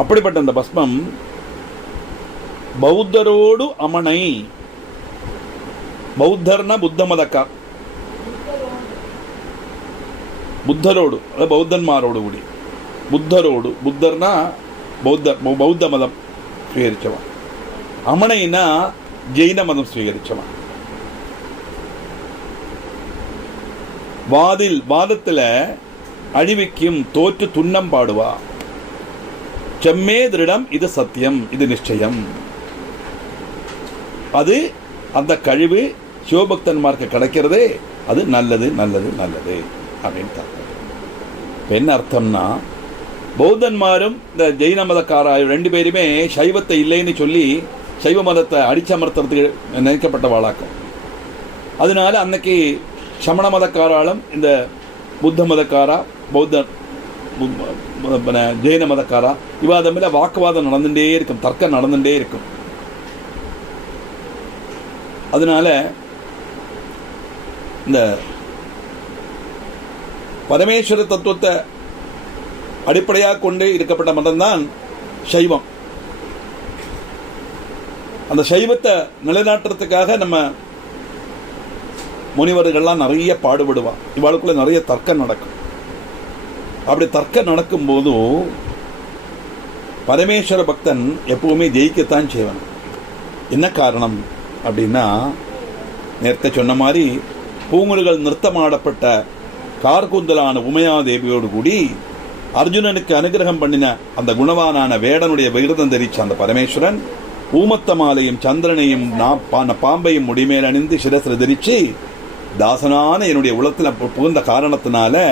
அப்படிப்பட்ட அந்த பஸ்மம் பௌத்தரோடு அமனை, பௌத்தர்னா புத்த மதக்கார், புத்தரோடு அதாவது பௌத்தன்மாரோடு கூடி, புத்தரோடு, புத்தர்னா பௌத்த மதம் ஸ்வீகரிச்சவன், அமனைனா ஜெயின மதம் ஸ்வீகரிச்சவன். வாதத்துல அழிவிக்கும் தோற்று துன்னம் பாடுவா, செம்மே திருடம் இது சத்தியம் இது நிச்சயம். அது அந்த கழிவு சிவபக்தன்மார்க்கு கிடைக்கிறதே அது நல்லது நல்லது நல்லது அப்படின்னு. என்ன அர்த்தம்னா, பௌத்தன்மாரும் இந்த ஜெயின மதக்காராயும் ரெண்டு பேருமே சைவத்தை இல்லைன்னு சொல்லி சைவ மதத்தை அடிச்சமர்த்துறதுக்கு நினைக்கப்பட்ட வாழாக்கம். அதனால அன்னைக்கு சமண மதக்காராலும் இந்த புத்த மதக்காரா பௌத்த ஜெயின மதக்காரா இவா தம்மில வாக்குவாதம் நடந்துட்டே இருக்கும், தர்க்கம் நடந்துட்டே இருக்கும். அதனால இந்த பரமேஸ்வர தத்துவத்தை அடிப்படையாக கொண்டு இருக்கப்பட்ட மதம்தான் சைவம். அந்த சைவத்தை நிலைநாட்டுறதுக்காக நம்ம முனிவர்கள்லாம் நிறைய பாடுபடுவா. இவாளுக்குள்ள நிறைய தர்க்கம் நடக்கும். அப்படி தர்க்கம் நடக்கும் போதும் பரமேஸ்வர பக்தன் எப்பவுமே ஜெயிக்கத்தான் செய்வான். என்ன காரணம் அப்படின்னா, நேரத்தை சொன்ன மாதிரி பூங்குழல்கள் நிறுத்தமாடப்பட்ட கார்குந்தலான உமையாதேவியோடு கூடி அர்ஜுனனுக்கு அனுகிரகம் பண்ணின அந்த குணவானான வேடனுடைய விகிருதம் தெரிச்ச அந்த பரமேஸ்வரன் ஊமத்த மாலையும் சந்திரனையும் பாம்பையும் முடிமேல் அணிந்து சிரசில் தெரிச்சு தாசனான என்னுடைய உலகத்தில் புகுந்த காரணத்தினால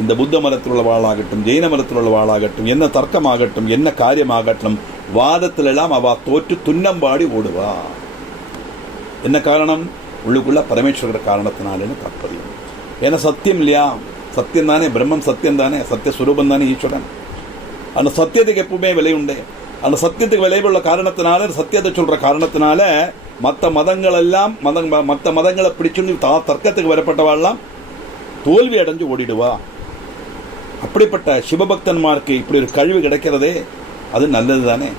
இந்த புத்த மதத்தில் உள்ளவாளாகட்டும் ஜெயின மதத்தில் உள்ளவாளாகட்டும் என்ன தர்க்கமாகட்டும் என்ன காரியமாகட்டும் வாதத்திலெல்லாம் அவ தோற்று துன்னம்பாடி ஓடுவா. என்ன காரணம்? உள்ளுக்குள்ள பரமேஸ்வரர் காரணத்தினாலேன்னு தாற்பயம். ஏன்னா சத்தியம் இல்லையா? சத்தியம் தானே, பிரம்மம் சத்தியம் தானே, சத்திய சுரூபம் தானே ஈஸ்வரன். அந்த சத்தியத்துக்கு எப்பவுமே விலை உண்டு. அந்த சத்தியத்துக்கு விளைவுள்ள காரணத்தினால, சத்தியத்தை சொல்ற காரணத்தினால மற்ற மதங்கள் எல்லாம் மற்ற மதங்களை பிடிச்சுன்னு தர்க்கத்துக்கு வரப்பட்டவாள்லாம் தோல்வி அடைஞ்சு ஓடிடுவா. அப்படிப்பட்ட சிவபக்தன்மாருக்கு இப்படி ஒரு கழிவு கிடைக்கிறதே அது நல்லது தானே.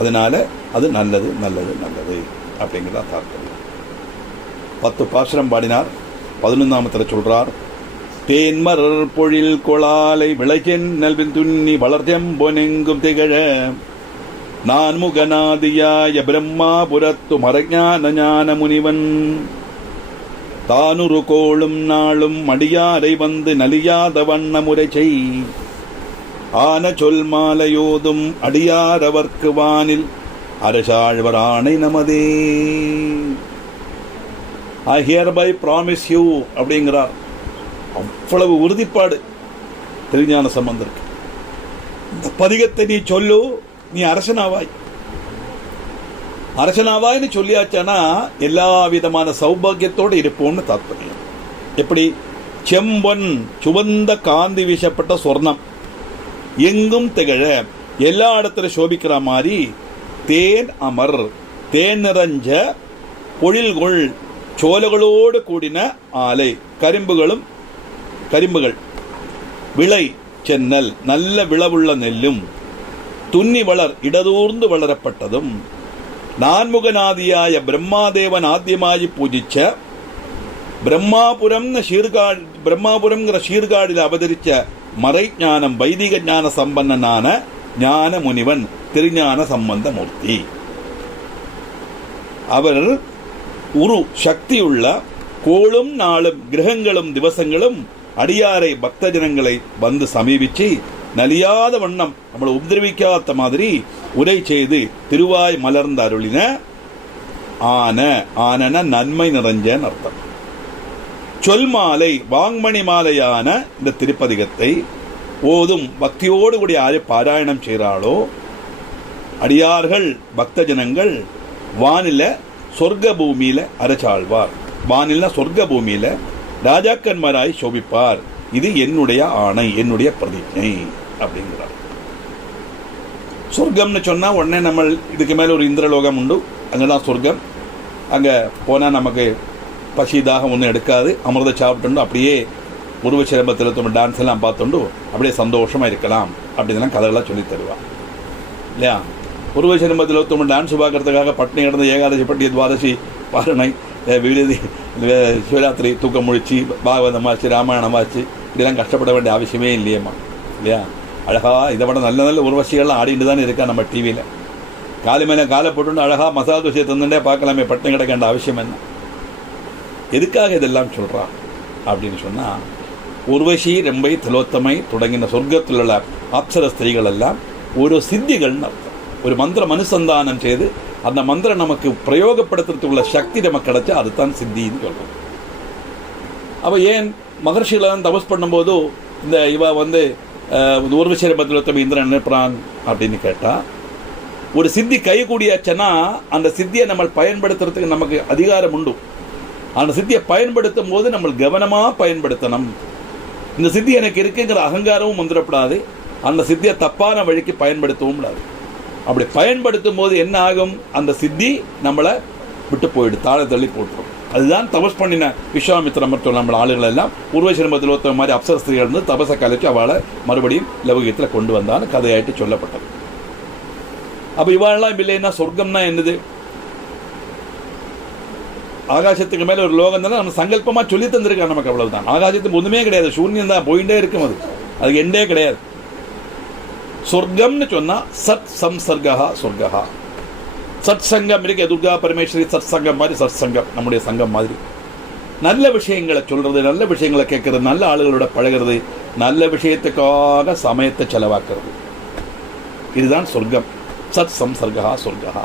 அதனால அது நல்லது நல்லது நல்லது அப்படிங்கிறதா தாற்பயம். 10 பாசுரம் பாடினார். 11ஆமத்தில் சொல்றார், தேன்மரர் பொழில் கொளாலை விளைச்சென் நல்வின் துண்ணி வளர்த்தெம்பொனெங்கும் திகழ நான் முகநாதியாய பிரம்மாபுரத்து மரஞான ஞான முனிவன் தானுரு கோளும் நாளும் அடியாரை வந்து நலியாத வண்ண முறை செய் ஆன சொல் மாலையோதும் அடியாரவர்க்கு வானில் அரசாழ்வர் ஆணை நமதே. I hereby promise you அப்படிங்கிறார். அவ்வளவு உறுதிப்பாடு திருஞான சம்பந்தருக்கு. இந்த பதிகத்தை நீ சொல்லு, நீ அரசனாவாய். அரசனாவாய்னு சொல்லியாச்சானா எல்லா விதமான சௌபாகியத்தோடு இருப்போம்னு தாத்பரியம். எப்படி? செம்பொன் சுவந்த காந்தி வீசப்பட்ட சொர்ணம் எங்கும் திகழ எல்லா இடத்துல சோபிக்கிற மாதிரி தேன் அமர் தேன் நிறைஞ்ச பொழில்கொள் சோலைகளோடு கூடின ஆலை கரிம்புகள் விளை சென்னல் நல்ல விளவுள்ள நெல்லும் துன்னி வளர் இடதூர்ந்து வளரப்பட்டதும் நான்முகநாதியாய பிரம்மாதேவன் ஆத்தியமாயி பூஜிச்ச பிரம்மாபுரம்ங்கிற சீர்காடில் அவதரிச்ச மறை ஞானம் வைதிக ஞான சம்பன்னனான ஞான முனிவன் திருஞான சம்பந்த மூர்த்தி. அவர் உரு சக்தியுள்ள கோளும் நாளும் கிரகங்களும் திவசங்களும் அடியாரை பக்த ஜனங்களை வந்து சமீபிச்சு நலியாத வண்ணம் நம்மளை உபதிரவிக்காத மாதிரி உரை செய்து திருவாய் மலர்ந்த அருளின ஆன நன்மை நிறைஞ்சன்னு அர்த்தம். சொல் மாலை வாங்மணி மாலையான இந்த திருப்பதிகத்தை ஓதும் பக்தியோடு கூடிய பாராயணம் செய்கிறாளோ அடியார்கள் பக்த ஜனங்கள் வானில சொர்க்க பூமியில அரசாழ்வார். வானில சொர்க்க பூமியில ராஜாக்கன்மாராய் சோபிப்பார். இது என்னுடைய ஆணை, என்னுடைய பிரதிஜை அப்படிங்கிறார். சொர்க்கம்னு சொன்னா உடனே நம்ம இதுக்கு மேல ஒரு இந்திரலோகம் உண்டு, அங்கதான் சொர்க்கம். அங்க போனா நமக்கு பசிதாக ஒன்றும் எடுக்காது, அமிர்த சாப்பிட்டு அப்படியே உருவச்சிரம்பத்தில் டான்ஸ் எல்லாம் பார்த்துண்டு அப்படியே சந்தோஷமா இருக்கலாம் அப்படின்லாம் கதைகளாக சொல்லி தருவான் இல்லையா. உருவச்சிரம்பத்தில் டான்ஸ் பார்க்கறதுக்காக பட்னி கிடந்த ஏகாதசி பட்டி துவாதசி பாரணை விடுதி சிவராத்திரி தூக்கம் முழிச்சு பாகவதம் ஆச்சு ராமாயணம் ஆச்சு இப்படிலாம் கஷ்டப்பட வேண்டிய அவசியமே இல்லையம்மா இல்லையா. அழகா இதை விட நல்ல நல்ல உருவசிகள்லாம் ஆடிட்டு தானே இருக்கா நம்ம டிவியில். காலி மேலே காலை போட்டு அழகா மசாலா தோசையை தந்துட்டே பார்க்கலாமே, பட்னி கிடக்க வேண்டிய அவசியம் என்ன? எதுக்காக இதெல்லாம் சொல்கிறான் அப்படின்னு சொன்னால், உர்வசி ரெம்பை திலோத்தமை தொடங்கின சொர்க்கத்தில் உள்ள அப்சர ஸ்திரீகள் எல்லாம் ஒரு சித்திகள்னு அர்த்தம். ஒரு மந்திரம் அனுசந்தானம் செய்து அந்த மந்திரம் நமக்கு பிரயோகப்படுத்துறதுக்கு உள்ள சக்தி நமக்கு கிடைச்சா அதுதான் சித்தின்னு சொல்கிறோம். அப்போ ஏன் மகர்ஷிகளெல்லாம் தபஸ் பண்ணும்போது இந்த இவ வந்து உர்வசி ரெம்பை இந்திரன் நினைப்பான் அப்படின்னு கேட்டால், ஒரு சித்தி கை கூடியாச்சுன்னா அந்த சித்தியை நம்ம பயன்படுத்துறதுக்கு நமக்கு அதிகாரம் உண்டு. அந்த சித்தியை பயன்படுத்தும் போது நம்ம கவனமாக பயன்படுத்தணும். இந்த சித்தி எனக்கு இருக்குங்கிற அகங்காரமும் வந்துடக்கூடாது, அந்த சித்தியை தப்பான வழிக்கு பயன்படுத்தவும் கூடாது. அப்படி பயன்படுத்தும் போது என்ன ஆகும், அந்த சித்தி நம்மளை விட்டு போயிடும், தாழ தள்ளி போட்டுரும். அதுதான் தபஸ் பண்ணின விஸ்வாமித்திர மற்றும் நம்ம ஆளுகள் எல்லாம் உருவசிரமத்தில் ஒருத்த மாதிரி அப்சர ஸ்திரீகள் இருந்து தபசை கலைச்சு அவளை மறுபடியும் லௌகியத்தில் கொண்டு வந்தான்னு கதையாயிட்டு சொல்லப்பட்டது. அப்போ இவாளெல்லாம் இல்லைன்னா சொர்க்கம்னா என்னது? ஆகாசத்துக்கு மேலே ஒரு லோகம் தானே நம்ம சங்கல்பமாக சொல்லி தந்திருக்காங்க. நமக்கு அவ்வளவுதான். ஆகாசத்துக்கு ஒன்றுமே கிடையாது, சூன்யம் தான், போயிட்டே இருக்கும். அதுக்கு எண்டே கிடையாது. சொர்க்கம்னு சொன்னா சத் சம்சர்கா சொர்க்கா. சத் சங்கம் இருக்கு, துர்கா பரமேஸ்வரி சத் சங்கம் மாதிரி, சத் சங்கம் நம்முடைய சங்கம் மாதிரி. நல்ல விஷயங்களை சொல்றது, நல்ல விஷயங்களை கேட்கறது, நல்ல ஆளுகளோட பழகிறது, நல்ல விஷயத்துக்காக சமயத்தை செலவாக்குறது, இதுதான் சொர்க்கம். சத் சம்சர்கா சொர்க்கா.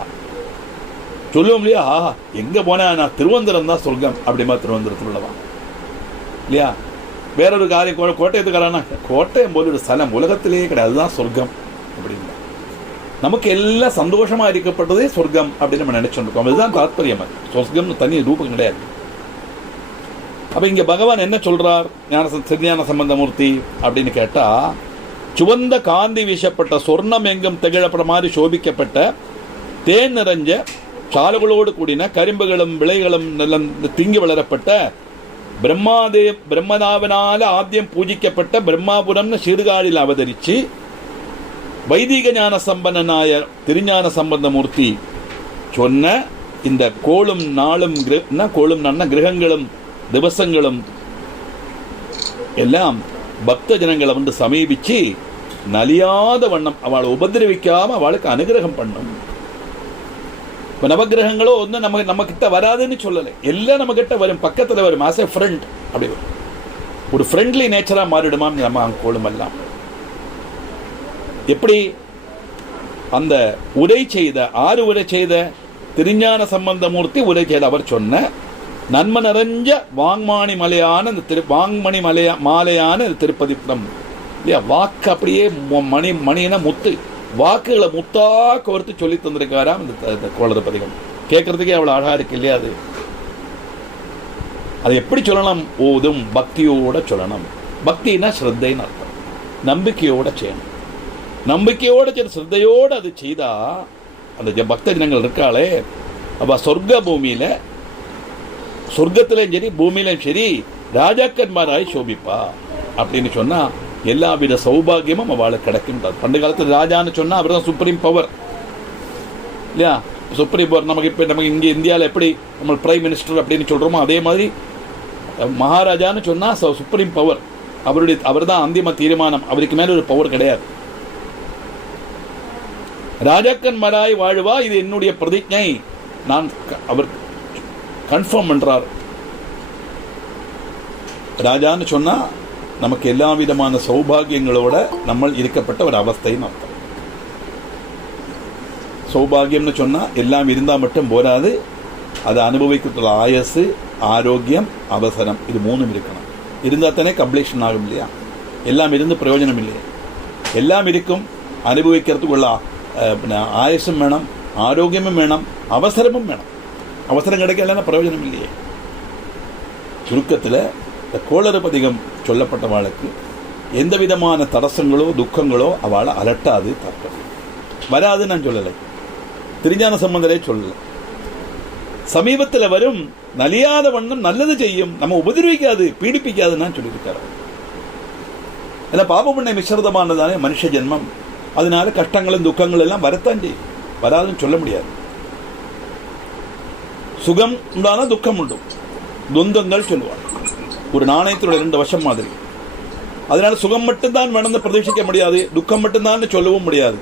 சொல்லுவோம் இல்லையா, ஆஹா எங்க போனா நான் திருவனந்தபுரம் தான் சொர்க்கம் அப்படிமா, திருவனந்தபுரத்தில் உள்ளவா இல்லையா? வேறொரு காரியம் கோட்டையத்துக்காரானா, கோட்டையம் போல ஒரு ஸ்தலம் உலகத்திலேயே கிடையாது, அதுதான் சொர்க்கம் அப்படின்னு. நமக்கு எல்லாம் சந்தோஷமா இருக்கப்பட்டதே சொர்க்கம் அப்படின்னு நம்ம நினைச்சுருக்கோம். அதுதான் தாத்பரியம். சொர்க்கம்னு தனி ரூபம் கிடையாது. அப்ப இங்க பகவான் என்ன சொல்றார் திருஞான சம்பந்தமூர்த்தி அப்படின்னு கேட்டா, சுவந்த காந்தி வீசப்பட்ட சொர்ணம் எங்கும் திகழப்பட மாதிரி சோபிக்கப்பட்ட தேன் நிறைஞ்ச சாலுகளோடு கூடின கரும்புகளும் விளைகளும் திங்கி வளரப்பட்ட பிரம்மதாவினால ஆத்தியம் பூஜிக்கப்பட்ட பிரம்மாபுரம்னு சிறுகாலில் அவதரிச்சு வைதிக ஞான சம்பந்தனாய திருஞான சம்பந்தமூர்த்தி சொன்ன இந்த கோளும் நாளும் கோளும் நன்ன கிரகங்களும் திவசங்களும் எல்லாம் பக்த ஜனங்களை வந்து சமீபிச்சு நலியாத வண்ணம் அவளை உபதிரவிக்காம அவளுக்கு அனுகிரகம் பண்ணும். இப்போ நவகிரகங்களோ வந்து நம்ம கிட்ட வராதுன்னு சொல்லலை, எல்லாம் நம்ம கிட்ட வரும், பக்கத்தில் வரும். ஆஸ் ஏ ஃப்ரெண்ட் அப்படி வரும். ஒரு ஃப்ரெண்ட்லி நேச்சராக மாறிடுமாம் நம்ம கோளும் எல்லாம். எப்படி அந்த உரை செய்த உரை செய்த திருஞான சம்பந்தமூர்த்தி உரை செய்த அவர் சொன்ன நன்மை நிறைஞ்ச வாங்மணி மலையான இந்த வாங்மணி மாலையான திருப்பதி இல்லையா? வாக்கு அப்படியே மணின முத்து, வாக்குகளை முத்தா கோர்த்து சொல்லி தந்திருக்காராம் இந்த கோளறு பதிகம். கேட்கறதுக்கே அவ்வளவு அழகா இருக்கு இல்லையா? அது எப்படி சொல்லணும்? ஓதும் பக்தியோட சொல்லணும். பக்தினா ஸ்ரத்தைன்னு அர்த்தம். நம்பிக்கையோட செய்யணும். நம்பிக்கையோட ஸ்ரத்தையோடு அது செய்தா அந்த பக்த ஜனங்கள் இருக்காளே, அப்ப சொர்க்க பூமியில, சொர்க்கத்திலையும் சரி பூமியிலும் சரி ராஜாக்கன்மாராய் சோபிப்பா அப்படின்னு சொன்னா எல்லா வித சௌபாகியமும் அவளுக்கு கிடைக்கும். பண்டு காலத்தில் ராஜான்னு சொன்னா அவர் தான் சுப்ரீம் பவர் இல்லையா? சுப்ரீம் பவர் நமக்கு இங்கே இந்தியாவில் எப்படி நம்ம பிரைம் மினிஸ்டர் அப்படின்னு சொல்றோமோ அதே மாதிரி மகாராஜான்னு சொன்னா சுப்ரீம் பவர். அவர் தான் அந்திம தீர்மானம், அவருக்கு மேல ஒரு பவர் கிடையாது. ராஜாக்கன் மராய் வாழ்வா, இது என்னுடைய பிரதிஜை, நான் அவர் கன்ஃபார்ம் பண்றார். ராஜான்னு சொன்னா நமக்கு எல்லா விதமான சௌபாகியங்களோட நம்ம இருக்கப்பட்ட ஒரு அவஸ்தைன்னு அர்த்தம். சௌபாகியம்னு சொன்னா எல்லாம் இருந்தா மட்டும் போராது, அதை அனுபவிக்கிற ஆயசு, ஆரோக்கியம், அவசரம், இது மூணும் இருக்கணும். இருந்தா தானே கம்ப்ளீஷன் ஆகும் இல்லையா? எல்லாம் இருந்து பிரயோஜனம் இல்லையா? எல்லாம் இருக்கும், அனுபவிக்கிறதுக்குள்ள ஆயுசும் வேணும், ஆரோக்கியமும் வேணும், அவசரமும் வேணும். அவசரம் கிடைக்கலன்னா பிரயோஜனம் இல்லையே. சுருக்கத்தில் இந்த கோளறு பதிகம் சொல்லப்பட்ட வாளுக்கு எந்த விதமான தடசங்களோ துக்கங்களோ அவளை அலட்டாது, தப்பது வராது. நான் சொல்லலை, திருஞான சம்பந்தரே சொல்லலை. சமீபத்தில் வரும், நலியாத வண்ணம் நல்லது செய்யும், நம்ம உபதிரவிக்காது, பீடிப்பிக்காதுன்னு சொல்லியிருக்காரு. ஏன்னா பாப புண்ணிய மிஸ்ரதமானதானே மனுஷ ஜென்மம். அதனால கஷ்டங்களும் துக்கங்கள் எல்லாம் வரத்தான் செய்யும், வராதுன்னு சொல்ல முடியாது. சுகம் உண்டான துக்கம் உண்டு, துந்தங்கள் சொல்லுவார். ஒரு நாணயத்தினுடைய 2 வசம் மாதிரி. அதனால சுகம் மட்டும்தான் வேணும்னு பிரதீட்சிக்க முடியாது, துக்கம் மட்டும்தான் சொல்லவும் முடியாது.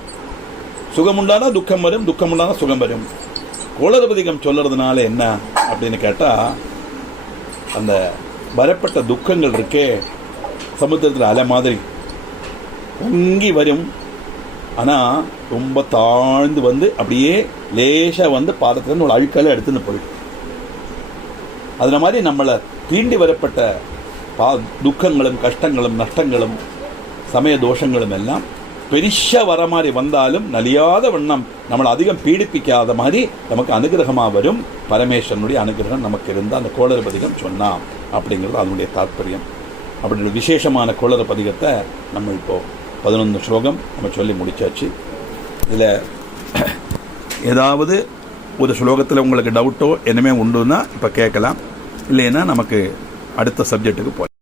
சுகம் உண்டானா துக்கம் வரும், துக்கம் உண்டானா சுகம் வரும். கோளறுபதிகம் சொல்றதுனால என்ன அப்படின்னு கேட்டா, அந்த வரப்பட்ட துக்கங்கள் இருக்கே சமுத்திரத்தில் அலை மாதிரி பொங்கி வரும். ஆனால் ரொம்ப தாழ்ந்து வந்து அப்படியே லேசாக வந்து பாதத்தில் ஒரு அழுக்கெல்லாம் எடுத்துன்னு போயிடும். அதில் மாதிரி நம்மளை தீண்டி வரப்பட்ட துக்கங்களும் கஷ்டங்களும் நஷ்டங்களும் சமய தோஷங்களும் எல்லாம் பெருச வர மாதிரி வந்தாலும் நலியாத வண்ணம் நம்மளை அதிகம் பீடிப்பிக்காத மாதிரி நமக்கு அனுகிரகமாக வரும். பரமேஸ்வரனுடைய அனுகிரகம் நமக்கு இருந்தால் அந்த கோளறு பதிகம் சொன்னான் அப்படிங்கிறது அதனுடைய தாற்பயம். அப்படி ஒரு விசேஷமான கோளறு பதிகத்தை நம்ம இப்போது 11 ஸ்லோகம் நம்ம சொல்லி முடிச்சாச்சு. இதில் ஏதாவது ஒரு ஸ்லோகத்தில் உங்களுக்கு டவுட்டோ என்னமே உண்டுன்னா இப்போ கேட்கலாம், இல்லைன்னா நமக்கு அடுத்த சப்ஜெக்ட்டுக்கு போகலாம்.